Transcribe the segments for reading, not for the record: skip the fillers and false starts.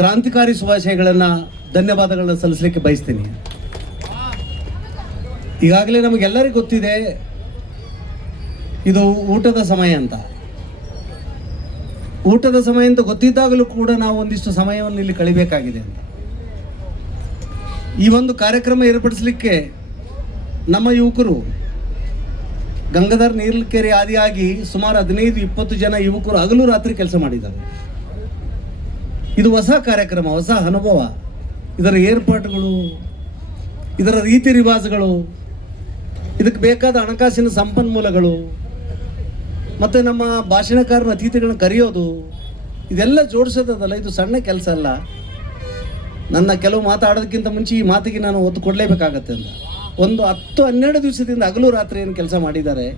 ಕ್ರಾಂತಿಕಾರಿ ಶುಭಾಶಯಗಳನ್ನು ಧನ್ಯವಾದಗಳನ್ನ ಸಲ್ಲಿಸಲಿಕ್ಕೆ ಬಯಸ್ತೀನಿ. ಈಗಾಗಲೇ ನಮಗೆಲ್ಲರಿಗೂ ಗೊತ್ತಿದೆ ಇದು ಊಟದ ಸಮಯ ಅಂತ. ಊಟದ ಸಮಯ ಅಂತ ಗೊತ್ತಿದ್ದಾಗಲೂ ಕೂಡ ನಾವು ಒಂದಿಷ್ಟು ಸಮಯವನ್ನು ಇಲ್ಲಿ ಕಳಿಬೇಕಾಗಿದೆ ಅಂತ. ಈ ಒಂದು ಕಾರ್ಯಕ್ರಮ ಏರ್ಪಡಿಸಲಿಕ್ಕೆ ನಮ್ಮ ಯುವಕರು ಗಂಗಾಧರ್ ನೀರ್ಲಕೆರೆ ಆದಿಯಾಗಿ ಸುಮಾರು 15-20 ಜನ ಯುವಕರು ಹಗಲು ರಾತ್ರಿ ಕೆಲಸ ಮಾಡಿದ್ದಾರೆ. ಇದು ಹೊಸ ಕಾರ್ಯಕ್ರಮ, ಹೊಸ ಅನುಭವ. ಇದರ ಏರ್ಪಾಟುಗಳು, ಇದರ ರೀತಿ ರಿವಾಜುಗಳು, ಇದಕ್ಕೆ ಬೇಕಾದ ಹಣಕಾಸಿನ ಸಂಪನ್ಮೂಲಗಳು ಮತ್ತು ನಮ್ಮ ಭಾಷಣಕಾರನ ಅತಿಥಿಗಳನ್ನ ಕರೆಯೋದು, ಇದೆಲ್ಲ ಜೋಡಿಸೋದಲ್ಲ. ಇದು ಸಣ್ಣ ಕೆಲಸ ಅಲ್ಲ. ನನ್ನ ಕೆಲವು ಮಾತಾಡೋದಕ್ಕಿಂತ ಮುಂಚೆ ಈ ಮಾತಿಗೆ ನಾನು ಒತ್ತು ಕೊಡಲೇಬೇಕಾಗತ್ತೆ ಅಂತ. ಒಂದು 10-12 ದಿವಸದಿಂದ ಹಗಲು ರಾತ್ರಿ ಏನು ಕೆಲಸ ಮಾಡಿದ್ದಾರೆ.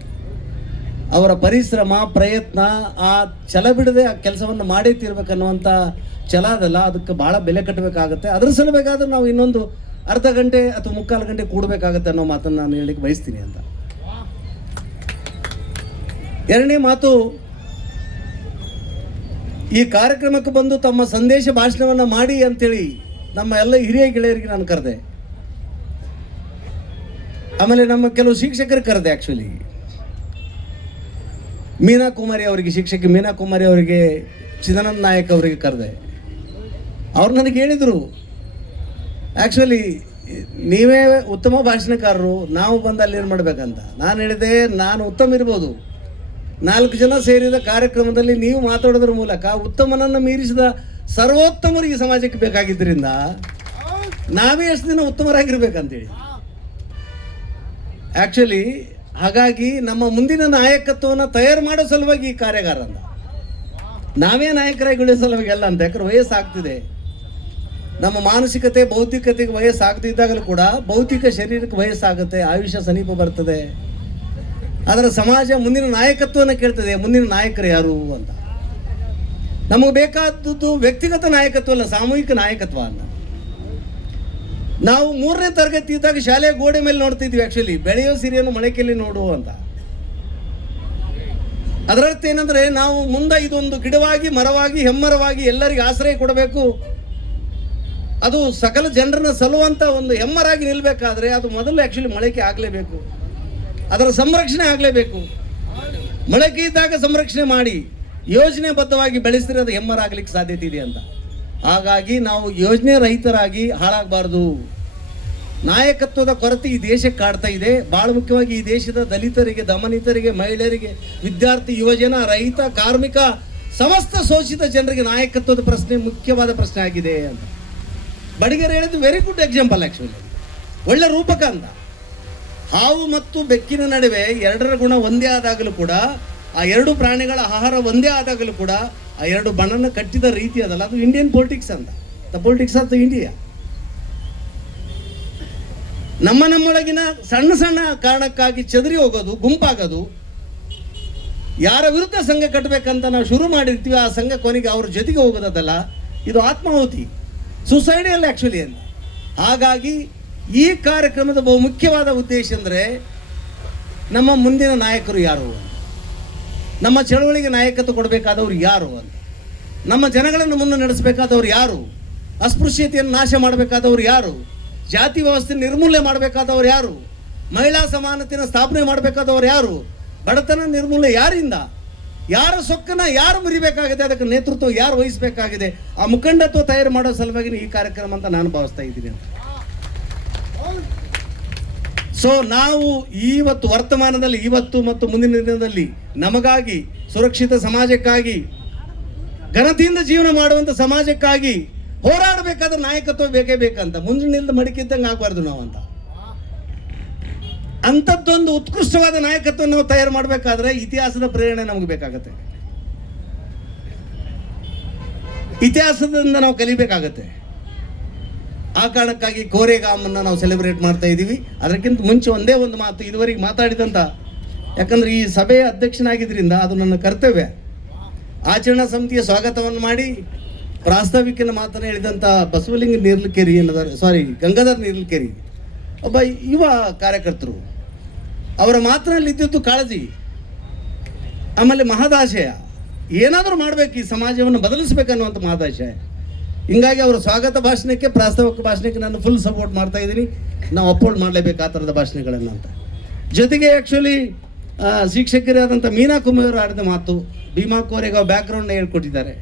ಅವರ ಪರಿಶ್ರಮ, ಪ್ರಯತ್ನ, ಆ ಛಲ ಬಿಡದೆ ಆ ಕೆಲಸವನ್ನು ಮಾಡೇ ತೀರ್ಬೇಕನ್ನುವಂಥ ಛಲ ಅದಲ್ಲ, ಅದಕ್ಕೆ ಭಾಳ ಬೆಲೆ ಕಟ್ಟಬೇಕಾಗತ್ತೆ. ಅದ್ರ ಸಲಬೇಕಾದ್ರೆ ನಾವು ಇನ್ನೊಂದು ಅರ್ಧ ಗಂಟೆ ಅಥವಾ 3/4 ಗಂಟೆ ಕೂಡಬೇಕಾಗತ್ತೆ ಅನ್ನೋ ಮಾತನ್ನು ನಾನು ಹೇಳಲಿಕ್ಕೆ ಬಯಸ್ತೀನಿ ಅಂತ. ಎರಡನೇ ಮಾತು, ಈ ಕಾರ್ಯಕ್ರಮಕ್ಕೆ ಬಂದು ತಮ್ಮ ಸಂದೇಶ ಭಾಷಣವನ್ನು ಮಾಡಿ ಅಂತೇಳಿ ನಮ್ಮ ಎಲ್ಲ ಹಿರಿಯ ಗೆಳೆಯರಿಗೆ ನಾನು ಕರೆದೆ. ಆಮೇಲೆ ನಮ್ಮ ಕೆಲವು ಶಿಕ್ಷಕರಿಗೆ ಕರೆದೆ. ಆ್ಯಕ್ಚುಲಿ ಮೀನಾ ಕುಮಾರಿ ಅವರಿಗೆ, ಶಿಕ್ಷಕಿ ಮೀನಾ ಕುಮಾರಿ ಅವರಿಗೆ, ಚಿದಾನಂದ ನಾಯಕ್ ಅವರಿಗೆ ಕರೆದೆ. ಅವ್ರು ನನಗೆ ಹೇಳಿದರು, ಆ್ಯಕ್ಚುಲಿ ನೀವೇ ಉತ್ತಮ ಭಾಷಣಕಾರರು, ನಾವು ಬಂದು ಅಲ್ಲಿ ಏನು ಮಾಡಬೇಕಂತ. ನಾನು ಹೇಳಿದೆ, ನಾನು ಉತ್ತಮ ಇರ್ಬೋದು, 4 ಜನ ಸೇರಿದ ಕಾರ್ಯಕ್ರಮದಲ್ಲಿ ನೀವು ಮಾತಾಡೋದ್ರ ಮೂಲಕ ಉತ್ತಮನನ್ನು ಮೀರಿಸಿದ ಸರ್ವೋತ್ತಮರಿಗೆ ಸಮಾಜಕ್ಕೆ ಬೇಕಾಗಿದ್ದರಿಂದ ನಾವೇ ಎಷ್ಟು ದಿನ ಉತ್ತಮರಾಗಿರ್ಬೇಕಂತೇಳಿ. ಆ್ಯಕ್ಚುಲಿ ಹಾಗಾಗಿ ನಮ್ಮ ಮುಂದಿನ ನಾಯಕತ್ವವನ್ನು ತಯಾರು ಮಾಡೋ ಸಲುವಾಗಿ ಈ ಕಾರ್ಯಾಗಾರ ಅಂತ. ನಾವೇ ನಾಯಕರಾಗಿ ಉಳಿಯೋ ಸಲುವಾಗಿ ಅಲ್ಲ ಅಂತ. ಯಾಕಂದ್ರೆ ವಯಸ್ಸಾಗ್ತಿದೆ, ನಮ್ಮ ಮಾನಸಿಕತೆ ಬೌದ್ಧಿಕತೆಗೆ ವಯಸ್ಸಾಗ್ತಿದ್ದಾಗಲೂ ಕೂಡ ಭೌತಿಕ ಶರೀರಕ್ಕೆ ವಯಸ್ಸಾಗುತ್ತೆ, ಆಯುಷ್ಯ ಸಮೀಪ ಬರ್ತದೆ. ಅದರ ಸಮಾಜ ಮುಂದಿನ ನಾಯಕತ್ವವನ್ನು ಕೇಳ್ತದೆ, ಮುಂದಿನ ನಾಯಕರು ಯಾರು ಅಂತ. ನಮಗೆ ಬೇಕಾದದ್ದು ವ್ಯಕ್ತಿಗತ ನಾಯಕತ್ವ ಅಲ್ಲ, ಸಾಮೂಹಿಕ ನಾಯಕತ್ವ ಅಲ್ಲ. ನಾವು 3ನೇ ತರಗತಿ ಇದ್ದಾಗ ಶಾಲೆಯ ಗೋಡೆ ಮೇಲೆ ನೋಡ್ತಿದ್ವಿ, ಆ್ಯಕ್ಚುಲಿ ಬೆಳೆಯೋ ಸಿರಿಯನ್ನು ಮೊಳಕೆಯಲ್ಲಿ ನೋಡು ಅಂತ. ಅದರರ್ಥ ಏನಂದರೆ, ನಾವು ಮುಂದೆ ಇದೊಂದು ಗಿಡವಾಗಿ, ಮರವಾಗಿ, ಹೆಮ್ಮರವಾಗಿ ಎಲ್ಲರಿಗೆ ಆಶ್ರಯ ಕೊಡಬೇಕು. ಅದು ಸಕಲ ಜನರನ್ನ ಸಲುವಂಥ ಒಂದು ಹೆಮ್ಮರಾಗಿ ನಿಲ್ಲಬೇಕಾದ್ರೆ ಅದು ಮೊದಲು ಆ್ಯಕ್ಚುಲಿ ಮೊಳಕೆ ಆಗಲೇಬೇಕು, ಅದರ ಸಂರಕ್ಷಣೆ ಆಗಲೇಬೇಕು. ಮೊಳಕೆ ಇದ್ದಾಗ ಸಂರಕ್ಷಣೆ ಮಾಡಿ ಯೋಜನೆಬದ್ಧವಾಗಿ ಬೆಳೆಸಿದ್ರೆ ಅದು ಹೆಮ್ಮರಾಗಲಿಕ್ಕೆ ಸಾಧ್ಯತೆ ಇದೆ ಅಂತ. ಹಾಗಾಗಿ ನಾವು ಯೋಜನೆ ರಹಿತರಾಗಿ ಹಾಳಾಗಬಾರ್ದು. ನಾಯಕತ್ವದ ಕೊರತೆ ಈ ದೇಶಕ್ಕೆ ಕಾಡ್ತಾ ಇದೆ. ಭಾಳ ಮುಖ್ಯವಾಗಿ ಈ ದೇಶದ ದಲಿತರಿಗೆ, ದಮನಿತರಿಗೆ, ಮಹಿಳೆಯರಿಗೆ, ವಿದ್ಯಾರ್ಥಿ, ಯುವಜನ, ರೈತ, ಕಾರ್ಮಿಕ, ಸಮಸ್ತ ಶೋಷಿತ ಜನರಿಗೆ ನಾಯಕತ್ವದ ಪ್ರಶ್ನೆ ಮುಖ್ಯವಾದ ಪ್ರಶ್ನೆ ಆಗಿದೆ ಅಂತ. ಬಡಿಗೇರ್ ಹೇಳಿದ್ದು ವೆರಿ ಗುಡ್ ಎಕ್ಸಾಂಪಲ್. ಆ್ಯಕ್ಚುಲಿ ಒಳ್ಳೆ ರೂಪಕ ಅಂತ. ಹಾವು ಮತ್ತು ಬೆಕ್ಕಿನ ನಡುವೆ 2ರ ಗುಣ ಒಂದೇ ಆದಾಗಲೂ ಕೂಡ, ಆ 2 ಪ್ರಾಣಿಗಳ ಆಹಾರ ಒಂದೇ ಆದಾಗಲೂ ಕೂಡ ಆ 2 ಬಣ್ಣನ ಕಟ್ಟಿದ ರೀತಿ ಅದಲ್ಲ, ಅದು ಇಂಡಿಯನ್ ಪೊಲಿಟಿಕ್ಸ್ ಅಂತ. The politics of the India. ನಮ್ಮೊಳಗಿನ ಸಣ್ಣ ಸಣ್ಣ ಕಾರಣಕ್ಕಾಗಿ ಚದರಿ ಹೋಗೋದು, ಗುಂಪಾಗೋದು, ಯಾರ ವಿರುದ್ಧ ಸಂಘ ಕಟ್ಟಬೇಕಂತ ನಾವು ಶುರು ಮಾಡಿರ್ತೀವಿ, ಆ ಸಂಘ ಕೊನೆಗೆ ಅವ್ರ ಜೊತೆಗೆ ಹೋಗೋದಲ್ಲ, ಇದು ಆತ್ಮಾಹುತಿ, ಸುಸೈಡಿಯಲ್ ಆ್ಯಕ್ಚುಲಿ ಅಂತ. ಹಾಗಾಗಿ ಈ ಕಾರ್ಯಕ್ರಮದ ಬಹು ಮುಖ್ಯವಾದ ಉದ್ದೇಶ ಅಂದರೆ ನಮ್ಮ ಮುಂದಿನ ನಾಯಕರು ಯಾರು, ನಮ್ಮ ಚಳವಳಿಗೆ ನಾಯಕತ್ವ ಕೊಡಬೇಕಾದವರು ಯಾರು ಅಂತ, ನಮ್ಮ ಜನಗಳನ್ನು ಮುಂದೆ ನಡೆಸಬೇಕಾದವರು ಯಾರು, ಅಸ್ಪೃಶ್ಯತೆಯನ್ನು ನಾಶ ಮಾಡಬೇಕಾದವರು ಯಾರು, ಜಾತಿ ವ್ಯವಸ್ಥೆ ನಿರ್ಮೂಲನೆ ಮಾಡಬೇಕಾದವರು ಯಾರು, ಮಹಿಳಾ ಸಮಾನತೆಯನ್ನು ಸ್ಥಾಪನೆ ಮಾಡಬೇಕಾದವರು ಯಾರು, ಬಡತನ ನಿರ್ಮೂಲನೆ ಯಾರಿಂದ, ಯಾರ ಸೊಕ್ಕನ್ನು ಯಾರು ಮುರಿಬೇಕಾಗಿದೆ, ಅದಕ್ಕೆ ನೇತೃತ್ವ ಯಾರು ವಹಿಸಬೇಕಾಗಿದೆ, ಆ ಮುಖಂಡತ್ವ ತಯಾರು ಮಾಡೋ ಸಲುವಾಗಿ ಈ ಕಾರ್ಯಕ್ರಮ ಅಂತ ನಾನು ಭಾವಿಸ್ತಾ ಇದ್ದೀನಿ ಅಂತ. ಸೊ ನಾವು ಇವತ್ತು ವರ್ತಮಾನದಲ್ಲಿ, ಇವತ್ತು ಮತ್ತು ಮುಂದಿನ ದಿನದಲ್ಲಿ ನಮಗಾಗಿ, ಸುರಕ್ಷಿತ ಸಮಾಜಕ್ಕಾಗಿ, ಘನತೆಯಿಂದ ಜೀವನ ಮಾಡುವಂಥ ಸಮಾಜಕ್ಕಾಗಿ ಹೋರಾಡಬೇಕಾದ್ರೆ ನಾಯಕತ್ವ ಬೇಕೇ ಬೇಕಂತ. ಮುಂದಿನಿಂದ ಮಡಿಕಿದ್ದಂಗೆ ಆಗಬಾರ್ದು ನಾವು ಅಂತ. ಅಂಥದ್ದೊಂದು ಉತ್ಕೃಷ್ಟವಾದ ನಾಯಕತ್ವ ನಾವು ತಯಾರು ಮಾಡಬೇಕಾದ್ರೆ ಇತಿಹಾಸದ ಪ್ರೇರಣೆ ನಮಗೆ ಬೇಕಾಗತ್ತೆ. ಇತಿಹಾಸದಿಂದ ನಾವು ಕಲಿಬೇಕಾಗತ್ತೆ. ಆ ಕಾರಣಕ್ಕಾಗಿ ಕೋರೆಗಾಮನ್ನು ನಾವು ಸೆಲೆಬ್ರೇಟ್ ಮಾಡ್ತಾ ಇದ್ದೀವಿ. ಅದಕ್ಕಿಂತ ಮುಂಚೆ ಒಂದೇ ಒಂದು ಮಾತು, ಇದುವರೆಗೆ ಮಾತಾಡಿದಂಥ, ಯಾಕಂದರೆ ಈ ಸಭೆಯ ಅಧ್ಯಕ್ಷನಾಗಿದ್ದರಿಂದ ಅದು ನನ್ನ ಕರ್ತವ್ಯ. ಆಚರಣಾ ಸಮಿತಿಯ ಸ್ವಾಗತವನ್ನು ಮಾಡಿ ಪ್ರಾಸ್ತಾವಿಕನ ಮಾತನ್ನು ಹೇಳಿದಂಥ ಬಸವಲಿಂಗ ನೀರ್ಲಕೆರೆ ಗಂಗಾಧರ್ ನೀರ್ಲಕೆರೆ ಒಬ್ಬ ಯುವ ಕಾರ್ಯಕರ್ತರು, ಅವರ ಮಾತಿನಲ್ಲಿ ಇದ್ದಿದ್ದು ಕಾಳಜಿ, ಆಮೇಲೆ ಮಹದಾಶಯ, ಏನಾದರೂ ಮಾಡಬೇಕು, ಈ ಸಮಾಜವನ್ನು ಬದಲಿಸಬೇಕನ್ನುವಂಥ ಮಹದಾಶಯ. ಹಿಂಗಾಗಿ ಅವರ ಸ್ವಾಗತ ಭಾಷಣಕ್ಕೆ ಪ್ರಾಸ್ತಾವಿಕ ಭಾಷಣಕ್ಕೆ ನಾನು ಫುಲ್ ಸಪೋರ್ಟ್ ಮಾಡ್ತಾ ಇದ್ದೀನಿ. ನಾವು ಅಪ್ಲೋಡ್ ಮಾಡಲೇಬೇಕು ಆ ಥರದ ಭಾಷಣಗಳನ್ನು ಅಂತ. ಜೊತೆಗೆ ಆ್ಯಕ್ಚುಲಿ ಶಿಕ್ಷಕರಾದಂಥ ಮೀನಾ ಕುಮಾರ್ ಅವರು ಆಡಿದ ಮಾತು, ಭೀಮಾ ಕೋರೆಗೆ ಅವ್ರ ಬ್ಯಾಕ್ಗ್ರೌಂಡ್ನ ಹೇಳ್ಕೊಟ್ಟಿದ್ದಾರೆ.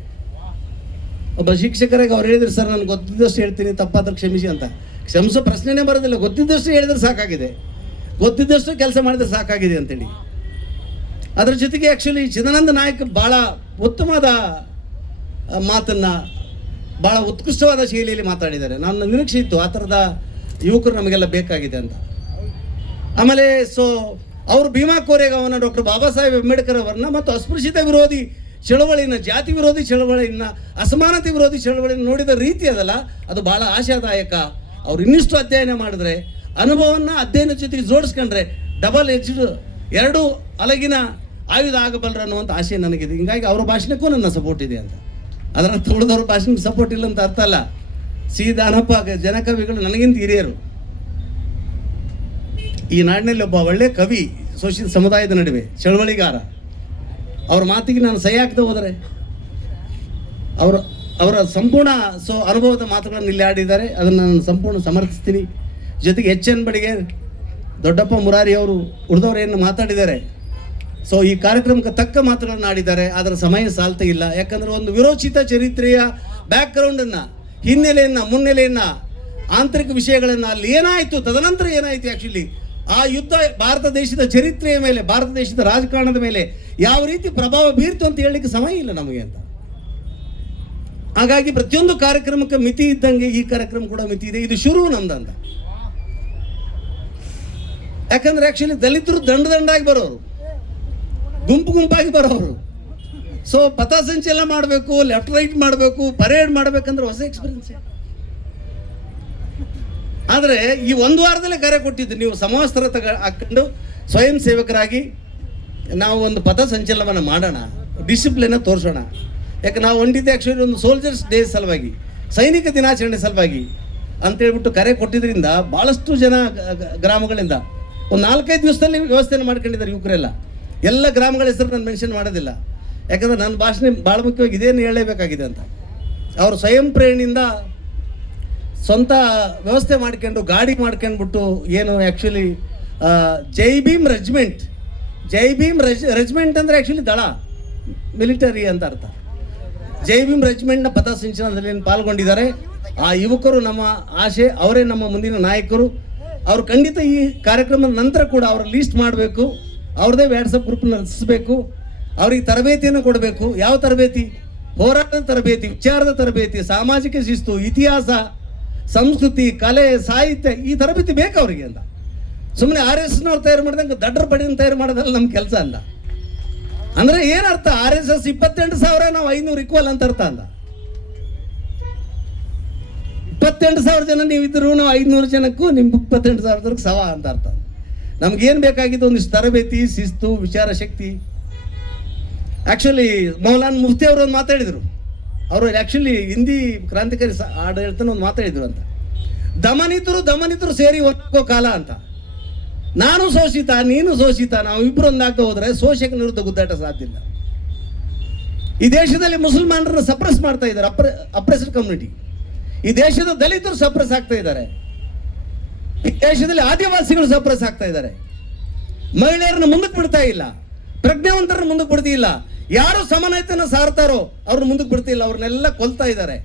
ಒಬ್ಬ ಶಿಕ್ಷಕರಾಗಿ ಅವ್ರು ಹೇಳಿದ್ರು, ಸರ್ ನಾನು ಗೊತ್ತಿದ್ದಷ್ಟು ಹೇಳ್ತೀನಿ, ತಪ್ಪಾದ್ರೆ ಕ್ಷಮಿಸಿ ಅಂತ. ಕ್ಷಮಿಸೋ ಪ್ರಶ್ನೆನೇ ಬರೋದಿಲ್ಲ, ಗೊತ್ತಿದ್ದಷ್ಟು ಹೇಳಿದ್ರೆ ಸಾಕಾಗಿದೆ, ಗೊತ್ತಿದ್ದಷ್ಟು ಕೆಲಸ ಮಾಡಿದ್ರೆ ಸಾಕಾಗಿದೆ ಅಂತೇಳಿ. ಅದರ ಜೊತೆಗೆ ಆ್ಯಕ್ಚುಲಿ ಚಿದಾನಂದ ನಾಯಕ್ ಭಾಳ ಉತ್ತಮವಾದ ಮಾತನ್ನು ಭಾಳ ಉತ್ಕೃಷ್ಟವಾದ ಶೈಲಿಯಲ್ಲಿ ಮಾತಾಡಿದ್ದಾರೆ. ನಾನು ನಿರೀಕ್ಷೆ ಇತ್ತು ಆ ಥರದ ಯುವಕರು ನಮಗೆಲ್ಲ ಬೇಕಾಗಿದೆ ಅಂತ. ಆಮೇಲೆ ಅವರು ಭೀಮಾ ಕೋರೆಗಾಂವ್ನ ಡಾಕ್ಟರ್ ಬಾಬಾ ಸಾಹೇಬ್ ಅಂಬೇಡ್ಕರ್ ಅವರನ್ನ ಮತ್ತು ಅಸ್ಪೃಶ್ಯತ ವಿರೋಧಿ ಚಳವಳಿಯನ್ನು, ಜಾತಿ ವಿರೋಧಿ ಚಳವಳಿಯನ್ನು, ಅಸಮಾನತೆ ವಿರೋಧಿ ಚಳವಳಿಯನ್ನು ನೋಡಿದ ರೀತಿ ಅದಲ್ಲ, ಅದು ಭಾಳ ಆಶಾದಾಯಕ. ಅವ್ರು ಇನ್ನಿಷ್ಟು ಅಧ್ಯಯನ ಮಾಡಿದ್ರೆ, ಅನುಭವವನ್ನು ಅಧ್ಯಯನ ಜೊತೆಗೆ ಜೋಡಿಸ್ಕೊಂಡ್ರೆ ಡಬಲ್ ಎಜ್ಡ್, ಎರಡು ಅಲಗಿನ ಆಯುಧ ಆಗಬಲ್ಲರು ಅನ್ನುವಂಥ ಆಶಯ ನನಗಿದೆ. ಹೀಗಾಗಿ ಅವರ ಭಾಷಣಕ್ಕೂ ನನ್ನ ಸಪೋರ್ಟ್ ಇದೆ ಅಂತ. ಅದರ ಉಳಿದವ್ರ ಭಾಷಣಕ್ಕೆ ಸಪೋರ್ಟ್ ಇಲ್ಲ ಅಂತ ಅರ್ಥ ಅಲ್ಲ. ದಾನಪ್ಪ ಜನಕವಿಗಳು ನನಗಿಂತ ಹಿರಿಯರು. ಈ ನಾಡಿನಲ್ಲಿ ಒಬ್ಬ ಒಳ್ಳೆ ಕವಿ, ಶೋಷಿತ ಸಮುದಾಯದ ನಡುವೆ ಚಳವಳಿಗಾರ. ಅವ್ರ ಮಾತಿಗೆ ನಾನು ಸಹಿ ಹಾಕದೆ ಹೋದರೆ ಅವರ ಸಂಪೂರ್ಣ ಅನುಭವದ ಮಾತುಗಳನ್ನು ಇಲ್ಲಿ ಆಡಿದ್ದಾರೆ, ಅದನ್ನು ನಾನು ಸಂಪೂರ್ಣ ಸಮರ್ಥಿಸ್ತೀನಿ. ಜೊತೆಗೆ ಎನ್ ಬಡಿಗೆ, ದೊಡ್ಡಪ್ಪ ಮುರಾರಿ ಅವರು, ಉಳಿದವರೇನು ಮಾತಾಡಿದ್ದಾರೆ. ಈ ಕಾರ್ಯಕ್ರಮಕ್ಕೆ ತಕ್ಕ ಮಾತುಗಳನ್ನು ಆಡಿದ್ದಾರೆ. ಅದರ ಸಮಯ ಸಾಲ್ತಾ ಇಲ್ಲ. ಯಾಕಂದರೆ ಒಂದು ವಿರೋಚಿತ ಚರಿತ್ರೆಯ ಬ್ಯಾಕ್ಗ್ರೌಂಡನ್ನು, ಹಿನ್ನೆಲೆಯನ್ನು, ಮುನ್ನೆಲೆಯನ್ನು, ಆಂತರಿಕ ವಿಷಯಗಳನ್ನು, ಅಲ್ಲಿ ಏನಾಯಿತು, ತದನಂತರ ಏನಾಯಿತು, ಆ್ಯಕ್ಚುಲಿ ಆ ಯುದ್ಧ ಭಾರತ ದೇಶದ ಚರಿತ್ರೆಯ ಮೇಲೆ, ಭಾರತ ದೇಶದ ರಾಜಕಾರಣದ ಮೇಲೆ ಯಾವ ರೀತಿ ಪ್ರಭಾವ ಬೀರ್ತು ಅಂತ ಹೇಳಲಿಕ್ಕೆ ಸಮಯ ಇಲ್ಲ ನಮಗೆ ಅಂತ. ಹಾಗಾಗಿ ಪ್ರತಿಯೊಂದು ಕಾರ್ಯಕ್ರಮಕ್ಕೆ ಮಿತಿ ಇದ್ದಂಗೆ ಈ ಕಾರ್ಯಕ್ರಮ ಕೂಡ ಮಿತಿ ಇದೆ. ಇದು ಶುರು ನಮ್ದಂತ. ಯಾಕಂದ್ರೆ ಆ್ಯಕ್ಚುಲಿ ದಲಿತರು ದಂಡಾಗಿ ಬರೋರು, ಗುಂಪಾಗಿ ಬರೋರು. ಪಥಸಂಚಲನ ಮಾಡಬೇಕು, ಲೆಫ್ಟ್ ರೈಟ್ ಮಾಡಬೇಕು, ಪರೇಡ್ ಮಾಡಬೇಕಂದ್ರೆ ಹೊಸ ಎಕ್ಸ್ಪೀರಿಯನ್ಸ್. ಆದರೆ ಈ ಒಂದು ವಾರದಲ್ಲೇ ಕರೆ ಕೊಟ್ಟಿದ್ದು, ನೀವು ಸಮವಸ್ತ್ರ ಹಾಕೊಂಡು ಸ್ವಯಂ ಸೇವಕರಾಗಿ ನಾವು ಒಂದು ಪಥಸಂಚಲನವನ್ನು ಮಾಡೋಣ, ಡಿಸಿಪ್ಲಿನ ತೋರಿಸೋಣ. ಯಾಕೆ ನಾವು ಹೊಂದಿದ್ದೆ ಆ್ಯಕ್ಚುಲಿ ಒಂದು ಸೋಲ್ಜರ್ಸ್ ಡೇ ಸಲುವಾಗಿ, ಸೈನಿಕ ದಿನಾಚರಣೆ ಸಲುವಾಗಿ ಅಂತೇಳ್ಬಿಟ್ಟು ಕರೆ ಕೊಟ್ಟಿದ್ದರಿಂದ ಭಾಳಷ್ಟು ಜನ ಗ್ರಾಮಗಳಿಂದ ಒಂದು 4-5 ದಿವಸದಲ್ಲಿ ವ್ಯವಸ್ಥೆಯನ್ನು ಮಾಡ್ಕೊಂಡಿದ್ದಾರೆ ಯುವಕರೆಲ್ಲ. ಎಲ್ಲ ಗ್ರಾಮಗಳ ಹೆಸರು ನಾನು ಮೆನ್ಷನ್ ಮಾಡೋದಿಲ್ಲ, ಯಾಕಂದರೆ ನನ್ನ ಭಾಷಣೆ ಭಾಳ ಮುಖ್ಯವಾಗಿ ಇದೇನು ಹೇಳಲೇಬೇಕಾಗಿದೆ ಅಂತ. ಅವರು ಸ್ವಯಂ ಪ್ರೇರಣೆಯಿಂದ ಸ್ವಂತ ವ್ಯವಸ್ಥೆ ಮಾಡ್ಕೊಂಡು, ಗಾಡಿ ಮಾಡ್ಕೊಂಡ್ಬಿಟ್ಟು, ಏನು ಆ್ಯಕ್ಚುಲಿ ಜೈ ಭೀಮ್ ರೆಜಿಮೆಂಟ್ ಅಂದರೆ ಆ್ಯಕ್ಚುಲಿ ದಳ, ಮಿಲಿಟರಿ ಅಂತ ಅರ್ಥ. ಜೈ ಭೀಮ್ ರೆಜಿಮೆಂಟ್ನ ಪಥಸಂಚಲನದಲ್ಲಿ ಪಾಲ್ಗೊಂಡಿದ್ದಾರೆ. ಆ ಯುವಕರು ನಮ್ಮ ಆಶೆ, ಅವರೇ ನಮ್ಮ ಮುಂದಿನ ನಾಯಕರು. ಅವರು ಖಂಡಿತ ಈ ಕಾರ್ಯಕ್ರಮದ ನಂತರ ಕೂಡ ಅವರ ಲೀಸ್ಟ್ ಮಾಡಬೇಕು, ಅವ್ರದ್ದೇ ವಾಟ್ಸಪ್ ಗ್ರೂಪ್ನ ರಚಿಸಬೇಕು, ಅವ್ರಿಗೆ ತರಬೇತಿಯನ್ನು ಕೊಡಬೇಕು. ಯಾವ ತರಬೇತಿ? ಹೋರಾಟದ ತರಬೇತಿ, ವಿಚಾರದ ತರಬೇತಿ, ಸಾಮಾಜಿಕ ಶಿಸ್ತು, ಇತಿಹಾಸ, ಸಂಸ್ಕೃತಿ, ಕಲೆ, ಸಾಹಿತ್ಯ, ಈ ತರಬೇತಿ ಬೇಕು ಅವರಿಗೆ ಅಂತ. ಸುಮ್ಮನೆ RSSನವ್ರು ತಯಾರು ಮಾಡಿದಂಗೆ ದಡ್ಡರ ಬಡಿನ ತಯಾರು ಮಾಡೋದಲ್ಲ ನಮ್ಮ ಕೆಲಸ ಅಂತ. ಅಂದರೆ ಏನರ್ಥ? RSS 28,000, ನಾವು 500 ಈಕ್ವಲ್ ಅಂತ ಅರ್ಥ ಅಂತ. 28,000 ಜನ ನೀವು ಇದ್ರು, ನಾವು 500 ಜನಕ್ಕೂ ನಿಮ್ಮ 28,000 ಸವ ಅಂತ ಅರ್ಥ. ನಮ್ಗೇನು ಬೇಕಾಗಿದ್ದು ಒಂದಿಷ್ಟು ತರಬೇತಿ, ಶಿಸ್ತು, ವಿಚಾರ ಶಕ್ತಿ. ಆ್ಯಕ್ಚುಲಿ ಮೌಲಾನ್ ಮುಫ್ತಿ ಅವರು ಒಂದು ಮಾತಾಡಿದರು. ಅವರು ಆ್ಯಕ್ಚುಲಿ ಹಿಂದಿ ಕ್ರಾಂತಿಕಾರಿ ಆಡಳಿತನ ಒಂದು ಮಾತಾಡಿದ್ರು ಅಂತ. ದಮನಿತರು ಸೇರಿ ಒಂದಾಗೋ ಕಾಲ ಅಂತ. ನಾನು ಶೋಷಿತ, ನೀನು ಶೋಷಿತ, ನಾವು ಇಬ್ಬರು ಒಂದಾಗ್ತಾ ಹೋದರೆ ಶೋಷಕ ವಿರುದ್ಧ ಗುದ್ದಾಟ ಸಾಧ್ಯ ಇಲ್ಲ. ಈ ದೇಶದಲ್ಲಿ ಮುಸಲ್ಮಾನರನ್ನು ಸಪ್ರೆಸ್ ಮಾಡ್ತಾ ಇದ್ದಾರೆ, ಅಪ್ರೆಸ್ಡ್ ಕಮ್ಯುನಿಟಿ. ಈ ದೇಶದ ದಲಿತರು ಸಪ್ರೆಸ್ ಆಗ್ತಾ ಇದ್ದಾರೆ. ಈ ದೇಶದಲ್ಲಿ ಆದಿವಾಸಿಗಳು ಸಪ್ರೆಸ್ ಆಗ್ತಾ ಇದ್ದಾರೆ. ಮಹಿಳೆಯರನ್ನು ಮುಂದಕ್ಕೆ ಬಿಡ್ತಾ ಇಲ್ಲ, ಪ್ರಜ್ಞಾವಂತರನ್ನು ಮುಂದಕ್ಕೆ ಬಿಡ್ತಿಲ್ಲ. ಯಾರು ಸಮಾನತೆಯನ್ನು ಸಾರ್ತಾರೋ ಅವ್ರನ್ನ ಮುಂದಕ್ಕೆ ಬಿಡ್ತಿಲ್ಲ, ಅವ್ರನ್ನೆಲ್ಲ ಕೊಲ್ತಾ ಇದ್ದಾರೆ,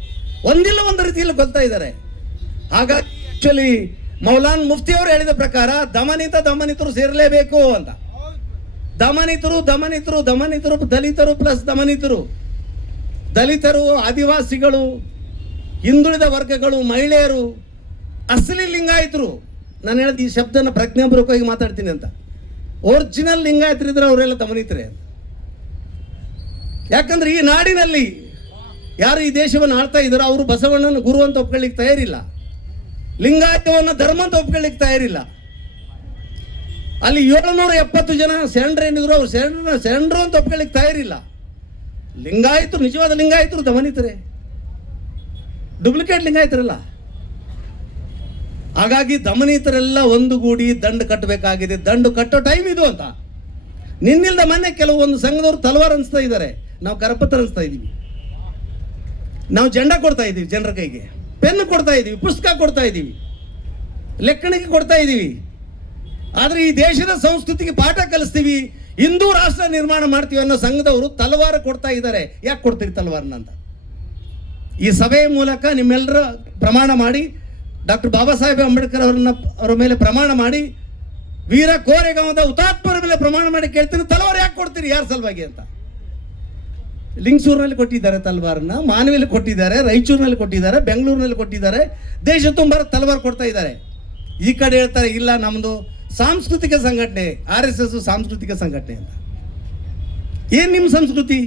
ಒಂದಿಲ್ಲ ಒಂದು ರೀತಿಯಲ್ಲಿ ಕೊಲ್ತಾ ಇದ್ದಾರೆ. ಹಾಗಾಗಿ ಆಕ್ಚುಲಿ ಮೌಲಾನ್ ಮುಫ್ತಿ ಅವರು ಹೇಳಿದ ಪ್ರಕಾರ ದಮನಿತರು ಸೇರಲೇಬೇಕು ಅಂತ. ದಮನಿತರು, ದಲಿತರು ಪ್ಲಸ್ ದಲಿತರು, ಆದಿವಾಸಿಗಳು, ಹಿಂದುಳಿದ ವರ್ಗಗಳು, ಮಹಿಳೆಯರು, ಅಸಲಿ ಲಿಂಗಾಯತರು. ನಾನು ಹೇಳಿದ ಈ ಶಬ್ದನ ಪ್ರಜ್ಞಾಪೂರ್ವಕವಾಗಿ ಮಾತಾಡ್ತೀನಿ ಅಂತ. ಒರಿಜಿನಲ್ ಲಿಂಗಾಯತರಿದ್ರೆ ಅವರೆಲ್ಲ ದಮನಿತರೆ ಅಂತ. ಯಾಕಂದ್ರೆ ಈ ನಾಡಿನಲ್ಲಿ ಯಾರು ಈ ದೇಶವನ್ನು ಆಳ್ತಾ ಇದ್ದಾರೋ ಅವರು ಬಸವಣ್ಣನ ಗುರು ಅಂತ ಒಪ್ಕೊಳ್ಳಿಕ್ಕೆ ತಯಾರಿಲ್ಲ, ಲಿಂಗಾಯತವನ್ನು ಧರ್ಮ ಅಂತ ಒಪ್ಕೊಳ್ಳಿಕ್ಕೆ ತಯಾರಿಲ್ಲ. ಅಲ್ಲಿ 770 ಜನ ಶರಣರೇನಿದ್ರು, ಅವ್ರು ಶರಣರು ಅಂತ ಒಪ್ಕೊಳ್ಳಿಕ್ಕೆ ತಯಾರಿಲ್ಲ. ಲಿಂಗಾಯತರು, ನಿಜವಾದ ಲಿಂಗಾಯತರು ದಮನಿತರೆ, ಡೂಪ್ಲಿಕೇಟ್ ಲಿಂಗಾಯತರಲ್ಲ. ಹಾಗಾಗಿ ದಮನಿತರೆಲ್ಲ ಒಂದುಗೂಡಿ ದಂಡು ಕಟ್ಟಬೇಕಾಗಿದೆ. ದಂಡು ಕಟ್ಟೋ ಟೈಮ್ ಇದು ಅಂತ. ನಿನ್ನಿಲ್ದ ಮೊನ್ನೆ ಕೆಲವೊಂದು ಸಂಘದವರು ತಲವಾರ್ ಅನಿಸ್ತಾ ಇದ್ದಾರೆ, ನಾವು ಕರಪತ್ರ ಅನಿಸ್ತಾ ಇದ್ದೀವಿ. ನಾವು ಜೆಂಡಾ ಕೊಡ್ತಾ ಇದ್ದೀವಿ ಜನರ ಕೈಗೆ, ಪೆನ್ ಕೊಡ್ತಾ ಇದ್ದೀವಿ, ಪುಸ್ತಕ ಕೊಡ್ತಾ ಇದ್ದೀವಿ, ಲೆಕ್ಕಣಿಗೆ ಕೊಡ್ತಾ ಇದ್ದೀವಿ. ಆದರೆ ಈ ದೇಶದ ಸಂಸ್ಕೃತಿಗೆ ಪಾಠ ಕಲಿಸ್ತೀವಿ, ಹಿಂದೂ ರಾಷ್ಟ್ರ ನಿರ್ಮಾಣ ಮಾಡ್ತೀವಿ ಅನ್ನೋ ಸಂಘದವರು ತಲವಾರು ಕೊಡ್ತಾ ಇದ್ದಾರೆ. ಯಾಕೆ ಕೊಡ್ತೀರಿ ತಲವಾರನ್ನ ಅಂತ ಈ ಸಭೆಯ ಮೂಲಕ ನಿಮ್ಮೆಲ್ಲರ ಪ್ರಮಾಣ ಮಾಡಿ, ಡಾಕ್ಟರ್ ಬಾಬಾ ಸಾಹೇಬ್ ಅಂಬೇಡ್ಕರ್ ಅವರ ಮೇಲೆ ಪ್ರಮಾಣ ಮಾಡಿ, ವೀರ ಕೋರೆಗಾಂವದ ಹುತಾತ್ಮರ ಮೇಲೆ ಪ್ರಮಾಣ ಮಾಡಿ ಕೇಳ್ತೀನಿ, ತಲವಾರು ಯಾಕೆ ಕೊಡ್ತೀರಿ, ಯಾರ ಸಲುವಾಗಿ ಅಂತ. ಲಿಂಗಸೂರಿನಲ್ಲಿ ಕೊಟ್ಟಿದ್ದಾರೆ ತಲವಾರನ್ನ, ಮಾನವಿಯಲ್ಲಿ ಕೊಟ್ಟಿದ್ದಾರೆ, ರಾಯಚೂರಿನಲ್ಲಿ ಕೊಟ್ಟಿದ್ದಾರೆ, ಬೆಂಗಳೂರಿನಲ್ಲಿ ಕೊಟ್ಟಿದ್ದಾರೆ, ದೇಶ ತುಂಬ ತಲವಾರು ಕೊಡ್ತಾ ಇದ್ದಾರೆ. ಈ ಕಡೆ ಹೇಳ್ತಾರೆ ಇಲ್ಲ ನಮ್ಮದು ಸಾಂಸ್ಕೃತಿಕ ಸಂಘಟನೆ, RSS ಸಾಂಸ್ಕೃತಿಕ ಸಂಘಟನೆ ಅಂತ. ಏನು ನಿಮ್ಮ ಸಂಸ್ಕೃತಿ,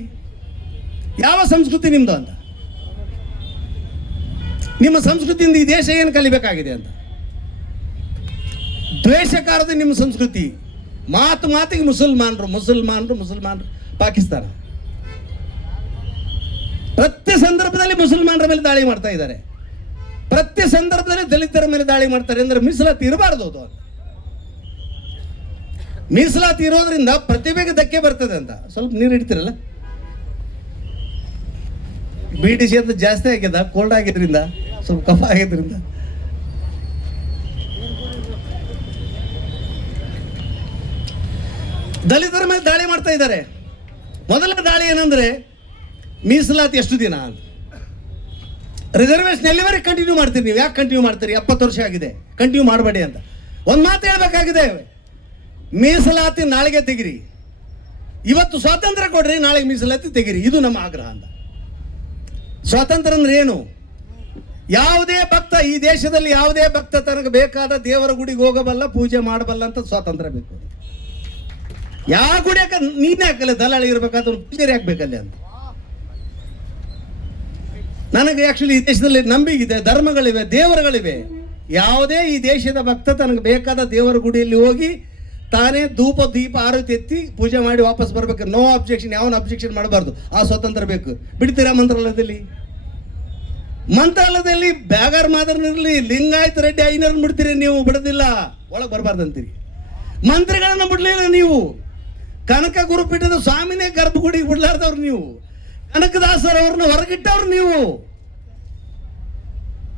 ಯಾವ ಸಂಸ್ಕೃತಿ ನಿಮ್ಮದು ಅಂತ, ನಿಮ್ಮ ಸಂಸ್ಕೃತಿಯಿಂದ ಈ ದೇಶ ಏನು ಕಲಿಬೇಕಾಗಿದೆ ಅಂತ. ದ್ವೇಷಕಾರದ ನಿಮ್ಮ ಸಂಸ್ಕೃತಿ, ಮಾತಿಗೆ ಮುಸಲ್ಮಾನರು ಪಾಕಿಸ್ತಾನ, ಪ್ರತಿ ಸಂದರ್ಭದಲ್ಲಿ ಮುಸಲ್ಮಾನರ ಮೇಲೆ ದಾಳಿ ಮಾಡ್ತಾ ಇದ್ದಾರೆ, ಪ್ರತಿ ಸಂದರ್ಭದಲ್ಲಿ ದಲಿತರ ಮೇಲೆ ದಾಳಿ ಮಾಡ್ತಾರೆ. ಅಂದ್ರೆ ಮೀಸಲಾತಿ ಇರಬಾರ್ದು ಅದು. ಮೀಸಲಾತಿ ಇರೋದ್ರಿಂದ ಪ್ರತಿಭೆಗೆ ಧಕ್ಕೆ ಬರ್ತದೆ ಅಂತ. ಸ್ವಲ್ಪ ನೀರು ಇಡ್ತಿರಲ್ಲ, BT ಶೇತ ಜಾಸ್ತಿ ಆಗ್ಯದ, ಕೋಲ್ಡ್ ಆಗಿದ್ರಿಂದ, ಸ್ವಲ್ಪ ಕಫ ಆಗಿದ್ರಿಂದ. ದಲಿತರ ಮೇಲೆ ದಾಳಿ ಮಾಡ್ತಾ ಇದ್ದಾರೆ. ಮೊದಲ ದಾಳಿ ಏನಂದ್ರೆ ಮೀಸಲಾತಿ ಎಷ್ಟು ದಿನ ಅಂತ. ರಿಸರ್ವೇಶನ್ ಎಲ್ಲಿವರೆಗೆ ಕಂಟಿನ್ಯೂ ಮಾಡ್ತೀರಿ ನೀವು, ಯಾಕೆ ಕಂಟಿನ್ಯೂ ಮಾಡ್ತೀರಿ, 70 ವರ್ಷ ಆಗಿದೆ, ಕಂಟಿನ್ಯೂ ಮಾಡಬೇಡಿ ಅಂತ ಒಂದು ಮಾತು ಹೇಳ್ಬೇಕಾಗಿದೆ. ಮೀಸಲಾತಿ ನಾಳೆಗೆ ತೆಗಿರಿ, ಇವತ್ತು ಸ್ವಾತಂತ್ರ್ಯ ಕೊಡ್ರಿ, ನಾಳೆಗೆ ಮೀಸಲಾತಿ ತೆಗಿರಿ, ಇದು ನಮ್ಮ ಆಗ್ರಹ ಅಂತ. ಸ್ವಾತಂತ್ರ್ಯ ಅಂದ್ರೆ ಏನು? ಯಾವುದೇ ಭಕ್ತ, ಈ ದೇಶದಲ್ಲಿ ಯಾವುದೇ ಭಕ್ತ ತನಗೆ ಬೇಕಾದ ದೇವರ ಗುಡಿಗೆ ಹೋಗಬಲ್ಲ, ಪೂಜೆ ಮಾಡಬಲ್ಲ ಅಂತ ಸ್ವಾತಂತ್ರ್ಯ ಬೇಕು. ಯಾವ ಗುಡಿ ನೀನೇ ಹಾಕಲ್ಲ, ದಲಾಳಿ ಇರಬೇಕಾದ್ರೆ ಪೂಜಾರಿ ಹಾಕ್ಬೇಕಲ್ಲಿ ಅಂತ. ನನಗೆ ಆಕ್ಚುಲಿ ಈ ದೇಶದಲ್ಲಿ ನಂಬಿಕೆ, ಧರ್ಮಗಳಿವೆ, ದೇವರುಗಳಿವೆ. ಯಾವುದೇ ಈ ದೇಶದ ಭಕ್ತ ತನಗೆ ಬೇಕಾದ ದೇವರ ಗುಡಿಯಲ್ಲಿ ಹೋಗಿ ತಾನೇ ಧೂಪ ದೀಪ ಆರತಿ ಎತ್ತಿ ಪೂಜೆ ಮಾಡಿ ವಾಪಸ್ ಬರ್ಬೇಕು. ನೋ ಅಬ್ಜೆಕ್ಷನ್, ಯಾವನ ಅಬ್ಜೆಕ್ಷನ್ ಮಾಡಬಾರ್ದು. ಆ ಸ್ವಾತಂತ್ರ್ಯ ಬೇಕು. ಬಿಡ್ತೀರಾ ಮಂತ್ರಾಲಯದಲ್ಲಿ ಬ್ಯಾಗಾರ್ ಮಾದರ್ನಿರಲಿ, ಲಿಂಗಾಯತ ರೆಡ್ಡಿ ಐನರ್ನ ಬಿಡ್ತೀರಿ ನೀವು, ಬಿಡೋದಿಲ್ಲ, ಒಳಗೆ ಬರಬಾರ್ದು ಅಂತೀರಿ. ಮಂತ್ರಿಗಳನ್ನ ಬಿಡ್ಲಿಲ್ಲ ನೀವು. ಕನಕ ಗುರುಪೀಠದ ಸ್ವಾಮಿನೇ ಗರ್ಭಗುಡಿಗೆ ಬಿಡ್ಲಾರ್ದವ್ರು ನೀವು. ಕನಕದಾಸರವ್ರನ್ನ ಹೊರಗಿಟ್ಟವ್ರು ನೀವು.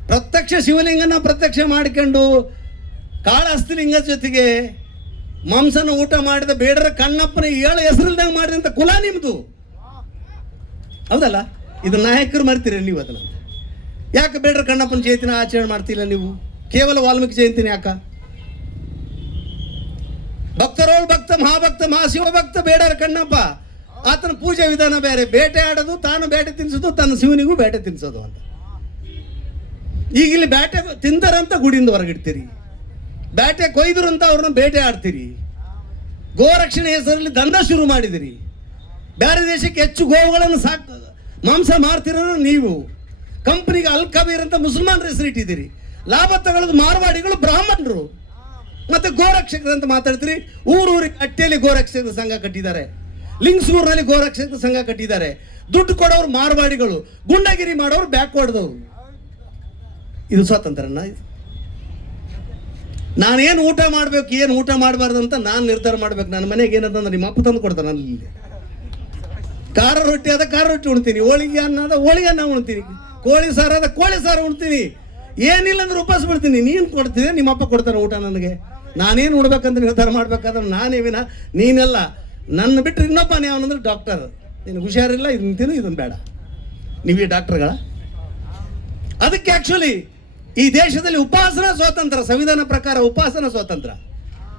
ಪ್ರತ್ಯಕ್ಷ ಶಿವಲಿಂಗನ ಪ್ರತ್ಯಕ್ಷ ಮಾಡಿಕೊಂಡು ಕಾಳಹಸ್ತಿಲಿಂಗ ಜೊತೆಗೆ ಮಾಂಸನ ಊಟ ಮಾಡಿದ ಬೇಡರ ಕಣ್ಣಪ್ಪನ 7 ಹೆಸರಿಲ್ದಂಗೆ ಮಾಡಿದಂಥ ಕುಲ ನಿಮ್ದು, ಹೌದಲ್ಲ? ಇದು ನಾಯಕರು ಮರ್ತೀರಿ ನೀವು ಅದನ್ನ. ಯಾಕೆ ಬೇಡರ ಕಣ್ಣಪ್ಪನ ಜಯಂತಿನ ಆಚರಣೆ ಮಾಡ್ತಿಲ್ಲ ನೀವು? ಕೇವಲ ವಾಲ್ಮೀಕಿ ಜಯಂತಿನ ಯಾಕ? ಭಕ್ತರೋಳ್ ಭಕ್ತ, ಮಹಾಭಕ್ತ, ಮಹಾಶಿವಭಕ್ತ ಬೇಡರ ಕಣ್ಣಪ್ಪ. ಆತನ ಪೂಜೆ ವಿಧಾನ ಬೇರೆ. ಬೇಟೆ ಆಡೋದು, ತಾನು ಬೇಟೆ ತಿನ್ಸೋದು, ತನ್ನ ಶಿವನಿಗೂ ಬೇಟೆ ತಿನ್ಸೋದು ಅಂತ. ಈಗ ಇಲ್ಲಿ ಬೇಟೆ ತಿಂದರಂತ ಗುಡಿಯಿಂದ ಹೊರಗಿಡ್ತೀರಿ, ಬೇಟೆ ಕೊಯ್ದರು ಅಂತ ಅವ್ರನ್ನ ಬೇಟೆ ಆಡ್ತೀರಿ. ಗೋರಕ್ಷಣೆ ಹೆಸರಲ್ಲಿ ದಂಧ ಶುರು ಮಾಡಿದಿರಿ. ಬೇರೆ ದೇಶಕ್ಕೆ ಹೆಚ್ಚು ಗೋವುಗಳನ್ನು ಮಾಂಸ ಮಾರ್ತಿರೋರು ನೀವು. ಕಂಪನಿಗೆ ಅಲ್ ಕಬೀರ್ ಅಂತ ಮುಸಲ್ಮಾನರ ಹೆಸರಿಟ್ಟಿದ್ದೀರಿ. ಲಾಭ ತಗೊಳ್ಳೋದು ಮಾರ್ವಾಡಿಗಳು, ಬ್ರಾಹ್ಮಣರು. ಮತ್ತೆ ಗೋರಕ್ಷಕರು ಅಂತ ಮಾತಾಡ್ತೀರಿ. ಊರೂರಿಗೆ ಅಟ್ಟೆಯಲ್ಲಿ ಗೋರಕ್ಷಕರ ಸಂಘ ಕಟ್ಟಿದ್ದಾರೆ, ಲಿಂಗಸೂರಿನಲ್ಲಿ ಗೋರಕ್ಷಕರ ಸಂಘ ಕಟ್ಟಿದ್ದಾರೆ. ದುಡ್ಡು ಕೊಡೋರು ಮಾರ್ವಾಡಿಗಳು, ಗುಂಡಗಿರಿ ಮಾಡೋರು ಬ್ಯಾಕ್ವರ್ಡ್ದವರು. ಇದು ಸ್ವಾತಂತ್ರ್ಯನ? ನಾನೇನು ಊಟ ಮಾಡಬೇಕು, ಏನು ಊಟ ಮಾಡಬಾರ್ದು ಅಂತ ನಾನು ನಿರ್ಧಾರ ಮಾಡ್ಬೇಕು. ನನ್ನ ಮನೆಗೆ ಏನಂತಂದ್ರೆ ನಿಮ್ಮ ಅಪ್ಪ ತಂದು ಕೊಡ್ತಾನೆ. ಅಲ್ಲಿ ಖಾರ ರೊಟ್ಟಿ ಆದ ಖಾರ ರೊಟ್ಟಿ ಉಣ್ತೀನಿ, ಹೋಳಿಗೆ ಅನ್ನ ಆದ ಹೋಳಿಗೆ ಅನ್ನ ಉಣ್ತೀನಿ, ಕೋಳಿ ಸಾರು ಆದ ಕೋಳಿ ಸಾರು ಉಣ್ತೀನಿ. ಏನಿಲ್ಲ ಅಂದ್ರೆ ಉಪವಾಸ ಬಿಡ್ತೀನಿ. ನೀನು ಕೊಡ್ತೀನಿ, ನಿಮ್ಮ ಅಪ್ಪ ಕೊಡ್ತಾನೆ ಊಟ ನನಗೆ. ನಾನೇನು ಉಣ್ಬೇಕಂತ ನಿರ್ಧಾರ ಮಾಡ್ಬೇಕಾದ್ರೆ ನಾನೇ ವಿನ ನೀನೆಲ್ಲ. ನನ್ನ ಬಿಟ್ಟರೆ ಇನ್ನೊಬ್ಬನೇ ಅವನಂದ್ರೆ ಡಾಕ್ಟರ್. ನಿನಗೆ ಹುಷಾರಿಲ್ಲ, ಇದನ್ನ ತಿನ್ನು, ಇದನ್ನು ಬೇಡ. ನೀವೇ ಡಾಕ್ಟರ್ಗಳ? ಅದಕ್ಕೆ ಆ್ಯಕ್ಚುಲಿ ಈ ದೇಶದಲ್ಲಿ ಉಪಾಸನಾ ಸ್ವಾತಂತ್ರ್ಯ, ಸಂವಿಧಾನ ಪ್ರಕಾರ ಉಪಾಸನಾ ಸ್ವಾತಂತ್ರ್ಯ.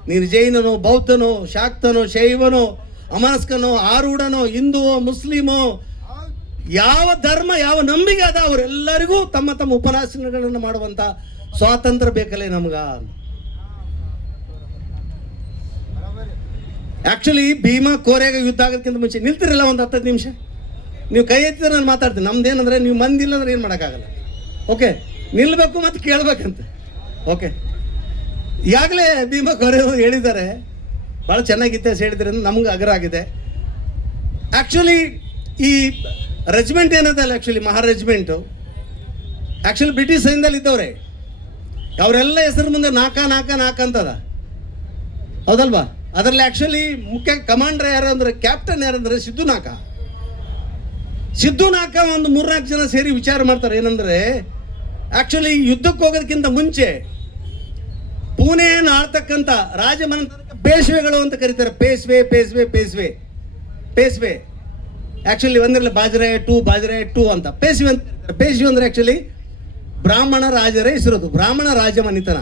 ನೀನು ಜೈನನೋ, ಬೌದ್ಧನೋ, ಶಾಕ್ತನೋ, ಶೈವನೋ, ಅಮನಸ್ಕನೋ, ಆರೂಢನೋ, ಹಿಂದುವೋ, ಮುಸ್ಲಿಮೋ, ಯಾವ ಧರ್ಮ, ಯಾವ ನಂಬಿಕೆ ಅದ ಅವರೆಲ್ಲರಿಗೂ ತಮ್ಮ ತಮ್ಮ ಉಪಾಸನೆಗಳನ್ನು ಮಾಡುವಂತ ಸ್ವಾತಂತ್ರ್ಯ ಬೇಕಲ್ಲೇ ನಮ್ಗ. ಆಕ್ಚುಲಿ ಭೀಮಾ ಕೋರೆಗ ಯುದ್ಧ ಆಗೋದಕ್ಕಿಂತ ಮುಂಚೆ ನಿಲ್ತಿರಲ್ಲ ಒಂದು 10 ನಿಮಿಷ. ನೀವು ಕೈ ಎತ್ತಿದ್ರೆ ನಾನು ಮಾತಾಡ್ತೀನಿ. ನಮ್ದೇನಂದ್ರೆ ನೀವು ಮಂದಿ ಇಲ್ಲ ಅಂದ್ರೆ ಏನು ಮಾಡೋಕ್ಕಾಗಲ್ಲ. ಓಕೆ, ನಿಲ್ಬೇಕು ಮತ್ತು ಕೇಳ್ಬೇಕಂತ. ಓಕೆ, ಈಗಾಗಲೇ ಭೀಮಾ ಕೋರೆಯವರು ಹೇಳಿದ್ದಾರೆ, ಭಾಳ ಚೆನ್ನಾಗಿ ಇತಿಹಾಸ ಹೇಳಿದ್ರೆ ನಮ್ಗೆ ಅಗ್ರ ಆಗಿದೆ. ಆ್ಯಕ್ಚುಲಿ ಈ ರೆಜಿಮೆಂಟ್ ಏನದಲ್ಲ, ಆ್ಯಕ್ಚುಲಿ ಮಹಾ ರೆಜಿಮೆಂಟು ಆ್ಯಕ್ಚುಲಿ ಬ್ರಿಟಿಷ್ ಸೈನ್ಯದಲ್ಲಿ ಇದ್ದವ್ರೆ. ಅವರೆಲ್ಲ ಹೆಸರು ಮುಂದೆ ನಾಕ ಅಂತದ, ಹೌದಲ್ವಾ? ಅದರಲ್ಲಿ ಆ್ಯಕ್ಚುಲಿ ಮುಖ್ಯ ಕಮಾಂಡರ್ ಯಾರು ಅಂದರೆ, ಕ್ಯಾಪ್ಟನ್ ಯಾರಂದರೆ ಸಿದ್ದು ನಾಕ. ಸಿದ್ದು ನಾಕ ಒಂದು 3-4 ಜನ ಸೇರಿ ವಿಚಾರ ಮಾಡ್ತಾರೆ. ಏನಂದ್ರೆ ಆಕ್ಚುಲಿ ಯುದ್ಧಕ್ಕೆ ಹೋಗೋದಕ್ಕಿಂತ ಮುಂಚೆ ಪುಣೆಯನ್ನು ಆಳ್ತಕ್ಕಂಥ ರಾಜಮನೆತನಕ್ಕೆ ಪೇಶ್ವೆಗಳು ಅಂತ ಕರೀತಾರೆ. ಪೇಶ್ವೆ ಆಕ್ಚುಲಿ ಒಂದರಲ್ಲಿ ಬಾಜರಾಯ ಟು ಅಂತ ಪೇಶ್ವೆ ಅಂತ ಕರೀತಾರೆ. ಪೇಶ್ವೆ ಅಂದ್ರೆ ಆಕ್ಚುಲಿ ಬ್ರಾಹ್ಮಣ ರಾಜರ ಹೆಸರದು, ಬ್ರಾಹ್ಮಣ ರಾಜ ಮನೆತನ.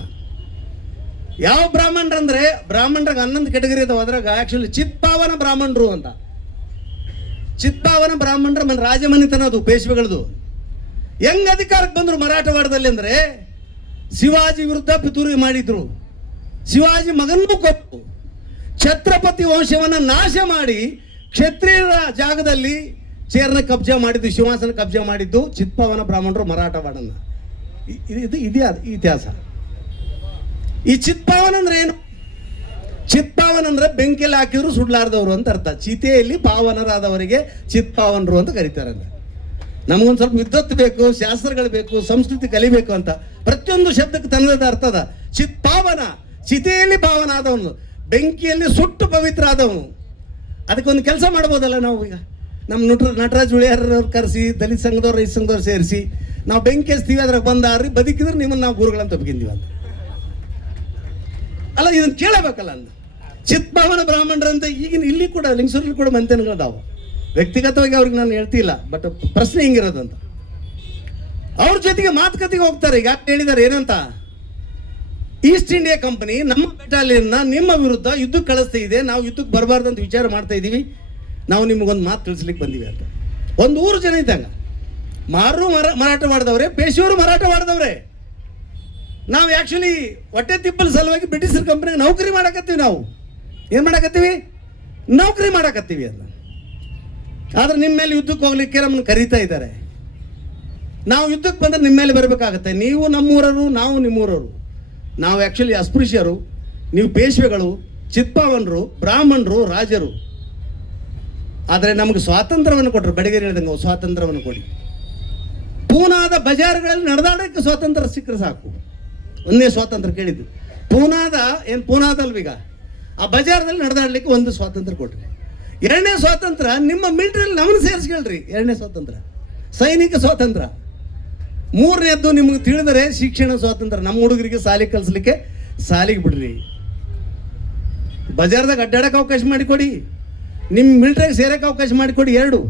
ಯಾವ ಬ್ರಾಹ್ಮಣರಂದ್ರೆ ಬ್ರಾಹ್ಮಣರಿಗೆ 11 ಕೆಟಗರಿ ಅದಾವ. ಅದ್ರಾಗ ಆಕ್ಚುಲಿ ಚಿತ್ಪಾವನ ಬ್ರಾಹ್ಮಣರು ಅಂತ, ಚಿತ್ಪಾವನ ಬ್ರಾಹ್ಮಣರ ರಾಜಮನೆತನ ಅದು ಪೇಶ್ವೆಗಳದು. ಹೆಂಗ್ ಅಧಿಕಾರಕ್ಕೆ ಬಂದ್ರು ಮರಾಠವಾಡದಲ್ಲಿ ಅಂದ್ರೆ ಶಿವಾಜಿ ವಿರುದ್ಧ ಪಿತೂರಿ ಮಾಡಿದ್ರು, ಶಿವಾಜಿ ಮಗನೂ ಕೊಟ್ಟು ಛತ್ರಪತಿ ವಂಶವನ್ನ ನಾಶ ಮಾಡಿ ಕ್ಷತ್ರಿಯರ ಜಾಗದಲ್ಲಿ ಚೇರ್ನ ಕಬ್ಜಾ ಮಾಡಿದ್ದು, ಸಿಂಹಾಸನ ಕಬ್ಜಾ ಮಾಡಿದ್ದು ಚಿತ್ಪಾವನ ಬ್ರಾಹ್ಮಣರು ಮರಾಠವಾಡನ್ನ. ಇದು ಇತಿಹಾಸ. ಈ ಚಿತ್ಪಾವನ ಅಂದ್ರೆ ಏನು? ಚಿತ್ಪಾವನ ಅಂದ್ರೆ ಬೆಂಕಿಯಲ್ಲಿ ಹಾಕಿದ್ರು ಸುಡ್ಲಾರ್ದವರು ಅಂತ ಅರ್ಥ. ಚಿತೆಯಲ್ಲಿ ಪಾವನರಾದವರಿಗೆ ಚಿತ್ಪಾವನರು ಅಂತ ಕರೀತಾರೆ. ನಮಗೊಂದು ಸ್ವಲ್ಪ ವಿದ್ವತ್ ಬೇಕು, ಶಾಸ್ತ್ರಗಳು ಬೇಕು, ಸಂಸ್ಕೃತಿ ಕಲಿಬೇಕು ಅಂತ ಪ್ರತಿಯೊಂದು ಶಬ್ದಕ್ಕೆ ತನ್ನದ ಅರ್ಥ ಅದ. ಚಿತ್ಪಾವನ, ಚಿತೆಯಲ್ಲಿ ಪಾವನ ಆದವನು, ಬೆಂಕಿಯಲ್ಲಿ ಸುಟ್ಟು ಪವಿತ್ರ ಆದವನು. ಅದಕ್ಕೊಂದು ಕೆಲಸ ಮಾಡ್ಬೋದಲ್ಲ ನಾವು. ಈಗ ನಮ್ಮ ನಟರಾಜ್ ಉಳಿಯಾರವ್ರು ಕರೆಸಿ, ದಲಿತ ಸಂಘದವ್ರು, ರೈತ ಸಂಘದವ್ರು ಸೇರಿಸಿ ನಾವು ಬೆಂಕಿ ಹಚ್ತೀವಿ, ಅದ್ರಾಗ ಬಂದಾರ್ರಿ ಬದುಕಿದ್ರೆ ನಿಮ್ಮನ್ನು ನಾವು ಗುರುಗಳಂತ ಒಪ್ಪಿದ್ದೀವಿ ಅಂತ ಅಲ್ಲ. ಇದನ್ನು ಕೇಳಬೇಕಲ್ಲ ಅಂದ. ಚಿತ್ಪಾವನ ಬ್ರಾಹ್ಮಣರಂತ ಈಗಿನ ಇಲ್ಲಿ ಕೂಡ ಲಿಂಗಸೂರಲ್ಲಿ ಕೂಡ ಮಂತೆನಗಳದಾವ. ವ್ಯಕ್ತಿಗತವಾಗಿ ಅವ್ರಿಗೆ ನಾನು ಹೇಳ್ತಿಲ್ಲ, ಬಟ್ ಪ್ರಶ್ನೆ ಹಿಂಗಿರೋದಂತ. ಅವ್ರ ಜೊತೆಗೆ ಮಾತುಕತೆಗೆ ಹೋಗ್ತಾರೆ. ಈಗ ಹೇಳಿದ್ದಾರೆ ಏನಂತ, ಈಸ್ಟ್ ಇಂಡಿಯಾ ಕಂಪನಿ ನಮ್ಮ ಬೆಟಾಲಿಯನ್ನ ನಿಮ್ಮ ವಿರುದ್ಧ ಯುದ್ಧಕ್ಕೆ ಕಳಿಸ್ತಾ ಇದೆ, ನಾವು ಯುದ್ಧಕ್ಕೆ ಬರಬಾರ್ದು ಅಂತ ವಿಚಾರ ಮಾಡ್ತಾ ಇದ್ದೀವಿ, ನಾವು ನಿಮಗೊಂದು ಮಾತು ತಿಳಿಸ್ಲಿಕ್ಕೆ ಬಂದೀವಿ ಅಂತ. ಒಂದು ಊರು ಜನ ಇದ್ದಂಗ ಮರಾಠ ಮಾಡಿದವ್ರೆ, ಪೇಶಿಯವರು ಮರಾಠ ಮಾಡಿದವ್ರೆ. ನಾವು ಆ್ಯಕ್ಚುಲಿ ಹೊಟ್ಟೆ ತಿಪ್ಪಲ ಸಲುವಾಗಿ ಬ್ರಿಟಿಷರ್ ಕಂಪ್ನಿಗೆ ನೌಕರಿ ಮಾಡಕತ್ತೀವಿ. ನಾವು ಏನು ಮಾಡಕತ್ತೀವಿ? ನೌಕರಿ ಮಾಡಕತ್ತೀವಿ ಅಂತ. ಆದ್ರೆ ನಿಮ್ಮ ಮೇಲೆ ಯುದ್ಧಕ್ಕೆ ಹೋಗ್ಲಿಕ್ಕೆ ನಮ್ಮನ್ನು ಕರೀತಾ ಇದ್ದಾರೆ. ನಾವು ಯುದ್ಧಕ್ಕೆ ಬಂದರೆ ನಿಮ್ಮ ಮೇಲೆ ಬರಬೇಕಾಗತ್ತೆ. ನೀವು ನಮ್ಮೂರರು, ನಾವು ನಿಮ್ಮೂರರು. ನಾವು ಆ್ಯಕ್ಚುಲಿ ಅಸ್ಪೃಶ್ಯರು, ನೀವು ಪೇಶ್ವೆಗಳು, ಚಿತ್ಪಾವನರು, ಬ್ರಾಹ್ಮಣರು, ರಾಜರು. ಆದರೆ ನಮಗೆ ಸ್ವಾತಂತ್ರ್ಯವನ್ನು ಕೊಟ್ಟರು. ಬೆಳಗ್ಗೆ ಹೇಳಿದಂಗೆ ಸ್ವಾತಂತ್ರ್ಯವನ್ನು ಕೊಡಿ. ಪೂನಾದ ಬಜಾರ್ಗಳಲ್ಲಿ ನಡೆದಾಡೋಕ್ಕೆ ಸ್ವಾತಂತ್ರ್ಯ ಸಿಕ್ಕರೆ ಸಾಕು. ಒಂದೇ ಸ್ವಾತಂತ್ರ್ಯ ಕೇಳಿದ್ದು. ಪೂನಾದಲ್ವೀಗ ಆ ಬಜಾರ್ದಲ್ಲಿ ನಡೆದಾಡಲಿಕ್ಕೆ ಒಂದು ಸ್ವಾತಂತ್ರ್ಯ ಕೊಟ್ರಿ. ಎರಡನೇ ಸ್ವಾತಂತ್ರ್ಯ ನಿಮ್ಮ ಮಿಲಿಟರಿಯಲ್ಲಿ ನಮ್ಮನ್ನು ಸೇರಿಸ್ಕೊಳ್ರಿ. ಎರಡನೇ ಸ್ವಾತಂತ್ರ್ಯ ಸೈನಿಕ ಸ್ವಾತಂತ್ರ್ಯ. ಮೂರನೇದ್ದು ನಿಮಗೆ ತಿಳಿದರೆ ಶಿಕ್ಷಣ ಸ್ವಾತಂತ್ರ್ಯ. ನಮ್ಮ ಹುಡುಗರಿಗೆ ಶಾಲೆ ಕಲಿಸ್ಲಿಕ್ಕೆ ಶಾಲೆಗೆ ಬಿಡ್ರಿ. ಬಜಾರ್ದಾಗ ಅಡ್ಡಾಡಕ್ಕೆ ಅವಕಾಶ ಮಾಡಿಕೊಡಿ, ನಿಮ್ಮ ಮಿಲಿಟರಿಗೆ ಸೇರಕ್ಕೆ ಅವಕಾಶ ಮಾಡಿಕೊಡಿ. 2.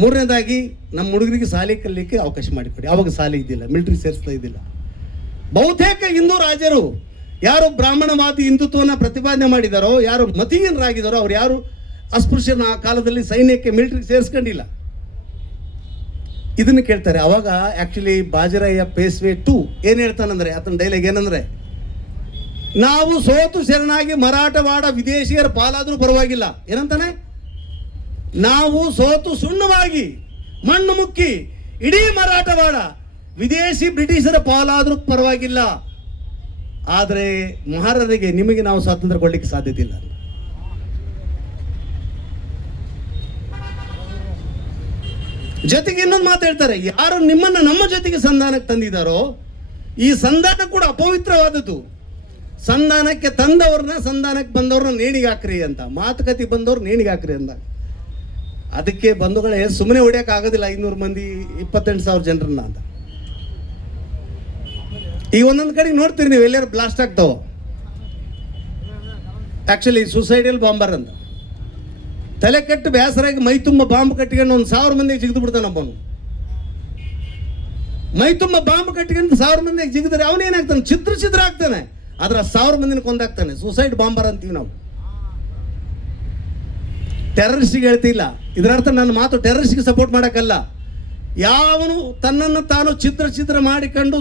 ಮೂರನೇದಾಗಿ ನಮ್ಮ ಹುಡುಗರಿಗೆ ಶಾಲೆ ಕಲಿಲಿಕ್ಕೆ ಅವಕಾಶ ಮಾಡಿಕೊಡಿ. ಅವಾಗ ಶಾಲೆ ಇದ್ದಿಲ್ಲ, ಮಿಲಿಟರಿ ಸೇರಿಸ್ತಾ ಇದ್ದಿಲ್ಲ. ಬಹುತೇಕ ಹಿಂದೂ ರಾಜರು ಯಾರು ಬ್ರಾಹ್ಮಣವಾದಿ ಹಿಂದುತ್ವವನ್ನು ಪ್ರತಿಪಾದನೆ ಮಾಡಿದಾರೋ, ಯಾರು ಮತೀಯರಾಗಿದ್ದಾರೋ, ಅವ್ರು ಯಾರು ಅಸ್ಪೃಶ್ಯನ ಆ ಕಾಲದಲ್ಲಿ ಸೈನ್ಯಕ್ಕೆ ಮಿಲಿಟರಿಗೆ ಸೇರಿಸ್ಕೊಂಡಿಲ್ಲ. ಇದನ್ನು ಕೇಳ್ತಾರೆ. ಅವಾಗ ಆ್ಯಕ್ಚುಲಿ ಬಾಜಿರಾಯ ಪೇಶ್ವೆ 2 ಏನು ಹೇಳ್ತಾನಂದ್ರೆ, ಆತನ ಡೈಲಾಗ್ ಏನಂದ್ರೆ, ನಾವು ಸೋತು ಶರಣಾಗಿ ಮರಾಠವಾಡ ವಿದೇಶಿಯರ ಪಾಲಾದರೂ ಪರವಾಗಿಲ್ಲ. ಏನಂತಾನೆ? ನಾವು ಸೋತು ಸುಣ್ಣವಾಗಿ ಮಣ್ಣು ಮುಕ್ಕಿ ಇಡೀ ಮರಾಠವಾಡ ವಿದೇಶಿ ಬ್ರಿಟಿಷರ ಪಾಲಾದರೂ ಪರವಾಗಿಲ್ಲ, ಆದರೆ ಮಹಾರಾಜರಿಗೆ ನಿಮಗೆ ನಾವು ಸ್ವಾತಂತ್ರ್ಯ ಕೊಡಲಿಕ್ಕೆ ಸಾಧ್ಯತೆ ಇಲ್ಲ. ಜೊತೆಗೆ ಇನ್ನೊಂದು ಮಾತು ಹೇಳ್ತಾರೆ, ಯಾರು ನಿಮ್ಮನ್ನು ನಮ್ಮ ಜೊತೆಗೆ ಸಂಧಾನಕ್ಕೆ ತಂದಿದ್ದಾರೋ ಈ ಸಂಧಾನ ಕೂಡ ಅಪವಿತ್ರವಾದದ್ದು. ಸಂಧಾನಕ್ಕೆ ತಂದವ್ರನ್ನ, ಸಂಧಾನಕ್ಕೆ ಬಂದವ್ರನ್ನ ನೇಣಿಗೆ ಹಾಕ್ರಿ ಅಂತ, ಮಾತುಕತೆ ಬಂದವ್ರು ನೇಣಿಗೆ ಹಾಕ್ರಿ ಅಂತ. ಅದಕ್ಕೆ ಬಂಧುಗಳೇ, ಸುಮ್ಮನೆ ಹೊಡಿಯಕ್ಕೆ ಆಗೋದಿಲ್ಲ 500 ಮಂದಿ 28,000 ಜನರನ್ನ ಅಂತ. ಈಗ ಒಂದೊಂದು ಕಡೆಗೆ ನೋಡ್ತೀರಿ ನೀವು, ಎಲ್ಲಾರು ಬ್ಲಾಸ್ಟ್ ಆಗ್ತಾವ. ಆಕ್ಚುಲಿ ಸುಸೈಡಲ್ ಬಾಂಬರ್ ಅಂತ ತಲೆ ಕೆಟ್ಟು ಬೇಸರಾಗಿ ಮೈ ತುಂಬ ಬಾಂಬ್ ಕಟ್ಟಿಕೊಂಡು 1,000 ಮಂದಿಗೆ ಜಿಗಿದು ಬಿಡ್ತಾನೆ ಒಬ್ಬನು. ಮೈ ತುಂಬ ಬಾಂಬ್ ಕಟ್ಟಿಕೊಂಡು 1,000 ಮಂದಿಗೆ ಜಿಗಿದ್ರೆ ಅವನೇನಾಗ್ತಾನೆ? ಛಿದ್ರ ಆಗ್ತಾನೆ. ಆದ್ರೆ 1,000 ಮಂದಿನ ಕೊಂದಾಗ್ತಾನೆ. ಸುಸೈಡ್ ಬಾಂಬರ್ ಅಂತೀವಿ ನಾವು. ಟೆರರಿಸ್ಟಿಗೆ ಹೇಳ್ತಿಲ್ಲ. ಇದರರ್ಥ ನನ್ನ ಮಾತು ಟೆರರಿಸ್ಟ್ಗೆ ಸಪೋರ್ಟ್ ಮಾಡೋಕ್ಕಲ್ಲ. ಯಾವನು ತನ್ನನ್ನು ತಾನು ಛಿದ್ರ ಮಾಡಿಕೊಂಡು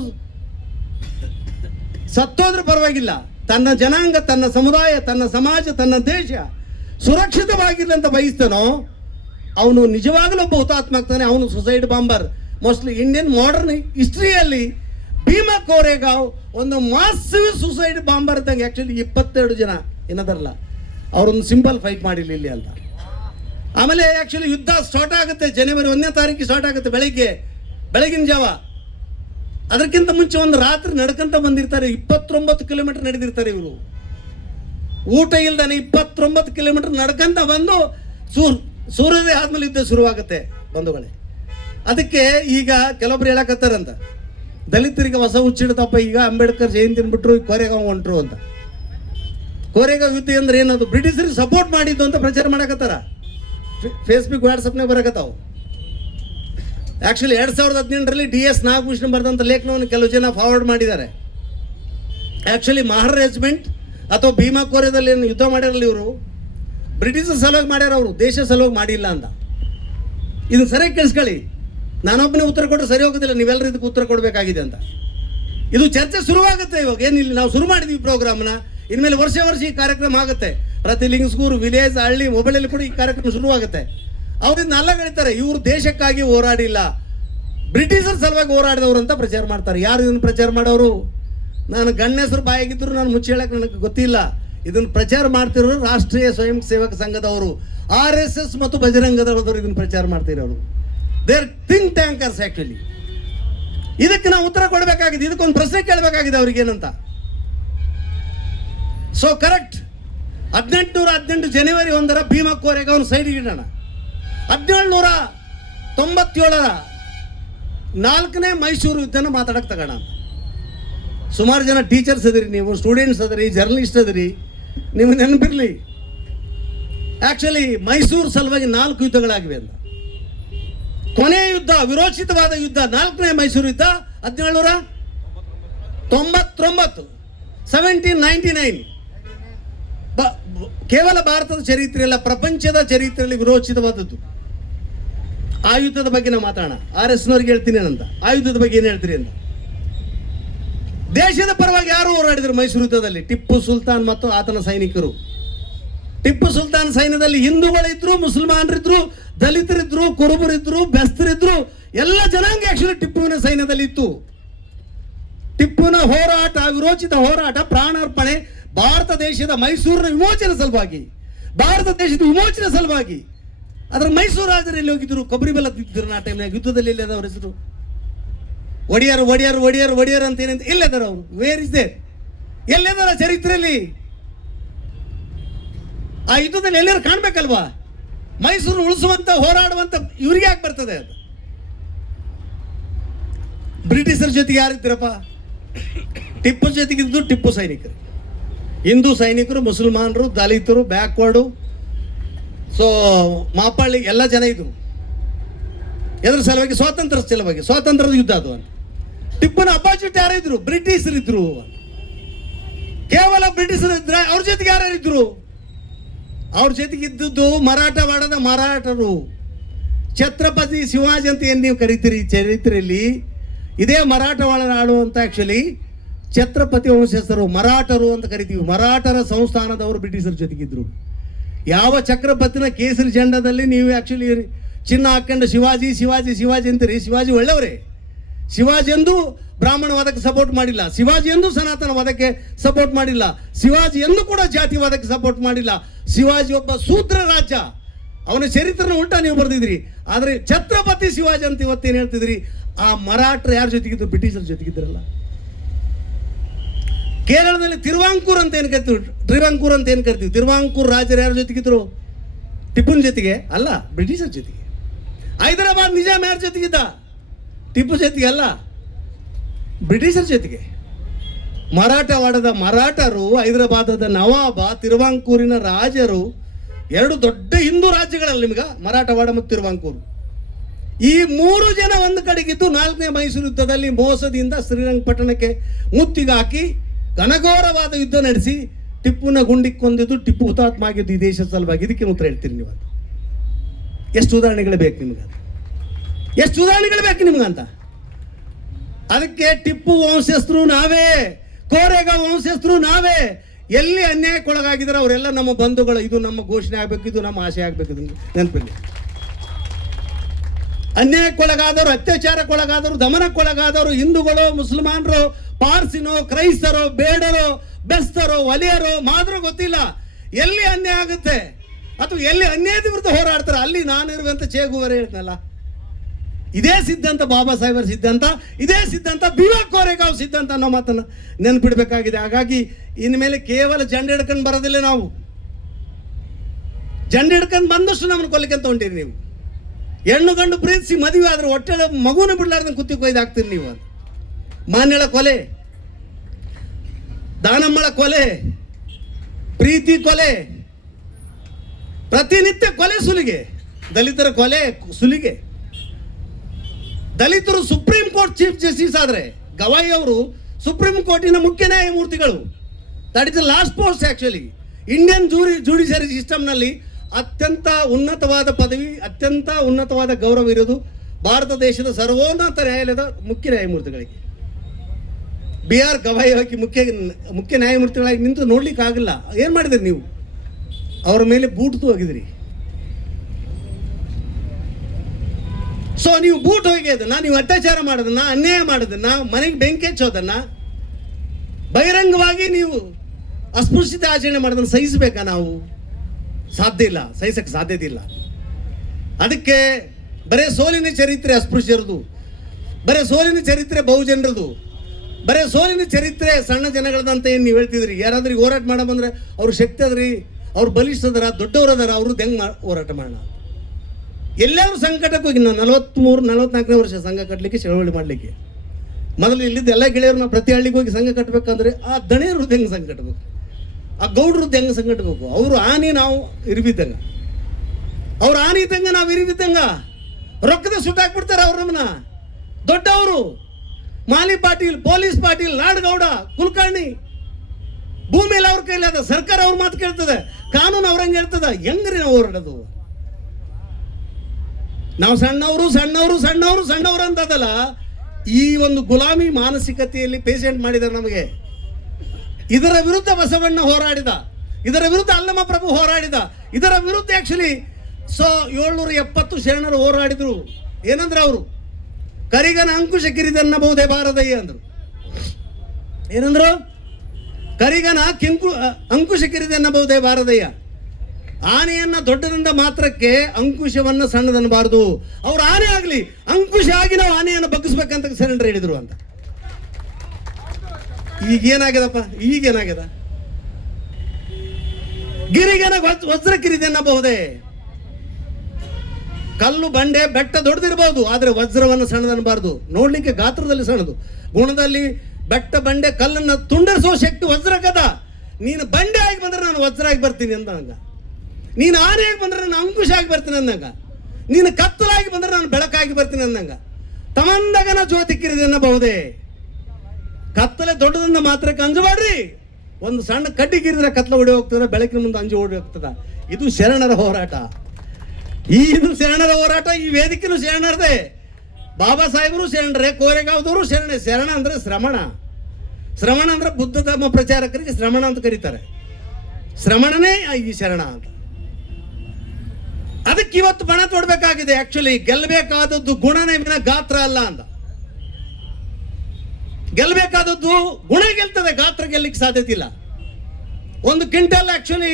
ಸತ್ತೋದ್ರೆ ಪರವಾಗಿಲ್ಲ, ತನ್ನ ಜನಾಂಗ, ತನ್ನ ಸಮುದಾಯ, ತನ್ನ ಸಮಾಜ, ತನ್ನ ದೇಶ ಸುರಕ್ಷಿತವಾಗಿರಲಿ ಅಂತ ಬಯಸ್ತಾನೋ ಅವನು ನಿಜವಾಗಲೂ ಒಬ್ಬ ಹುತಾತ್ಮ ಆಗ್ತಾನೆ. ಅವನು suicide bomber. Mostly Indian modern ಹಿಸ್ಟ್ರಿಯಲ್ಲಿ ಭೀಮಾ ಕೋರೆಗಾಂವ್ ಒಂದು ಮಾಸಿವ್ ಸುಸೈಡ್ ಬಾಂಬರ್ ಇದ್ದಂಗೆ. ಆ್ಯಕ್ಚುಲಿ 22 ಜನ ಏನದರಲ್ಲ, ಅವರೊಂದು ಸಿಂಪಲ್ ಫೈಟ್ ಮಾಡಿಲ್ಲ ಇಲ್ಲಿ ಅಂತ. ಆಮೇಲೆ ಆ್ಯಕ್ಚುಲಿ ಯುದ್ಧ ಸ್ಟಾರ್ಟ್ ಆಗುತ್ತೆ ಜನವರಿ 1ನೇ ತಾರೀಕಿಗೆ ಸ್ಟಾರ್ಟ್ ಆಗುತ್ತೆ. ಬೆಳಗಿನ ಜಾವ. ಅದಕ್ಕಿಂತ ಮುಂಚೆ ಒಂದು ರಾತ್ರಿ ನಡ್ಕಂತ ಬಂದಿರ್ತಾರೆ. 29 ಕಿಲೋಮೀಟರ್ ನಡೆದಿರ್ತಾರೆ ಇವರು. ಊಟ ಇಲ್ದಾನೆ 29 ಕಿಲೋಮೀಟರ್ ನಡ್ಕಂತ ಬಂದು ಸೂರ್ಯೋದಯ ಆದ್ಮೇಲೆ ಯುದ್ಧ ಶುರುವಾಗುತ್ತೆ ಬಂಧುಗಳೇ. ಅದಕ್ಕೆ ಈಗ ಕೆಲವೊಬ್ರು ಹೇಳಕತ್ತಾರಂತ, ದಲಿತರಿಗೆ ಹೊಸ ಹುಚ್ಚಿಡ್ತಪ್ಪ, ಈಗ ಅಂಬೇಡ್ಕರ್ ಜಯಂತಿ ಬಿಟ್ಟರು ಕೋರೆಗಾಂವ್ ಹೊಂಟ್ರು ಅಂತ. ಕೋರೆಗಾಂವ್ ಯುದ್ಧ ಅಂದ್ರೆ ಏನದು? ಬ್ರಿಟಿಷರಿಗೆ ಸಪೋರ್ಟ್ ಮಾಡಿದ್ದು ಅಂತ ಪ್ರಚಾರ ಮಾಡಕತ್ತಾರ. ಫೇಸ್ಬುಕ್ ವಾಟ್ಸಪ್ನಾಗ ಬರಕತ್ತಾವು. ಆ್ಯಕ್ಚುಲಿ 2018ರಲ್ಲಿ DS ನಾಗಭೂಷಣ್ ಬರೆದಂಥ ಲೇಖನವನ್ನು ಕೆಲವು ಜನ ಫಾರ್ವರ್ಡ್ ಮಾಡಿದ್ದಾರೆ. ಆ್ಯಕ್ಚುಲಿ ಮಹಾರ್ ರೆಜಿಮೆಂಟ್ ಅಥವಾ ಭೀಮಾ ಕೋರೆದಲ್ಲಿ ಏನು ಯುದ್ಧ ಮಾಡ್ಯಾರಲ್ಲ ಇವರು, ಬ್ರಿಟಿಷರ್ ಸಲುವಾಗಿ ಮಾಡ್ಯಾರ, ಅವರು ದೇಶ ಸಲುವಾಗಿ ಮಾಡಿಲ್ಲ ಅಂತ. ಇದು ಸರಿಯಾಗಿ ಕೇಳಿಸ್ಕೊಳ್ಳಿ. ನಾನೊಬ್ಬನೇ ಉತ್ತರ ಕೊಟ್ಟರೆ ಸರಿ ಹೋಗೋದಿಲ್ಲ, ನೀವೆಲ್ಲರೂ ಇದಕ್ಕೆ ಉತ್ತರ ಕೊಡಬೇಕಾಗಿದೆ ಅಂತ. ಇದು ಚರ್ಚೆ ಶುರುವಾಗುತ್ತೆ ಇವಾಗ. ಏನಿಲ್ಲ, ನಾವು ಶುರು ಮಾಡಿದ್ವಿ ಪ್ರೋಗ್ರಾಮ್ನ, ಇನ್ಮೇಲೆ ವರ್ಷ ಈ ಕಾರ್ಯಕ್ರಮ ಆಗುತ್ತೆ. ಪ್ರತಿ ಲಿಂಗ್ಸ್ಗೂರು, ವಿಲೇಜ್, ಹಳ್ಳಿ, ಮೊಬೈಲಲ್ಲಿ ಕೂಡ ಈ ಕಾರ್ಯಕ್ರಮ ಶುರುವಾಗುತ್ತೆ. ಅವ್ರಿಂದ ಅಲ್ಲ ಹೇಳ್ತಾರೆ, ಇವರು ದೇಶಕ್ಕಾಗಿ ಹೋರಾಡಿಲ್ಲ, ಬ್ರಿಟಿಷರ್ ಸಲುವಾಗಿ ಹೋರಾಡಿದವರು ಅಂತ ಪ್ರಚಾರ ಮಾಡ್ತಾರೆ. ಯಾರು ಇದನ್ನು ಪ್ರಚಾರ ಮಾಡೋರು? ನಾನು ಗಣ್ಯ ಹೆಸರು ಬಾಯಾಗಿದ್ದರು ನಾನು ಮುಚ್ಚಿ ಹೇಳಕ್ಕೆ ನನಗೆ ಗೊತ್ತಿಲ್ಲ. ಇದನ್ನು ಪ್ರಚಾರ ಮಾಡ್ತಿರೋರು ರಾಷ್ಟ್ರೀಯ ಸ್ವಯಂ ಸೇವಕ ಸಂಘದವರು, RSS ಮತ್ತು ಬಜರಂಗದವರು ಇದನ್ನು ಪ್ರಚಾರ ಮಾಡ್ತಿರೋರು. Their think tankers actually. ಇದಕ್ಕೆ ನಾವು ಉತ್ತರ ಕೊಡಬೇಕಾಗಿದೆ, ಇದಕ್ಕೊಂದು ಪ್ರಶ್ನೆ ಕೇಳಬೇಕಾಗಿದೆ ಅವ್ರಿಗೆ ಏನಂತ. ಸೊ ಕರೆಕ್ಟ್, 1818 ಜನವರಿ 1 ಭೀಮಾ ಕೋರೆಗಾಂವ್ ಸೈಡ್ಗೆ ಇಡೋಣ. 1797 4ನೇ ಮೈಸೂರು ಯುದ್ಧನ ಮಾತಾಡಕ್ಕೆ ತಗೋಣ. ಸುಮಾರು ಜನ ಟೀಚರ್ಸ್ ಅದಿರಿ, ನೀವು ಸ್ಟೂಡೆಂಟ್ಸ್ ಅದರಿ, ಜರ್ನಲಿಸ್ಟ್ ಅದರಿ, ನಿಮಗೆ ನೆನಪಿರಲಿ. ಆ್ಯಕ್ಚುಲಿ ಮೈಸೂರು ಸಲುವಾಗಿ 4 ಯುದ್ಧಗಳಾಗಿವೆ ಅಂತ. ಕೊನೆಯ ಯುದ್ಧ, ವಿರೋಚಿತವಾದ ಯುದ್ಧ, 4ನೇ ಮೈಸೂರು ಯುದ್ಧ 1799, 1799. ಕೇವಲ ಭಾರತದ ಚರಿತ್ರೆ ಅಲ್ಲ, ಪ್ರಪಂಚದ ಚರಿತ್ರೆಯಲ್ಲಿ ವಿರೋಚಿತವಾದದ್ದು. ಆ ಯುದ್ಧದ ಬಗ್ಗೆ ನಾವು ಮಾತಾಡೋಣ. RSನವ್ರಿಗೆ ಹೇಳ್ತೀನಿ ಏನಂತ, ಆ ಯುದ್ಧದ ಬಗ್ಗೆ ಏನು ಹೇಳ್ತೀರಿ ಅಂತ. ದೇಶದ ಪರವಾಗಿ ಯಾರು ಹೋರಾಡಿದರು ಮೈಸೂರು ಯುದ್ಧದಲ್ಲಿ? ಟಿಪ್ಪು ಸುಲ್ತಾನ್ ಮತ್ತು ಆತನ ಸೈನಿಕರು. ಟಿಪ್ಪು ಸುಲ್ತಾನ್ ಸೈನ್ಯದಲ್ಲಿ ಹಿಂದೂಗಳಿದ್ರು, ಮುಸಲ್ಮಾನರಿದ್ರು, ದಲಿತರಿದ್ರು, ಕುರುಬರಿದ್ರು, ಬೆಸ್ತರಿದ್ರು, ಎಲ್ಲ ಜನಾಂಗ ಆಕ್ಚುಲಿ ಟಿಪ್ಪುವಿನ ಸೈನ್ಯದಲ್ಲಿ ಇತ್ತು. ಟಿಪ್ಪುವಿನ ಹೋರಾಟ, ವಿರೋಚಿತ ಹೋರಾಟ, ಪ್ರಾಣಾರ್ಪಣೆ, ಭಾರತ ದೇಶದ ಮೈಸೂರಿನ ವಿಮೋಚನೆ ಸಲುವಾಗಿ, ಭಾರತ ದೇಶದ ವಿಮೋಚನೆ ಸಲುವಾಗಿ. ಅದರ ಮೈಸೂರು ರಾಜರು ಎಲ್ಲಿ ಹೋಗಿದ್ರು? ಕೊಬ್ಬರಿ ಬೆಲ್ಲ ತಿಂತಿದ್ರು ಆ ಟೈಮ್ನಾಗ. ಯುದ್ಧದಲ್ಲಿ ಎಲ್ಲಿದೆ ಅವ್ರ ಹೆಸರು? ಒಡೆಯರು ಒಡೆಯರು ಒಡೆಯರು ಒಡೆಯರು ಅಂತ ಏನಂತ ಎಲ್ಲದಾರ ಅವರು? Where is there? ಎಲ್ಲದಾರ ಚರಿತ್ರೆಯಲ್ಲಿ? ಆ ಯುದ್ಧದಲ್ಲಿ ಎಲ್ಲರೂ ಕಾಣ್ಬೇಕಲ್ವಾ? ಮೈಸೂರು ಉಳಿಸುವಂತ, ಹೋರಾಡುವಂತ ಇವ್ರಿಗೆ ಯಾಕೆ ಬರ್ತದೆ ಅದು? ಬ್ರಿಟಿಷರ ಜೊತೆಗೆ ಯಾರಿದ್ರಪ್ಪ? ಟಿಪ್ಪು ಜೊತೆಗಿದ್ದು ಟಿಪ್ಪು ಸೈನಿಕರು, ಹಿಂದೂ ಸೈನಿಕರು, ಮುಸಲ್ಮಾನರು, ದಲಿತರು, ಬ್ಯಾಕ್ವರ್ಡು, ಸೊ ಮಾಪಾಳಿ ಎಲ್ಲ ಜನ ಇದ್ರು. ಎದ್ರ ಸಲುವಾಗಿ? ಸ್ವಾತಂತ್ರ್ಯ ಸಲುವಾಗಿ, ಸ್ವಾತಂತ್ರ್ಯದ ಯುದ್ಧ ಅದು ಅಂತ. ಟಿಪ್ಪುನ ಅಪೋಸಿಟ್ ಯಾರಿದ್ರು? ಬ್ರಿಟಿಷರಿದ್ರು. ಕೇವಲ ಬ್ರಿಟಿಷರು ಇದ್ರೆ ಅವ್ರ ಜೊತೆಗೆ ಯಾರ್ಯಾರಿದ್ರು? ಅವ್ರ ಜೊತೆಗೆ ಇದ್ದದ್ದು ಮರಾಠವಾಡದ ಮರಾಠರು. ಛತ್ರಪತಿ ಶಿವಾಜಿ ಅಂತ ಏನು ನೀವು ಕರಿತೀರಿ ಚರಿತ್ರೆಯಲ್ಲಿ, ಇದೇ ಮರಾಠವಾಡ ನಾಡು ಅಂತ. ಆ್ಯಕ್ಚುಲಿ ಛತ್ರಪತಿ ವಂಶಸ್ಥರು ಮರಾಠರು ಅಂತ ಕರಿತೀವಿ. ಮರಾಠರ ಸಂಸ್ಥಾನದವರು ಬ್ರಿಟಿಷರ ಜೊತೆಗಿದ್ರು. ಯಾವ ಚಕ್ರಪತಿನ ಕೇಸರಿ ಜೆಂಡಾದಲ್ಲಿ ನೀವು ಆ್ಯಕ್ಚುಲಿ ಚಿನ್ನ ಹಾಕೊಂಡು ಶಿವಾಜಿ ಶಿವಾಜಿ ಶಿವಾಜಿ ಅಂತೀರಿ? ಶಿವಾಜಿ ಒಳ್ಳೆಯವರೇ. ಶಿವಾಜಿ ಎಂದು ಬ್ರಾಹ್ಮಣವಾದಕ್ಕೆ ಸಪೋರ್ಟ್ ಮಾಡಿಲ್ಲ, ಶಿವಾಜಿ ಎಂದು ಸನಾತನವಾದಕ್ಕೆ ಸಪೋರ್ಟ್ ಮಾಡಿಲ್ಲ, ಶಿವಾಜಿ ಎಂದು ಕೂಡ ಜಾತಿವಾದಕ್ಕೆ ಸಪೋರ್ಟ್ ಮಾಡಿಲ್ಲ. ಶಿವಾಜಿ ಒಬ್ಬ ಶೂದ್ರ ರಾಜ, ಅವನ ಚರಿತ್ರೆನ ಉಲ್ಟಾ ನೀವು ಬರೆದಿದ್ರಿ. ಆದರೆ ಛತ್ರಪತಿ ಶಿವಾಜಿ ಅಂತ ಇವತ್ತೇನು ಹೇಳ್ತಿದ್ರಿ? ಆ ಮರಾಠರು ಯಾರ ಜೊತೆಗಿದ್ರು? ಬ್ರಿಟಿಷರ ಜೊತೆಗಿದ್ರಲ್ಲ. ಕೇರಳದಲ್ಲಿ ತಿರುವಾಂಕೂರ್ ಅಂತ ಏನು ಕರಿತೀವಿ, ತ್ರಿವಾಂಕೂರ್ ಅಂತ ಏನು ಕರಿತೀವಿ, ತಿರುವಾಂಕೂರ್ ರಾಜರು ಯಾರ ಜೊತೆಗಿದ್ರು? ಟಿಪ್ಪುನ ಜೊತೆಗೆ ಅಲ್ಲ, ಬ್ರಿಟಿಷರ ಜೊತೆಗೆ. ಹೈದರಾಬಾದ್ ನಿಜಾಮ್ ಯಾರ ಜೊತೆಗಿದ್ದ? ಟಿಪ್ಪು ಜೊತೆಗೆ ಅಲ್ಲ, ಬ್ರಿಟಿಷರ ಜೊತೆಗೆ. ಮರಾಠವಾಡದ ಮರಾಠರು, ಹೈದರಾಬಾದದ ನವಾಬ, ತಿರುವಾಂಕೂರಿನ ರಾಜರು, 2 ದೊಡ್ಡ ಹಿಂದೂ ರಾಜ್ಯಗಳಲ್ಲಿ ನಿಮ್ಗೆ ಮರಾಠವಾಡ ಮತ್ತು ತಿರುವಾಂಕೂರು. ಈ 3 ಜನ ಒಂದು ಕಡೆಗಿದ್ದು 4ನೇ ಮೈಸೂರು ಯುದ್ಧದಲ್ಲಿ ಮೋಸದಿಂದ ಶ್ರೀರಂಗಪಟ್ಟಣಕ್ಕೆ ಮುತ್ತಿಗೆ ಹಾಕಿ ಘನಘೋರವಾದ ಯುದ್ಧ ನಡೆಸಿ ಟಿಪ್ಪುನ ಗುಂಡಿಗೆ ಕೊಂದಿದ್ದು, ಟಿಪ್ಪು ಹುತಾತ್ಮ ಆಗಿದ್ದು ಈ ದೇಶದ ಸಲುವಾಗಿ. ಇದಕ್ಕೆ ಉತ್ತರ ಹೇಳ್ತೀರಿ ನೀವು? ಎಷ್ಟು ಉದಾಹರಣೆಗಳು ಬೇಕು ನಿಮ್ಗೆ? ಎಷ್ಟು ಉದಾಹರಣೆಗಳು ಬೇಕು ನಿಮ್ಗಂತ? ಅದಕ್ಕೆ ಟಿಪ್ಪು ವಂಶಸ್ಥರು ನಾವೇ, ಕೋರೆಗಾಂವ್ ವಂಶಸ್ಥರು ನಾವೇ. ಎಲ್ಲಿ ಅನ್ಯಾಯಕ್ಕೊಳಗಾಗಿದ್ದಾರೆ ಅವರೆಲ್ಲ ನಮ್ಮ ಬಂಧುಗಳು. ಇದು ನಮ್ಮ ಘೋಷಣೆ ಆಗಬೇಕು, ಇದು ನಮ್ಮ ಆಶೆ ಆಗಬೇಕು. ಇದು ನೆನಪಿರಲಿ. ಅನ್ಯಾಯಕ್ಕೊಳಗಾದವರು, ಅತ್ಯಾಚಾರಕ್ಕೊಳಗಾದವರು, ದಮನಕ್ಕೊಳಗಾದವರು ಹಿಂದೂಗಳು, ಮುಸಲ್ಮಾನರು, ಪಾರ್ಸಿನೋ, ಕ್ರೈಸ್ತರೋ, ಬೇಡರೋ, ಬೆಸ್ತರೋ, ವಲಿಯರೋ ಮಾತ್ರ ಗೊತ್ತಿಲ್ಲ. ಎಲ್ಲಿ ಅನ್ಯಾಯ ಆಗುತ್ತೆ ಅಥವಾ ಎಲ್ಲಿ ಅನ್ಯಾಯದ ವಿರುದ್ಧ ಹೋರಾಡ್ತಾರೆ ಅಲ್ಲಿ ನಾನಿರುವಂತ ಚೇಗುವರೆ ಹೇಳ್ತನಲ್ಲ. ಇದೇ ಸಿದ್ಧಾಂತ ಬಾಬಾ ಸಾಹೇಬರ ಸಿದ್ಧಾಂತ, ಇದೇ ಸಿದ್ಧಾಂತ ಭೀಮಾ ಕೋರೆಗಾಂವ್ ಸಿದ್ಧಾಂತ ಅನ್ನೋ ಮಾತನ್ನು ನೆನಪಿಡಬೇಕಾಗಿದೆ. ಹಾಗಾಗಿ ಇನ್ಮೇಲೆ ಕೇವಲ ಜಂಡ ಹಿಡ್ಕೊಂಡು ಬರೋದಿಲ್ಲ ನಾವು. ಜಂಡ ಹಿಡ್ಕೊಂಡು ಬಂದಷ್ಟು ನಮ್ಮನ್ನು ಕೊಲ್ಲಿಕ್ಕೆ ಅಂತ ಹೊಂಟಿರಿ ನೀವು. ಹೆಣ್ಣು ಗಂಡು ಪ್ರೀತಿಸಿ ಮದುವೆ ಆದ್ರೆ ಹೊಟ್ಟೆ ಮಗುನ ಬಿಡ್ಲಾರ್ದಂಗೆ ಕುತ್ತಿ ಕೊಯ್ದಾಕ್ತೀರಿ ನೀವು ಅಂತ. ಮಾನ್ಯಳ ಕೊಲೆ, ದಾನಮ್ಮಳ ಕೊಲೆ, ಪ್ರೀತಿ ಕೊಲೆ, ಪ್ರತಿನಿತ್ಯ ಕೊಲೆ ಸುಲಿಗೆ, ದಲಿತರ ಕೊಲೆ ಸುಲಿಗೆ. ದಲಿತರು ಸುಪ್ರೀಂ ಕೋರ್ಟ್ ಚೀಫ್ ಜಸ್ಟಿಸ್ ಆದ್ರೆ ಗವಾಯಿ ಅವರು ಸುಪ್ರೀಂ ಕೋರ್ಟಿನ ಮುಖ್ಯ ನ್ಯಾಯಮೂರ್ತಿಗಳು. That is the last post actually. Indian judiciary ಸಿಸ್ಟಮ್ನಲ್ಲಿ ಅತ್ಯಂತ ಉನ್ನತವಾದ ಪದವಿ, ಅತ್ಯಂತ ಉನ್ನತವಾದ ಗೌರವ ಇರೋದು ಭಾರತ ದೇಶದ ಸರ್ವೋನ್ನತ ನ್ಯಾಯಾಲಯದ ಮುಖ್ಯ ನ್ಯಾಯಮೂರ್ತಿಗಳಿಗೆ. ಬಿ ಆರ್ ಗವಾಯಿ ಹಾಕಿ ಮುಖ್ಯ ನ್ಯಾಯಮೂರ್ತಿಗಳಾಗಿ ನಿಂತು ನೋಡ್ಲಿಕ್ಕೆ ಆಗಲ್ಲ. ಏನು ಮಾಡಿದ್ರಿ ನೀವು? ಅವರ ಮೇಲೆ ಬೂಟು ಹೋಗಿದ್ರಿ. ಸೊ ನೀವು ಬೂಟ್ ಹೋಗಿದ್ದನ್ನ, ನೀವು ಅತ್ಯಾಚಾರ ಮಾಡೋದನ್ನ, ಅನ್ಯಾಯ ಮಾಡೋದನ್ನ, ಮನೆಗೆ ಬೆಂಕಿ ಹಚ್ಚೋದನ್ನ, ಬಹಿರಂಗವಾಗಿ ನೀವು ಅಸ್ಪೃಶ್ಯತೆ ಆಚರಣೆ ಮಾಡೋದನ್ನು ಸಹಿಸಬೇಕಾ ನಾವು? ಸಾಧ್ಯ ಇಲ್ಲ, ಸಹಿಸಕ್ಕೆ ಸಾಧ್ಯತೆ ಇಲ್ಲ. ಅದಕ್ಕೆ ಬರೇ ಸೋಲಿನ ಚರಿತ್ರೆ ಅಸ್ಪೃಶ್ಯರದು, ಬರೇ ಸೋಲಿನ ಚರಿತ್ರೆ ಬಹುಜನರದು, ಬರೇ ಸೋಲಿನ ಚರಿತ್ರೆ ಸಣ್ಣ ಜನಗಳದಂತ ಏನು ನೀವು ಹೇಳ್ತಿದ್ರಿ. ಯಾರಾದ್ರೂ ಹೋರಾಟ ಮಾಡ ಬಂದ್ರೆ ಅವ್ರ ಶಕ್ತಿ ಅದ್ರಿ, ಅವ್ರು ಬಲಿಷ್ಠದರ, ದೊಡ್ಡವರದಾರ, ಅವ್ರದ್ದು ಹೆಂಗೆ ಹೋರಾಟ ಮಾಡೋಣ? ಎಲ್ಲರೂ ಸಂಕಟಕ್ಕೆ ಹೋಗಿ ನಾನು 43-44 ವರ್ಷ ಸಂಘ ಕಟ್ಟಲಿಕ್ಕೆ, ಚಳವಳಿ ಮಾಡಲಿಕ್ಕೆ. ಮೊದಲು ಇಲ್ಲಿದ್ದು ಎಲ್ಲ ಗೆಳೆಯರು ಪ್ರತಿ ಹಳ್ಳಿಗೆ ಹೋಗಿ ಸಂಘ ಕಟ್ಟಬೇಕಂದ್ರೆ ಆ ದಣಿಯರದ್ದು ಹೆಂಗೆ ಸಂಘ ಕಟ್ಟಬೇಕು, ಆ ಗೌಡ್ರದ್ದು ಹೆಂಗೆ ಸಂಘ ಕಟ್ಟಬೇಕು? ಅವರು ಆನೆ, ನಾವು ಇರಿಬಿದ್ದಂಗ. ಅವ್ರು ಆನೆ ಇದ್ದಂಗ, ನಾವು ಇರಿಬಿದ್ದಂಗ. ರೊಕ್ಕದ ಸುಟ್ಟಾಕ್ಬಿಡ್ತಾರೆ ಅವ್ರು ನಮ್ಮನ್ನ. ದೊಡ್ಡವರು ಮಾಲಿ ಪಾಟೀಲ್, ಪೊಲೀಸ್ ಪಾಟೀಲ್, ನಾಡಗೌಡ, ಕುಲಕರ್ಣಿ, ಭೂಮಿ ಎಲ್ಲ ಅವ್ರ ಕೈಲಿ ಅದ. ಸರ್ಕಾರ ಅವ್ರ ಮಾತು ಕೇಳ್ತದೆ, ಕಾನೂನು ಅವ್ರಂಗೆ ಹೇಳ್ತದ. ಹೆಂಗ್ರಿ ನಾವು ಹೋರಾಡೋದು? ನಾವು ಸಣ್ಣವರು ಸಣ್ಣವರು ಸಣ್ಣವರು ಸಣ್ಣವರು ಅಂತದಲ್ಲ. ಈ ಒಂದು ಗುಲಾಮಿ ಮಾನಸಿಕತೆಯಲ್ಲಿ ಪೇಷಂಟ್ ಮಾಡಿದ್ದಾರೆ ನಮಗೆ. ಇದರ ವಿರುದ್ಧ ಬಸವಣ್ಣ ಹೋರಾಡಿದ, ಇದರ ವಿರುದ್ಧ ಅಲ್ಲಮ ಪ್ರಭು ಹೋರಾಡಿದ, ಇದರ ವಿರುದ್ಧ ಆಕ್ಚುಲಿ 770 ಶರಣರು ಹೋರಾಡಿದ್ರು. ಏನಂದ್ರೆ ಅವರು ಕರಿಗನ ಅಂಕುಶ ಕಿರಿದನ್ನಬಹುದೇ ಬಾರದಯ್ಯ ಅಂದ್ರು. ಏನಂದ್ರು? ಕರಿಗನ ಅಂಕುಶ ಕಿರಿದನ್ನಬಹುದೇ ಬಾರದಯ್ಯ. ಆನೆಯನ್ನ ದೊಡ್ಡದಿಂದ ಮಾತ್ರಕ್ಕೆ ಅಂಕುಶವನ್ನ ಸಣ್ಣದನ್ನಬಾರದು. ಅವ್ರು ಆನೆ ಆಗ್ಲಿ, ಅಂಕುಶ ಆಗಿ ನಾವು ಆನೆಯನ್ನು ಬಗ್ಗಿಸ್ಬೇಕಂತ ಸರೆಂಡರ್ ಹೇಳಿದ್ರು ಅಂತ. ಈಗೇನಾಗ್ಯದಪ್ಪ? ಈಗೇನಾಗ್ಯದ? ಗಿರಿಗನ ವಜ್ರ ಕಿರಿದೆನ್ನಬಹುದೇ. ಕಲ್ಲು ಬಂಡೆ ಬೆಟ್ಟ ದೊಡ್ಡದಿರಬಹುದು, ಆದ್ರೆ ವಜ್ರವನ್ನು ಸಣ್ಣದನ್ನಬಾರದು. ನೋಡ್ಲಿಕ್ಕೆ ಗಾತ್ರದಲ್ಲಿ ಸಣ್ಣದು, ಗುಣದಲ್ಲಿ ಬೆಟ್ಟ ಬಂಡೆ ಕಲ್ಲನ್ನು ತುಂಡರಿಸುವ ಶಕ್ತಿ ವಜ್ರಕದ. ನೀನು ಬಂಡೆ ಆಗಿ ಬಂದ್ರೆ ನಾನು ವಜ್ರ ಆಗಿ ಬರ್ತೀನಿ ಅಂದಂಗ, ನೀನು ಆನೆಯಾಗಿ ಬಂದ್ರೆ ನಾನು ಅಂಕುಶ ಆಗಿ ಬರ್ತೀನಿ ಅಂದಂಗ, ನೀನು ಕತ್ತಲಾಗಿ ಬಂದ್ರೆ ನಾನು ಬೆಳಕಾಗಿ ಬರ್ತೀನಿ ಅಂದಂಗ. ತಮಂದಗನ ಜ್ಯೋತಿ ಕಿರಿದೆನ್ನಬಹುದೇ. ಕತ್ತಲೆ ದೊಡ್ಡದಿಂದ ಮಾತ್ರಕ್ಕೆ ಅಂಜಬಾಡ್ರಿ. ಒಂದು ಸಣ್ಣ ಕಡ್ಡಿ ಕಿರಿದ್ರೆ ಕತ್ತಲ ಹೊಡಿ ಹೋಗ್ತದ, ಬೆಳಕಿನ ಮುಂದೆ ಅಂಜು ಓಡಿ ಹೋಗ್ತದ. ಇದು ಶರಣರ ಹೋರಾಟ. ಇದು ಶರಣರ ಹೋರಾಟ. ಈ ವೇದಿಕೆನೂ ಶರಣರದೆ. ಬಾಬಾ ಸಾಹೇಬರು ಶರಣರೇ, ಕೋರೆಗಾವದವರು ಶರಣೆ. ಶರಣ ಅಂದ್ರೆ ಶ್ರಮಣ. ಶ್ರಮಣ ಅಂದ್ರೆ ಬುದ್ಧ ಧರ್ಮ ಪ್ರಚಾರಕರಿಗೆ ಶ್ರಮಣ ಅಂತ ಕರೀತಾರೆ. ಶ್ರಮಣನೇ ಈ ಶರಣ ಅಂತ. ಅದಕ್ಕೆ ಇವತ್ತು ಬಣ ತೊಡಬೇಕಾಗಿದೆ. ಆಕ್ಚುಲಿ ಗೆಲ್ಲಬೇಕಾದದ್ದು ಗುಣನೇ ವಿನ ಗಾತ್ರ ಅಲ್ಲ ಅಂತ. ಗೆಲ್ಲಬೇಕಾದದ್ದು ಗುಣ ಗೆಲ್ತದೆ, ಗಾತ್ರ ಗೆಲ್ಲಿಕ್ಕೆ ಸಾಧ್ಯತೆ ಇಲ್ಲ. ಒಂದು ಕ್ವಿಂಟಲ್ ಆಕ್ಚುಲಿ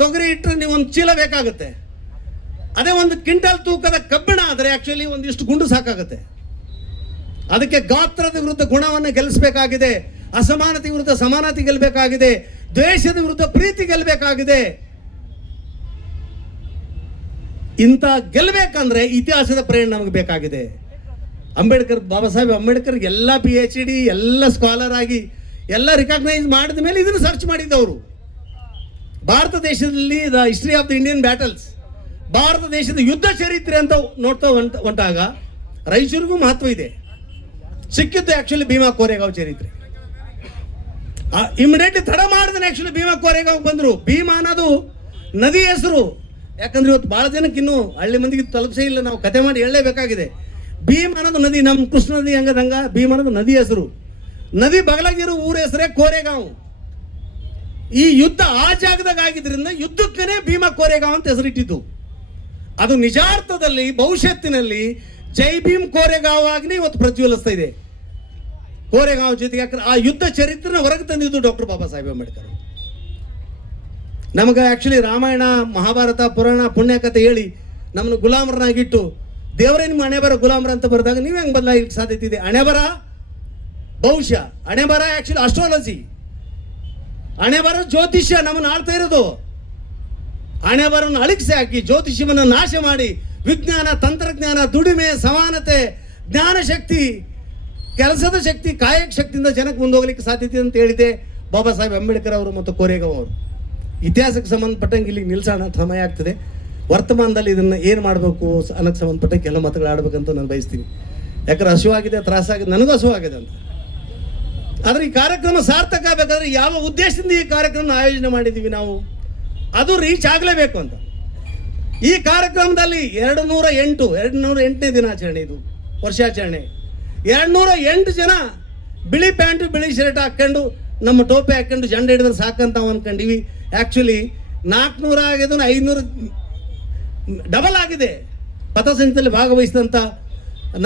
ತೊಗರಿ ಇಟ್ಟರೆ ನೀವು ಒಂದು ಚೀಲ ಬೇಕಾಗುತ್ತೆ. ಅದೇ ಒಂದು ಕ್ವಿಂಟಲ್ ತೂಕದ ಕಬ್ಬಿಣ ಆದರೆ ಆಕ್ಚುಲಿ ಒಂದಿಷ್ಟು ಗುಂಡು ಸಾಕಾಗುತ್ತೆ. ಅದಕ್ಕೆ ಗಾತ್ರದ ವಿರುದ್ಧ ಗುಣವನ್ನು ಗೆಲ್ಲಿಸಬೇಕಾಗಿದೆ, ಅಸಮಾನತೆ ವಿರುದ್ಧ ಸಮಾನತೆ ಗೆಲ್ಲಬೇಕಾಗಿದೆ, ದ್ವೇಷದ ವಿರುದ್ಧ ಪ್ರೀತಿ ಗೆಲ್ಲಬೇಕಾಗಿದೆ. ಇಂಥ ಗೆಲ್ಲಬೇಕಂದ್ರೆ ಇತಿಹಾಸದ ಪ್ರೇರಣೆ ನಮಗೆ ಬೇಕಾಗಿದೆ. ಅಂಬೇಡ್ಕರ್, ಬಾಬಾ ಸಾಹೇಬ್ ಅಂಬೇಡ್ಕರ್ ಎಲ್ಲ PhD, ಎಲ್ಲ ಸ್ಕಾಲರ್ ಆಗಿ ಎಲ್ಲ ರಿಕಾಗ್ನೈಸ್ ಮಾಡಿದ ಮೇಲೆ ಇದನ್ನು ಸರ್ಚ್ ಮಾಡಿದ್ದವರು. ಭಾರತ ದೇಶದಲ್ಲಿ the history of the Indian battles, Bharat ದೇಶದ ಯುದ್ಧ ಚರಿತ್ರೆ ಅಂತ ನೋಡ್ತಾ ಹೊಂಟಾಗ ರಾಯಚೂರಿಗೂ ಮಹತ್ವ ಇದೆ. ಸಿಕ್ಕಿದ್ದು ಆಕ್ಚುಲಿ ಭೀಮಾ ಕೋರೆಗಾಂವ್ ಚರಿತ್ರೆ. ಇಮಿಡಿಯೇಟ್ಲಿ ತಡ ಮಾಡಿದ್ರೆ ಆಕ್ಚುಲಿ ಭೀಮಾ ಕೋರೆಗಾಂವ್ ಬಂದರು. ಭೀಮಾ ಅನ್ನೋದು ನದಿ ಹೆಸರು. ಯಾಕಂದ್ರೆ ಇವತ್ತು ಭಾಳ ಜನಕ್ಕೆ ಇನ್ನೂ ಹಳ್ಳಿ ಮಂದಿಗೆ ತಲುಪಿಸೇ ಇಲ್ಲ, ನಾವು ಕತೆ ಮಾಡಿ ಹೇಳಲೇಬೇಕಾಗಿದೆ. ಭೀಮ್ ಅನ್ನೋದು ನದಿ, ನಮ್ಮ ಕೃಷ್ಣ ನದಿ ಹಂಗದಂಗ ಭೀಮ್ ಅನ್ನೋದು ನದಿ ಹೆಸರು. ನದಿ ಬಗಲಾಗಿರೋ ಊರ ಹೆಸರೇ ಕೋರೆಗಾಂವ್. ಈ ಯುದ್ಧ ಆ ಜಾಗದಾಗ ಆಗಿದ್ರಿಂದ ಯುದ್ಧಕ್ಕೇ ಭೀಮಾ ಕೋರೆಗಾಂವ್ ಅಂತ ಹೆಸರಿಟ್ಟಿದ್ದು. ಅದು ನಿಜಾರ್ಥದಲ್ಲಿ ಭವಿಷ್ಯತ್ತಿನಲ್ಲಿ ಜೈ ಭೀಮ್ ಕೋರೆಗಾಂವ್ ಆಗಿ ಇವತ್ತು ಪ್ರಜ್ವಲಿಸ್ತಾ ಇದೆ. ಕೋರೆಗಾಂವ್ ಜೊತೆಗೆ ಯಾಕಂದ್ರೆ ಆ ಯುದ್ಧ ಚರಿತ್ರೆನ ಹೊರಗೆ ತಂದಿದ್ದು ಡಾಕ್ಟರ್ ಬಾಬಾ ಸಾಹೇಬ್ ಅಂಬೇಡ್ಕರ್. ನಮಗೆ ಆಕ್ಚುಲಿ ರಾಮಾಯಣ, ಮಹಾಭಾರತ, ಪುರಾಣ, ಪುಣ್ಯಕಥೆ ಹೇಳಿ ನಮ್ಮನ್ನು ಗುಲಾಮರನ್ನಾಗಿಟ್ಟು ದೇವರೇ ನಿಮ್ಮ ಹಣೆ ಬರ ಗುಲಾಮರ ಅಂತ ಬರೆದಾಗ ನೀವು ಹೆಂಗೆ ಬದಲಾಗಲಿಕ್ಕೆ ಸಾಧ್ಯತೆ ಇದೆ? ಹಣೆ ಬರ ಬಹುಶಃ, ಹಣೆ ಬರ ಆಕ್ಚುಲಿ ಅಸ್ಟ್ರಾಲಜಿ, ಹಣೆ ಬರ ಜ್ಯೋತಿಷ್ಯ ನಮ್ಮನ್ನು ಆಳ್ತಾ ಇರೋದು. ಹಣೆ ಬರನ್ನು ಅಳಿಸಿ ಹಾಕಿ ಜ್ಯೋತಿಷ್ಯವನ್ನು ನಾಶ ಮಾಡಿ ವಿಜ್ಞಾನ, ತಂತ್ರಜ್ಞಾನ, ದುಡಿಮೆ, ಸಮಾನತೆ, ಜ್ಞಾನಶಕ್ತಿ, ಕೆಲಸದ ಶಕ್ತಿ, ಕಾಯಕ ಶಕ್ತಿಯಿಂದ ಜನಕ್ಕೆ ಮುಂದೋಗ್ಲಿಕ್ಕೆ ಸಾಧ್ಯತೆ ಅಂತ ಹೇಳಿದೆ ಬಾಬಾ ಸಾಹೇಬ್ ಅಂಬೇಡ್ಕರ್ ಅವರು ಮತ್ತು ಕೋರೆಗಾಂವ್ ಅವರು. ಇತಿಹಾಸಕ್ಕೆ ಸಂಬಂಧಪಟ್ಟಂಗೆ ಇಲ್ಲಿಗೆ ನಿಲ್ಸೋಣ ಸಮಯ ಆಗ್ತದೆ. ವರ್ತಮಾನದಲ್ಲಿ ಇದನ್ನು ಏನು ಮಾಡಬೇಕು ಅನ್ನೋಕ್ಕೆ ಸಂಬಂಧಪಟ್ಟ ಕೆಲವು ಮಾತುಗಳು ಆಡ್ಬೇಕಂತ ನಾನು ಬಯಸ್ತೀನಿ. ಯಾಕಂದ್ರೆ ಹಸುವಾಗಿದೆ, ತ್ರಾಸಾಗಿದೆ, ನನಗೂ ಹಸುವಾಗಿದೆ ಅಂತ. ಆದರೆ ಈ ಕಾರ್ಯಕ್ರಮ ಸಾರ್ಥಕ ಆಗಬೇಕಾದ್ರೆ ಯಾವ ಉದ್ದೇಶದಿಂದ ಈ ಕಾರ್ಯಕ್ರಮ ಆಯೋಜನೆ ಮಾಡಿದ್ದೀವಿ ನಾವು, ಅದು ರೀಚ್ ಆಗಲೇಬೇಕು ಅಂತ. ಈ ಕಾರ್ಯಕ್ರಮದಲ್ಲಿ 208ನೇ ದಿನಾಚರಣೆ, ಇದು ವರ್ಷಾಚರಣೆ. 208 ಜನ ಬಿಳಿ ಪ್ಯಾಂಟು ಬಿಳಿ ಶರ್ಟ್ ಹಾಕ್ಕೊಂಡು ನಮ್ಮ ಟೋಪಿ ಹಾಕ್ಕೊಂಡು ಜಂಡ ಹಿಡಿದ್ರೆ ಸಾಕಂತ ನಾವು ಅಂದ್ಕೊಂಡಿವಿ. ಆ್ಯಕ್ಚುಲಿ 400 ಆಗಿದ್ದು 500 ಡಬಲ್ ಆಗಿದೆ. ಪಥಸಂಚಲನದಲ್ಲಿ ಭಾಗವಹಿಸಿದಂಥ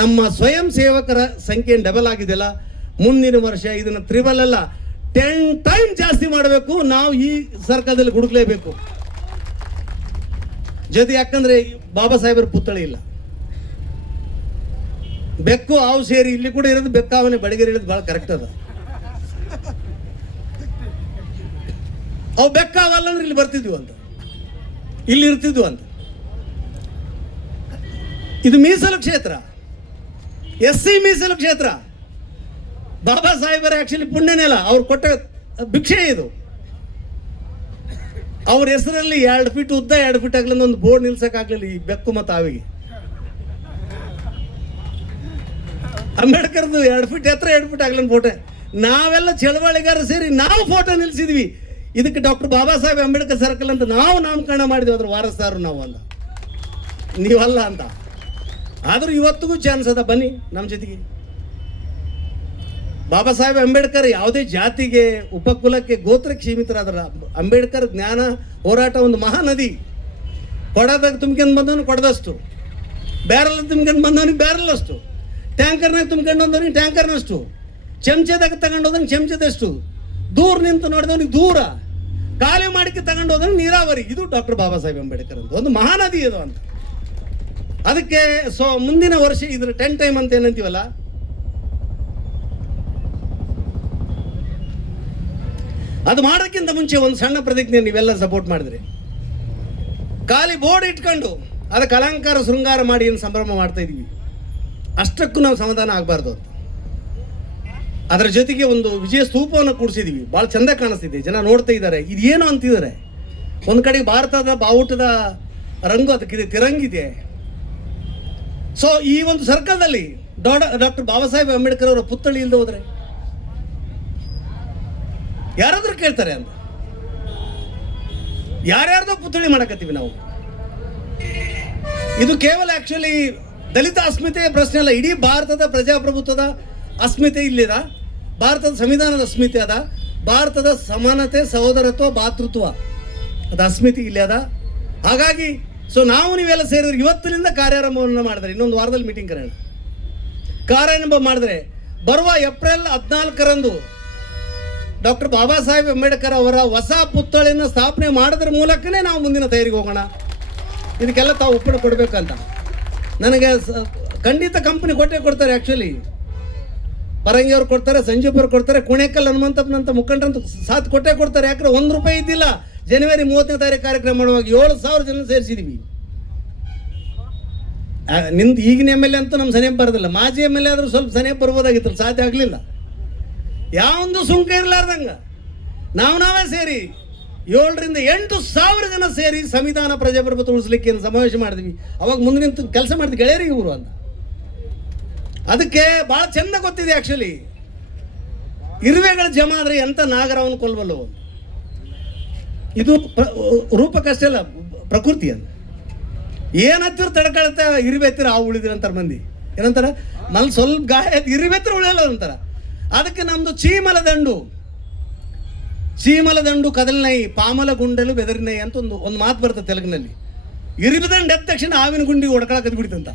ನಮ್ಮ ಸ್ವಯಂ ಸೇವಕರ ಸಂಖ್ಯೆ ಡಬಲ್ ಆಗಿದೆಯಲ್ಲ. ಮುಂದಿನ ವರ್ಷ ಇದನ್ನು ತ್ರಿಬಲ್ ಅಲ್ಲ 10 ಟೈಮ್ ಜಾಸ್ತಿ ಮಾಡಬೇಕು. ನಾವು ಈ ಸರ್ಕಾರದಲ್ಲಿ ಹುಡುಕ್ಲೇಬೇಕು ಜೊತೆ. ಯಾಕಂದ್ರೆ ಬಾಬಾ ಸಾಹೇಬರ ಪುತ್ಥಳಿ ಇಲ್ಲ. ಬೆಕ್ಕು ಹಾವು ಸೇರಿ ಇಲ್ಲಿ ಕೂಡ ಇರೋದು ಬೆಕ್ಕಾವನೆ ಬಡಗೇರಿ ಇರೋದು ಭಾಳ ಕರೆಕ್ಟ್ ಅದ. ಅವು ಬೆಕ್ಕಾವಲ್ಲ ಅಂದ್ರೆ ಇಲ್ಲಿ ಬರ್ತಿದ್ವು ಅಂತ, ಇಲ್ಲಿ ಇರ್ತಿದ್ವು ಅಂತ. ಇದು ಮೀಸಲು ಕ್ಷೇತ್ರ, SC ಮೀಸಲು ಕ್ಷೇತ್ರ. ಬಾಬಾ ಸಾಹೇಬರ ಆಕ್ಚುಲಿ ಪುಣ್ಯನೇ ಅಲ್ಲ, ಅವ್ರು ಕೊಟ್ಟ ಭಿಕ್ಷೆ ಇದು. ಅವ್ರ ಹೆಸರಲ್ಲಿ 2 ಫೀಟ್ ಉದ್ದ 2 ಫೀಟ್ ಆಗ್ಲಿಂದ ಒಂದು ಬೋರ್ಡ್ ನಿಲ್ಸಕ್ಕಾಗ್ಲಿಲ್ಲ ಈ ಬೆಕ್ಕು ಮತ್ತು ಹಾವಿಗೆ. ಅಂಬೇಡ್ಕರ್ದು 2 ಫೀಟ್ ಎತ್ತರ 2 ಫೀಟ್ ಆಗ್ಲಿಂದ ಫೋಟೋ. ನಾವೆಲ್ಲ ಚಳವಳಿಗಾರ ಸೇರಿ ನಾವು ಫೋಟೋ ನಿಲ್ಸಿದ್ವಿ. ಇದಕ್ಕೆ ಡಾಕ್ಟರ್ ಬಾಬಾ ಸಾಹೇಬ್ ಅಂಬೇಡ್ಕರ್ ಸರ್ಕಲ್ ಅಂತ ನಾವು ನಾಮಕರಣ ಮಾಡಿದ್ವಿ. ಅದ್ರ ವಾರಸ್ದಾರರು ನಾವು ಅಲ್ಲ, ನೀವಲ್ಲ ಅಂತ. ಆದರೂ ಇವತ್ತಿಗೂ ಚಾನ್ಸ್ ಅದ, ಬನ್ನಿ ನಮ್ಮ ಜೊತೆಗೆ. ಬಾಬಾ ಸಾಹೇಬ್ ಅಂಬೇಡ್ಕರ್ ಯಾವುದೇ ಜಾತಿಗೆ, ಉಪಕುಲಕ್ಕೆ, ಗೋತ್ರಕ್ಕೆ ಸೀಮಿತರಾದ್ರ. ಅಂಬೇಡ್ಕರ್ ಜ್ಞಾನ ಹೋರಾಟ ಒಂದು ಮಹಾನದಿ. ಕೊಡದಾಗ ತುಂಬ್ಕೊಂಡು ಬಂದವನು ಕೊಡದಷ್ಟು, ಬ್ಯಾರಲ್ ತುಂಬ್ಕೊಂಡು ಬಂದವನಿಗೆ ಬ್ಯಾರಲ್ ಅಷ್ಟು, ಟ್ಯಾಂಕರ್ನಾಗ ತುಂಬ್ಕೊಂಡು ಬಂದವನಿಗೆ ಟ್ಯಾಂಕರ್ನಷ್ಟು, ಚಮಚದಾಗ ತಗೊಂಡು ಹೋದವನಿಗೆ ಚಮಚದಷ್ಟು, ದೂರ ನಿಂತು ನೋಡಿದವನಿಗೆ ದೂರ, ಖಾಲಿ ಮಾಡಿಕೆ ತಗೊಂಡು ಹೋದವನಿಗೆ ನೀರಾವರಿ. ಇದು ಡಾಕ್ಟರ್ ಬಾಬಾ ಸಾಹೇಬ್ ಅಂಬೇಡ್ಕರ್ ಅಂತ ಒಂದು ಮಹಾನದಿ ಇದು ಅಂತ. ಅದಕ್ಕೆ ಮುಂದಿನ ವರ್ಷ ಇದ್ರ 10 ಟೈಮ್ ಅಂತ ಏನಂತೀವಲ್ಲ, ಅದು ಮಾಡೋಕ್ಕಿಂತ ಮುಂಚೆ ಒಂದು ಸಣ್ಣ ಪ್ರತಿಜ್ಞೆ ನೀವೆಲ್ಲ ಸಪೋರ್ಟ್ ಮಾಡಿದ್ರಿ. ಖಾಲಿ ಬೋರ್ಡ್ ಇಟ್ಕೊಂಡು ಅದಕ್ಕೆ ಅಲಂಕಾರ ಶೃಂಗಾರ ಮಾಡಿ ಏನು ಸಂಭ್ರಮ ಮಾಡ್ತಾ ಇದೀವಿ, ಅಷ್ಟಕ್ಕೂ ನಾವು ಸಮಾಧಾನ ಆಗಬಾರ್ದು ಅಂತ. ಅದರ ಜೊತೆಗೆ ಒಂದು ವಿಜಯ ಸ್ತೂಪವನ್ನು ಕೂಡಿಸಿದೀವಿ. ಭಾಳ ಚಂದ ಕಾಣಿಸ್ತಿದೆ, ಜನ ನೋಡ್ತಾ ಇದ್ದಾರೆ. ಇದೇನು ಅಂತಿದ್ದಾರೆ. ಒಂದು ಕಡೆಗೆ ಭಾರತದ ಬಾವುಟದ ರಂಗು ಅದಕ್ಕಿದೆ, ತಿರಂಗಿದೆ. ಸೊ ಈ ಒಂದು ಸರ್ಕಲ್ದಲ್ಲಿ ಡಾಕ್ಟರ್ ಬಾಬಾ ಸಾಹೇಬ್ ಅಂಬೇಡ್ಕರ್ ಅವರ ಪುತ್ಥಳಿ ಇಲ್ಲದೆ ಹೋದ್ರೆ ಯಾರಾದ್ರೂ ಕೇಳ್ತಾರೆ ಅಂತ. ಯಾರ್ಯಾರ್ದೋ ಪುತ್ಥಳಿ ಮಾಡಕತ್ತೀವಿ ನಾವು. ಇದು ಕೇವಲ ಆಕ್ಚುಲಿ ದಲಿತ ಅಸ್ಮಿತೆಯ ಪ್ರಶ್ನೆ ಅಲ್ಲ, ಇಡೀ ಭಾರತದ ಪ್ರಜಾಪ್ರಭುತ್ವದ ಅಸ್ಮಿತೆ ಇಲ್ಲಿದ, ಭಾರತದ ಸಂವಿಧಾನದ ಅಸ್ಮಿತೆ ಅದ, ಭಾರತದ ಸಮಾನತೆ, ಸಹೋದರತ್ವ, ಭಾತೃತ್ವ ಅದು ಅಸ್ಮಿತೆ ಇಲ್ಲಿ ಅದ. ಹಾಗಾಗಿ ನಾವು ನೀವೆಲ್ಲ ಸೇರಿದ್ರೆ ಇವತ್ತಿನಿಂದ ಕಾರ್ಯಾರಂಭವನ್ನು ಮಾಡಿದ್ರೆ, ಇನ್ನೊಂದು ವಾರದಲ್ಲಿ ಮೀಟಿಂಗ್ ಕಾರ್ಯಾರಂಭ ಮಾಡಿದ್ರೆ ಬರುವ ಏಪ್ರಿಲ್ 14ರಂದು ಡಾಕ್ಟರ್ ಬಾಬಾ ಸಾಹೇಬ್ ಅಂಬೇಡ್ಕರ್ ಅವರ ಹೊಸ ಪುತ್ಥಳಿಯನ್ನು ಸ್ಥಾಪನೆ ಮಾಡೋದ್ರ ಮೂಲಕನೇ ನಾವು ಮುಂದಿನ ತಯಾರಿಗೆ ಹೋಗೋಣ. ಇದಕ್ಕೆಲ್ಲ ತಾವು ಒಪ್ಪಿಗೆ ಕೊಡಬೇಕಂತ. ನನಗೆ ಖಂಡಿತ ಕಂಪನಿ ಕೊಡ್ತಾರೆ. ಆ್ಯಕ್ಚುಲಿ ಪರಂಗಿ ಅವ್ರು ಕೊಡ್ತಾರೆ, ಸಂಜೀವ್ ಅವ್ರು ಕೊಡ್ತಾರೆ, ಕುಣೇಕಲ್ ಹನುಮಂತಪ್ಪನಂತ ಮುಖಂಡರಂತ ಸಾಥ್ ಕೊಡ್ತಾರೆ. ಯಾಕಂದ್ರೆ ₹1 ಇದ್ದಿಲ್ಲ. ಜನವರಿ 30ನೇ ತಾರೀಕು ಕಾರ್ಯಕ್ರಮ ಮಾಡುವಾಗ 7,000 ಜನ ಸೇರಿಸಿದೀವಿ. ನಿಂದು ಈಗಿನ MLA ಅಂತೂ ನಮ್ಮ ಸನಿಯಪ್ ಬರೋದಿಲ್ಲ. ಮಾಜಿ MLA ಆದರೂ ಸ್ವಲ್ಪ ಸನಿಯಪ್ ಬರ್ಬೋದಾಗಿತ್ತು, ಸಾಧ್ಯ ಆಗಲಿಲ್ಲ. ಯಾವೊಂದು ಸುಂಕ ಇರಲಾರ್ದಂಗ ನಾವೇ ಸೇರಿ 7ರಿಂದ 8,000 ಜನ ಸೇರಿ ಸಂವಿಧಾನ ಪ್ರಜಾಪ್ರಭುತ್ವ ಉಳಿಸ್ಲಿಕ್ಕೆ ಏನು ಸಮಾವೇಶ ಮಾಡಿದ್ವಿ. ಅವಾಗ ಮುಂದೆ ನಿಂತು ಕೆಲಸ ಮಾಡಿದ್ವಿ ಗೆಳೆಯರಿಗೆ ಇವರು ಅಂತ. ಅದಕ್ಕೆ ಭಾಳ ಚಂದ ಗೊತ್ತಿದೆ. ಆ್ಯಕ್ಚುಲಿ ಇರುವೆಗಳ ಜಮ ಆದರೆ ಎಂಥ ನಾಗರವನ್ನು ಕೊಲ್ವಲ್ಲವು. ಇದು ರೂಪಕ್ಕಷ್ಟೇ ಅಲ್ಲ, ಪ್ರಕೃತಿ ಅಂತ. ಏನು ಹತ್ತಿರ ತಡ್ಕೊಳತ್ತೆ, ಇರುವೆ ಹತ್ತಿರ ಹಾವು ಉಳಿದಿರ ಅಂತಾರೆ ಮಂದಿ. ಏನಂತಾರ, ನಲ್ಲಿ ಸ್ವಲ್ಪ ಗಾಯ ಇರುವೆ ಹತ್ತಿರ ಉಳಿಯಲ್ಲ ಅಂತಾರ. ಅದಕ್ಕೆ ನಮ್ಮದು ಚೀಮಲ ದಂಡು ಕದಲ್ನೈ ಪಾಮಲ ಗುಂಡಲು ಬೆದರಿನೈ ಅಂತ ಒಂದು ಮಾತು ಬರ್ತದೆ ತೆಲುಗಿನಲ್ಲಿ. ಇರಿಬಿದಂಡು ಎದ್ದ ತಕ್ಷಣ ಹಾವಿನ ಗುಂಡಿ ಹೊಡ್ಕೊಳಕದ್ ಬಿಡ್ತಂತ.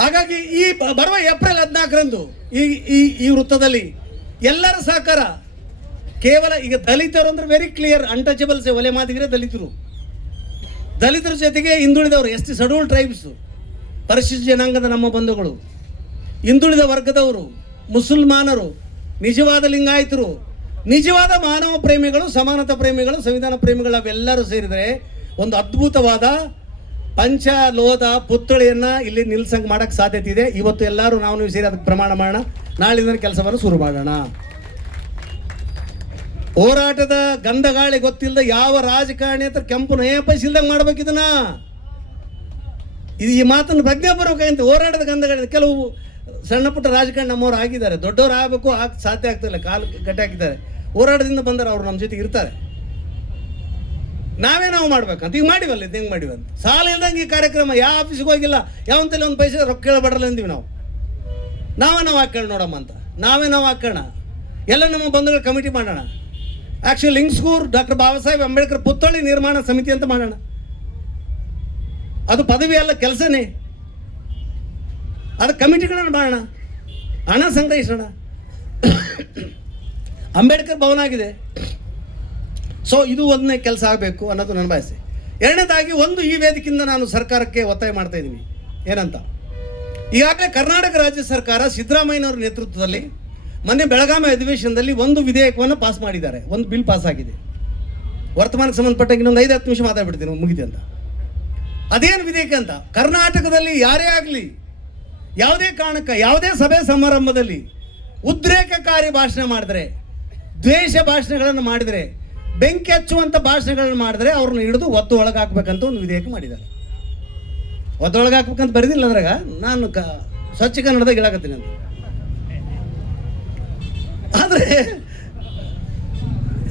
ಹಾಗಾಗಿ ಈ ಬರುವ ಏಪ್ರಿಲ್ 14ರಂದು ಈ ವೃತ್ತದಲ್ಲಿ ಎಲ್ಲರ ಸಹಕಾರ. ಕೇವಲ ಈಗ ದಲಿತರು ಅಂದ್ರೆ ವೆರಿ ಕ್ಲಿಯರ್, ಅನ್ಟಚಬಲ್ಸ್. ಒಲೆ ಮಾತಿಗೆ ದಲಿತರ ಜೊತೆಗೆ ಹಿಂದುಳಿದವರು, ST ಶೆಡ್ಯೂಲ್ ಟ್ರೈಬ್ಸ್, ಪರಿಶಿಷ್ಟ ಜನಾಂಗದ ನಮ್ಮ ಬಂಧುಗಳು, ಹಿಂದುಳಿದ ವರ್ಗದವರು, ಮುಸಲ್ಮಾನರು, ನಿಜವಾದ ಲಿಂಗಾಯತರು, ನಿಜವಾದ ಮಾನವ ಪ್ರೇಮಿಗಳು, ಸಮಾನತಾ ಪ್ರೇಮಿಗಳು, ಸಂವಿಧಾನ ಪ್ರೇಮಿಗಳು ಅವೆಲ್ಲರೂ ಸೇರಿದರೆ ಒಂದು ಅದ್ಭುತವಾದ ಪಂಚಲೋಹದ ಪುತ್ಥಳಿಯನ್ನು ಇಲ್ಲಿ ನಿಲ್ಸಂಗೆ ಮಾಡೋಕ್ಕೆ ಸಾಧ್ಯತೆ ಇದೆ. ಇವತ್ತು ಎಲ್ಲರೂ ನಾವು ನೀವು ಸೇರಿ ಅದಕ್ಕೆ ಪ್ರಮಾಣ ಮಾಡೋಣ. ನಾಳಿಂದ ಕೆಲಸವನ್ನು ಶುರು ಮಾಡೋಣ. ಹೋರಾಟದ ಗಂಧಗಾಳಿ ಗೊತ್ತಿಲ್ಲದ ಯಾವ ರಾಜಕಾರಣಿ ಹತ್ರ ಕೆಂಪು ನಯ ಪೈಸೆ ಇಲ್ದಂಗೆ ಮಾಡ್ಬೇಕು ಇದನ್ನ. ಈ ಮಾತನ್ನು ಪ್ರಜ್ಞೆ ಬರ್ಬೇಕಂತ. ಹೋರಾಟದ ಗಂಧಗಾಳಿ ಕೆಲವು ಸಣ್ಣ ಪುಟ್ಟ ರಾಜಕಾರಣ ನಮ್ಮವ್ರು ಆಗಿದ್ದಾರೆ, ದೊಡ್ಡವರು ಆಗಬೇಕು, ಸಾಧ್ಯ ಆಗ್ತಿಲ್ಲ, ಕಾಲು ಗಟ್ಟಿ ಹಾಕಿದ್ದಾರೆ. ಹೋರಾಟದಿಂದ ಬಂದರೆ ಅವ್ರು ನಮ್ಮ ಜೊತೆಗೆ ಇರ್ತಾರೆ. ನಾವು ಮಾಡ್ಬೇಕಂತ ಈಗ ಮಾಡಿವಲ್ಲ, ಇದು ಹೆಂಗೆ ಮಾಡಿವಂತ. ಸಾಲ ಇಲ್ದಂಗೆ ಈ ಕಾರ್ಯಕ್ರಮ ಯಾವ ಆಫೀಸ್ಗೆ ಹೋಗಿಲ್ಲ, ಯಾವಂತಲ್ಲಿ ಒಂದು ಪೈಸೆ ರೊಕ್ಕ ಕೇಳಬಾರಲ್ಲ ಅಂದೀವಿ ನಾವು. ನಾವು ಹಾಕೋಣ ನೋಡಮ್ಮ ಅಂತ, ನಾವು ಹಾಕೋಣ. ಎಲ್ಲ ನಮ್ಮ ಬಂಧುಗಳ ಕಮಿಟಿ ಮಾಡೋಣ. ಆ್ಯಕ್ಚುಲಿ ಲಿಂಗ್ಸ್ಗೂರ್ ಡಾಕ್ಟರ್ ಬಾಬಾ ಸಾಹೇಬ್ ಅಂಬೇಡ್ಕರ್ ಪುತ್ಥಳಿ ನಿರ್ಮಾಣ ಸಮಿತಿ ಅಂತ ಮಾಡೋಣ. ಅದು ಪದವಿ ಅಲ್ಲ, ಕೆಲಸನೇ. ಅದು ಕಮಿಟಿಗಳನ್ನು ಮಾಡೋಣ, ಹಣ ಸಂಗ್ರಹಿಸೋಣ. ಅಂಬೇಡ್ಕರ್ ಭವನ ಆಗಿದೆ. ಸೊ ಇದು ಒಂದನೇ ಕೆಲಸ ಆಗಬೇಕು ಅನ್ನೋದು ನನ್ನ ಬಯಸೆ. ಎರಡನೇದಾಗಿ ಈ ವೇದಿಕೆಯಿಂದ ನಾನು ಸರ್ಕಾರಕ್ಕೆ ಒತ್ತಾಯ ಮಾಡ್ತಾ ಇದ್ದೀನಿ. ಏನಂತ, ಈಗಾಗಲೇ ಕರ್ನಾಟಕ ರಾಜ್ಯ ಸರ್ಕಾರ ಸಿದ್ದರಾಮಯ್ಯನವರ ನೇತೃತ್ವದಲ್ಲಿ ಮೊನ್ನೆ ಬೆಳಗಾವಿ ಅಧಿವೇಶನದಲ್ಲಿ ಒಂದು ವಿಧೇಯಕವನ್ನು ಪಾಸ್ ಮಾಡಿದ್ದಾರೆ. ಒಂದು ಬಿಲ್ ಪಾಸ್ ಆಗಿದೆ. ವರ್ತಮಾನಕ್ಕೆ ಸಂಬಂಧಪಟ್ಟಂಗೆ ಇನ್ನೊಂದು 5-10 ನಿಮಿಷ ಮಾತಾಡ್ಬಿಡ್ತೀನಿ, ಮುಗಿದೆ ಅಂತ. ಅದೇನು ವಿಧೇಯಕ ಅಂತ, ಕರ್ನಾಟಕದಲ್ಲಿ ಯಾರೇ ಆಗಲಿ ಯಾವುದೇ ಕಾರಣಕ್ಕೆ ಯಾವುದೇ ಸಭೆ ಸಮಾರಂಭದಲ್ಲಿ ಉದ್ರೇಕಕಾರಿ ಭಾಷಣ ಮಾಡಿದರೆ, ದ್ವೇಷ ಭಾಷಣಗಳನ್ನು ಮಾಡಿದರೆ, ಬೆಂಕಿ ಹಚ್ಚುವಂಥ ಭಾಷಣಗಳನ್ನು ಮಾಡಿದ್ರೆ ಅವ್ರನ್ನ ಹಿಡಿದು ಒದ್ದು ಒಳಗೆ ಹಾಕ್ಬೇಕಂತ ಒಂದು ವಿಧೇಯಕ ಮಾಡಿದ್ದಾರೆ. ಒದ್ದು ಒಳಗೆ ಹಾಕ್ಬೇಕಂತ ಬರೆದಿಲ್ಲ ಅದ್ರಾಗ, ನಾನು ಸ್ವಚ್ಛ ಕನ್ನಡದಾಗ ಹೇಳಕತ್ತೀನಿ ಅಂತ. ಆದರೆ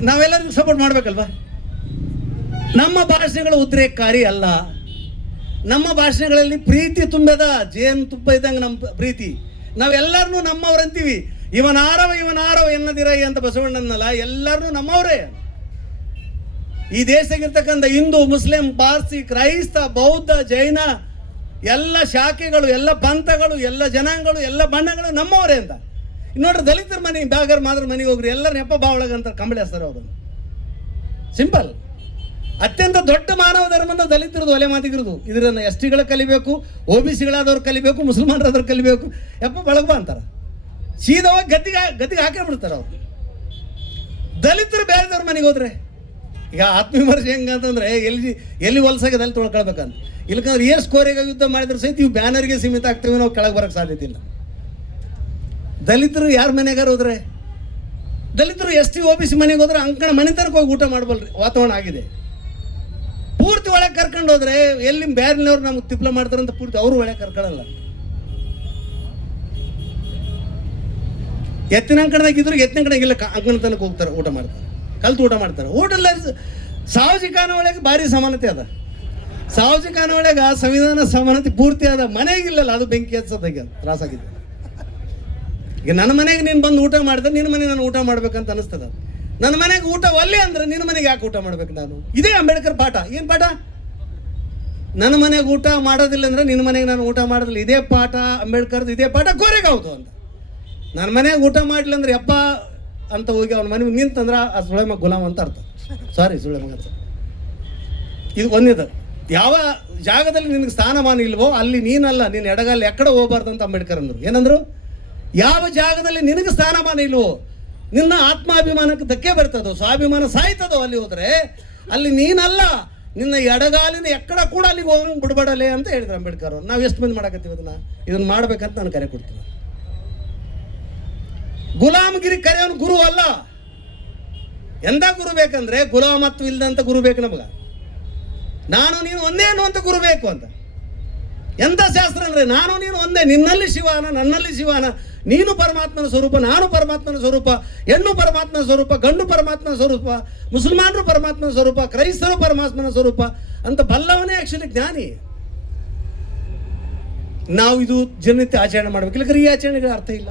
ನಾವೆಲ್ಲರಿಗೂ ಸಪೋರ್ಟ್ ಮಾಡಬೇಕಲ್ವಾ. ನಮ್ಮ ಭಾಷಣಗಳು ಉದ್ರೇಕಕಾರಿ ಅಲ್ಲ. ನಮ್ಮ ಭಾಷಣಗಳಲ್ಲಿ ಪ್ರೀತಿ ತುಂಬದ ಜೇನು ತುಪ್ಪ ಇದ್ದಂಗೆ ನಮ್ಮ ಪ್ರೀತಿ. ನಾವೆಲ್ಲರನ್ನೂ ನಮ್ಮವ್ರಂತೀವಿ. ಇವನಾರವ ಎನ್ನದಿರ ಅಂತ ಬಸವಣ್ಣನಲ್ಲ, ಎಲ್ಲರನ್ನೂ ನಮ್ಮವರೇ. ಈ ದೇಶಕ್ಕಿರ್ತಕ್ಕಂಥ ಹಿಂದೂ, ಮುಸ್ಲಿಂ, ಪಾರ್ಸಿ, ಕ್ರೈಸ್ತ, ಬೌದ್ಧ, ಜೈನ ಎಲ್ಲ ಶಾಖೆಗಳು, ಎಲ್ಲ ಪಂಥಗಳು, ಎಲ್ಲ ಜನಾಂಗಗಳು, ಎಲ್ಲ ಬಣ್ಣಗಳು ನಮ್ಮವರೇ ಅಂತ. ನೋಡ್ರಿ, ದಲಿತರ ಮನೆ ಬ್ಯಾಗರ್ ಮಾತ್ರ ಮನೆಗೆ ಹೋಗ್ರಿ, ಎಲ್ಲರ ನೆಪ ಬಾವಳಗಂತ ಕಂಬಳಿ ಹಸ್ತಾರೆ ಅವ್ರನ್ನು. ಸಿಂಪಲ್. ಅತ್ಯಂತ ದೊಡ್ಡ ಮಾನವ ಧರ್ಮದ ದಲಿತರದು, ಒಲೆ ಮಾತಿಗಿರೋದು. ಇದನ್ನು ಎಸ್ ಟಿಗಳು ಕಲಿಬೇಕು, ಒ ಬಿ ಸಿಗಳಾದವ್ರು ಕಲಿಬೇಕು, ಮುಸಲ್ಮಾನರಾದವ್ರು ಕಲಿಬೇಕು. ಬಳಗಬ ಅಂತಾರೆ. ಸೀದವಾಗಿ ಗದ್ದಿಗೆ ಹಾಕೇ ಬಿಡ್ತಾರೆ ಅವ್ರು. ದಲಿತರು ಬೇರೆದವ್ರ ಮನೆಗೆ ಹೋದ್ರೆ ಈಗ ಆತ್ಮವಿಮರ್ಶೆ ಹೆಂಗಂತಂದ್ರೆ ಎಲ್ಲಿ ಹೊಲಸಾಗಿ ದಲಿತ ತೊಳ್ಕೊಳ್ಬೇಕಂತ. ಇಲ್ಲಕಂದ್ರೆ ಎಷ್ಟು ಕೋರೆಗೆ ಯುದ್ಧ ಮಾಡಿದ್ರೆ ಸಹಿತ ಇವು ಬ್ಯಾನರ್ಗೆ ಸೀಮಿತ ಆಗ್ತೇವೆ, ನಾವು ಕೆಳಗೆ ಬರೋಕ್ಕೆ ಸಾಧ್ಯತೆ ಇಲ್ಲ. ದಲಿತರು ಯಾರ ಮನೆಗಾರ ಹೋದ್ರೆ, ದಲಿತರು S T O B C ಮನೆಗೆ ಹೋದ್ರೆ ಅಂಕಣ ಮನೆ ತನಕ ಹೋಗಿ ಊಟ ಮಾಡಬಲ್ರಿ ವಾತಾವರಣ ಆಗಿದೆ. ಪೂರ್ತಿ ಒಳಗೆ ಕರ್ಕೊಂಡು ಹೋದ್ರೆ ಎಲ್ಲಿ ಬ್ಯಾರಿನವ್ರು ನಮ್ಗೆ ತಿಪ್ಲ ಮಾಡ್ತಾರಂತ ಪೂರ್ತಿ ಅವರು ಒಳಗೆ ಕರ್ಕೊಳ್ಳಲ್ಲ. ಎತ್ತಿನ ಅಂಕಣದಾಗ ಇದ್ರು ಎತ್ತಿನ ಕಡೆಗಿಲ್ಲ, ಅಂಕಣ ತನಕ ಹೋಗ್ತಾರೆ, ಊಟ ಮಾಡ್ತಾರೆ, ಕಲ್ತು ಊಟ ಮಾಡ್ತಾರೆ. ಊಟಲ್ಲ ಸಾವಜಿಕಾನ ಒಳಗೆ ಭಾರಿ ಸಮಾನತೆ ಅದ. ಸಾವಜಿಕಾನ ಒಳಗೆ ಸಂವಿಧಾನ ಸಮಾನತೆ ಪೂರ್ತಿ ಅದ. ಮನೆಗಿಲ್ಲಲ್ಲ, ಅದು ಬೆಂಕಿ ಹಚ್ಚೋದಾಗ ತ್ರಾಸಾಗಿದೆ. ಈಗ ನನ್ನ ಮನೆಗೆ ನೀನು ಬಂದು ಊಟ ಮಾಡಿದ್ರೆ ನಿನ್ನ ಮನೆಗೆ ನಾನು ಊಟ ಮಾಡ್ಬೇಕಂತ ಅನಿಸ್ತದ. ನನ್ನ ಮನೆಗೆ ಊಟ ಒಲ್ಲೆ ಅಂದ್ರೆ ನಿನ್ನ ಮನೆಗೆ ಯಾಕೆ ಊಟ ಮಾಡ್ಬೇಕು ನಾನು? ಇದೇ ಅಂಬೇಡ್ಕರ್ ಪಾಠ. ಏನು ಪಾಠ? ನನ್ನ ಮನೆಗೆ ಊಟ ಮಾಡೋದಿಲ್ಲ ಅಂದ್ರೆ ನಿನ್ನ ಮನೆಗೆ ನಾನು ಊಟ ಮಾಡೋದಿಲ್ಲ. ಇದೇ ಪಾಠ ಅಂಬೇಡ್ಕರ್ದು, ಇದೇ ಪಾಠ ಗೋರೆಗಾವ್ದು ಅಂತ. ನನ್ನ ಮನೆಗೆ ಊಟ ಮಾಡಲಿಲ್ಲ ಅಂದ್ರೆ ಯಪ್ಪ ಅಂತ ಹೋಗಿ ಅವನ ಮನೆಗೆ ನಿಂತಂದ್ರೆ ಆ ಸುಳೆ ಮಗ ಗುಲಾಮ್ ಅಂತ ಅರ್ಥ. ಸಾರಿ, ಸುಳೆ ಮಗ ಅಂತ. ಇದು ಒಂದೇದು. ಯಾವ ಜಾಗದಲ್ಲಿ ನಿನಗೆ ಸ್ಥಾನಮಾನ ಇಲ್ವೋ ಅಲ್ಲಿ ನೀನಲ್ಲ, ನೀನು ಎಡಗಲ್ಲಿ ಎಕ್ಕಡೆ ಹೋಗ್ಬಾರ್ದು ಅಂತ ಅಂಬೇಡ್ಕರ್ ಅಂದರು. ಏನಂದ್ರು? ಯಾವ ಜಾಗದಲ್ಲಿ ನಿನಗೆ ಸ್ಥಾನಮಾನ ಇಲ್ವೋ, ನಿನ್ನ ಆತ್ಮಾಭಿಮಾನಕ್ಕೆ ಧಕ್ಕೆ ಬರ್ತದೋ, ಸ್ವಾಭಿಮಾನ ಸಾಯ್ತದೋ, ಅಲ್ಲಿ ಹೋದ್ರೆ ಅಲ್ಲಿ ನೀನಲ್ಲ, ನಿನ್ನ ಎಡಗಾಲಿನ ಎಕ್ಕಡ ಕೂಡ ಅಲ್ಲಿಗೆ ಹೋಗಂಗೆ ಬಿಡಬೇಡಲೇ ಅಂತ ಹೇಳಿದ್ರು ಅಂಬೇಡ್ಕರ್. ನಾವು ಎಷ್ಟು ಮಂದಿ ಮಾಡಕತ್ತೀವಿ ಇದನ್ನು ಮಾಡ್ಬೇಕಂತ ನಾನು ಕರೆ ಕೊಡ್ತೀನಿ. ಗುಲಾಮಗಿರಿ ಕರೆಯೋನು ಗುರು ಅಲ್ಲ. ಎಂದ ಗುರು ಬೇಕಂದ್ರೆ ಗುಲಾಮತ್ವ ಇಲ್ಲದಂತ ಗುರು ಬೇಕು ನಮಗ. ನಾನು ನೀನು ಒಂದೇ ಅನ್ನುವಂಥ ಗುರು ಬೇಕು ಅಂತ. ಎಂಥ ಶಾಸ್ತ್ರ ಅಂದರೆ ನಾನು ನೀನು ಒಂದೇ, ನಿನ್ನಲ್ಲಿ ಶಿವಾನ, ನನ್ನಲ್ಲಿ ಶಿವಾನ, ನೀನು ಪರಮಾತ್ಮನ ಸ್ವರೂಪ, ನಾನು ಪರಮಾತ್ಮನ ಸ್ವರೂಪ, ಹೆಣ್ಣು ಪರಮಾತ್ಮನ ಸ್ವರೂಪ, ಗಂಡು ಪರಮಾತ್ಮನ ಸ್ವರೂಪ, ಮುಸಲ್ಮಾನರು ಪರಮಾತ್ಮನ ಸ್ವರೂಪ, ಕ್ರೈಸ್ತರು ಪರಮಾತ್ಮನ ಸ್ವರೂಪ ಅಂತ ಬಲ್ಲವನೇ ಆಕ್ಚುಲಿ ಜ್ಞಾನಿ. ನಾವು ಇದು ಜನತೆ ಆಚರಣೆ ಮಾಡಬೇಕು, ಇಲ್ಲದ್ರೆ ಈ ಆಚರಣೆಗಳ ಅರ್ಥ ಇಲ್ಲ.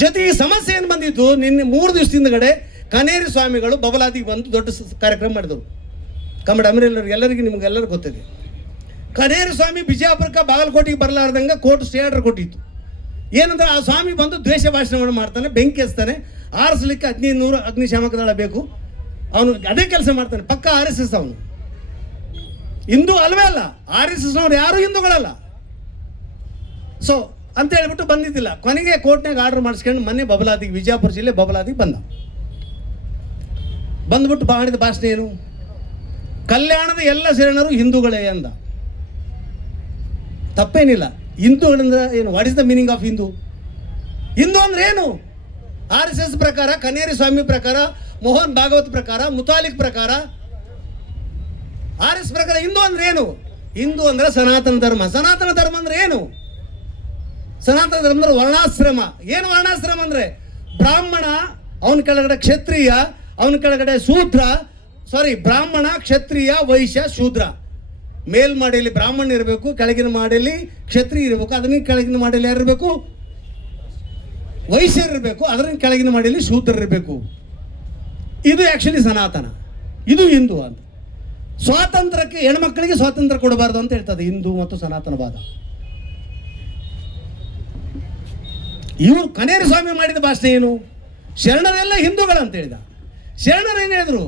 ಜೊತೆ ಈ ಸಮಸ್ಯೆ ಏನು ಬಂದಿದ್ದು, ನಿನ್ನೆ 3 ದಿವಸದಿಂದಗಡೆ ಕನೇರಿ ಸ್ವಾಮಿಗಳು ಬಬಲಾದಿಗೆ ಬಂದು ದೊಡ್ಡ ಕಾರ್ಯಕ್ರಮ ಮಾಡಿದವರು. ಕನ್ನಡ ಎಲ್ಲರಿಗೂ ನಿಮ್ಗೆಲ್ಲರಿಗೂ ಗೊತ್ತಿದೆ. ಕನೇರಿ ಸ್ವಾಮಿ ಬಿಜಾಪುರಕ್ಕೆ ಬಾಗಲಕೋಟೆಗೆ ಬರಲಾರ್ದಂಗೆ ಕೋರ್ಟ್ ಸ್ಟೇ ಆರ್ಡರ್ ಕೊಟ್ಟಿತ್ತು. ಏನಂದ್ರೆ ಆ ಸ್ವಾಮಿ ಬಂದು ದ್ವೇಷ ಭಾಷಣವನ್ನು ಮಾಡ್ತಾನೆ, ಬೆಂಕಿ ಹಚ್ತಾನೆ, ಆರಿಸ್ಲಿಕ್ಕೆ 1500 ಅಗ್ನಿಶಾಮಕ ದಳ ಬೇಕು, ಅವನು ಅದೇ ಕೆಲಸ ಮಾಡ್ತಾನೆ. ಪಕ್ಕ RSS ಅವನು. ಹಿಂದೂ ಅಲ್ವೇ ಅಲ್ಲ, RSS ನವ್ರು ಯಾರು ಹಿಂದೂಗಳಲ್ಲ. ಸೊ ಅಂತ ಹೇಳ್ಬಿಟ್ಟು ಬಂದಿದ್ದಿಲ್ಲ. ಕೊನೆಗೆ ಕೋರ್ಟ್ನಾಗ ಆರ್ಡರ್ ಮಾಡಿಸ್ಕೊಂಡು ಮೊನ್ನೆ ಬಬಲಾದಿಗೆ, ವಿಜಯಪುರ ಜಿಲ್ಲೆ ಬಬಲಾದಿಗೆ ಬಂದ್ಬಿಟ್ಟು ಮಾಡಿದ ಭಾಷಣ ಏನು, ಕಲ್ಯಾಣದ ಎಲ್ಲ ಶರಣರು ಹಿಂದೂಗಳೇ ಅಂದ. ತಪ್ಪೇನಿಲ್ಲ. ಹಿಂದೂಗಳಿಂದ ಏನು, what is the meaning of Hindu? Hindu ಅಂದ್ರೆ ಏನು? RSS ಪ್ರಕಾರ, ಕನೇರಿ ಸ್ವಾಮಿ ಪ್ರಕಾರ, ಮೋಹನ್ ಭಾಗವತ್ ಪ್ರಕಾರ, ಮುತಾಲಿಕ್ ಪ್ರಕಾರ, RS ಪ್ರಕಾರ ಹಿಂದೂ ಅಂದ್ರೆ ಏನು? ಹಿಂದೂ ಅಂದ್ರೆ ಸನಾತನ ಧರ್ಮ. ಸನಾತನ ಧರ್ಮ ಅಂದ್ರೆ ಏನು? ಸನಾತನ ಧರ್ಮ ಅಂದ್ರೆ ವರ್ಣಾಶ್ರಮ. ಏನು ವರ್ಣಾಶ್ರಮ ಅಂದ್ರೆ? ಬ್ರಾಹ್ಮಣ, ಅವನ ಕೆಳಗಡೆ ಕ್ಷತ್ರಿಯ, ಅವನ ಕೆಳಗಡೆ ಶೂದ್ರ, ಬ್ರಾಹ್ಮಣ, ಕ್ಷತ್ರಿಯ, ವೈಶ್ಯ, ಶೂದ್ರ. ಮೇಲ್ಮಾಡಿಯಲ್ಲಿ ಬ್ರಾಹ್ಮಣ ಇರಬೇಕು, ಕೆಳಗಿನ ಮಾಡಿಯಲ್ಲಿ ಕ್ಷತ್ರಿಯ ಇರಬೇಕು, ಅದನ್ನ ಕೆಳಗಿನ ಮಾಡಿಯಲ್ಲಿ ಯಾರು ಇರಬೇಕು? ವೈಶ್ಯರು ಇರಬೇಕು, ಅದರ ಕೆಳಗಿನ ಮಾಡಿಯಲ್ಲಿ ಶೂದ್ರ ಇರಬೇಕು. ಇದು ಆಕ್ಚುಲಿ ಸನಾತನ, ಇದು ಹಿಂದೂ ಅಂತ. ಸ್ವಾತಂತ್ರ್ಯಕ್ಕೆ, ಹೆಣ್ಮಕ್ಳಿಗೆ ಸ್ವಾತಂತ್ರ್ಯ ಕೊಡಬಾರ್ದು ಅಂತ ಹೇಳ್ತದೆ ಹಿಂದೂ ಮತ್ತು ಸನಾತನವಾದ. ಇವರು ಕನೇರಿ ಸ್ವಾಮಿ ಮಾಡಿದ ಭಾಷಣ ಏನು? ಶರಣರೆಲ್ಲ ಹಿಂದೂಗಳಂತ ಹೇಳಿದ. ಶರಣರು ಏನು ಹೇಳಿದ್ರು?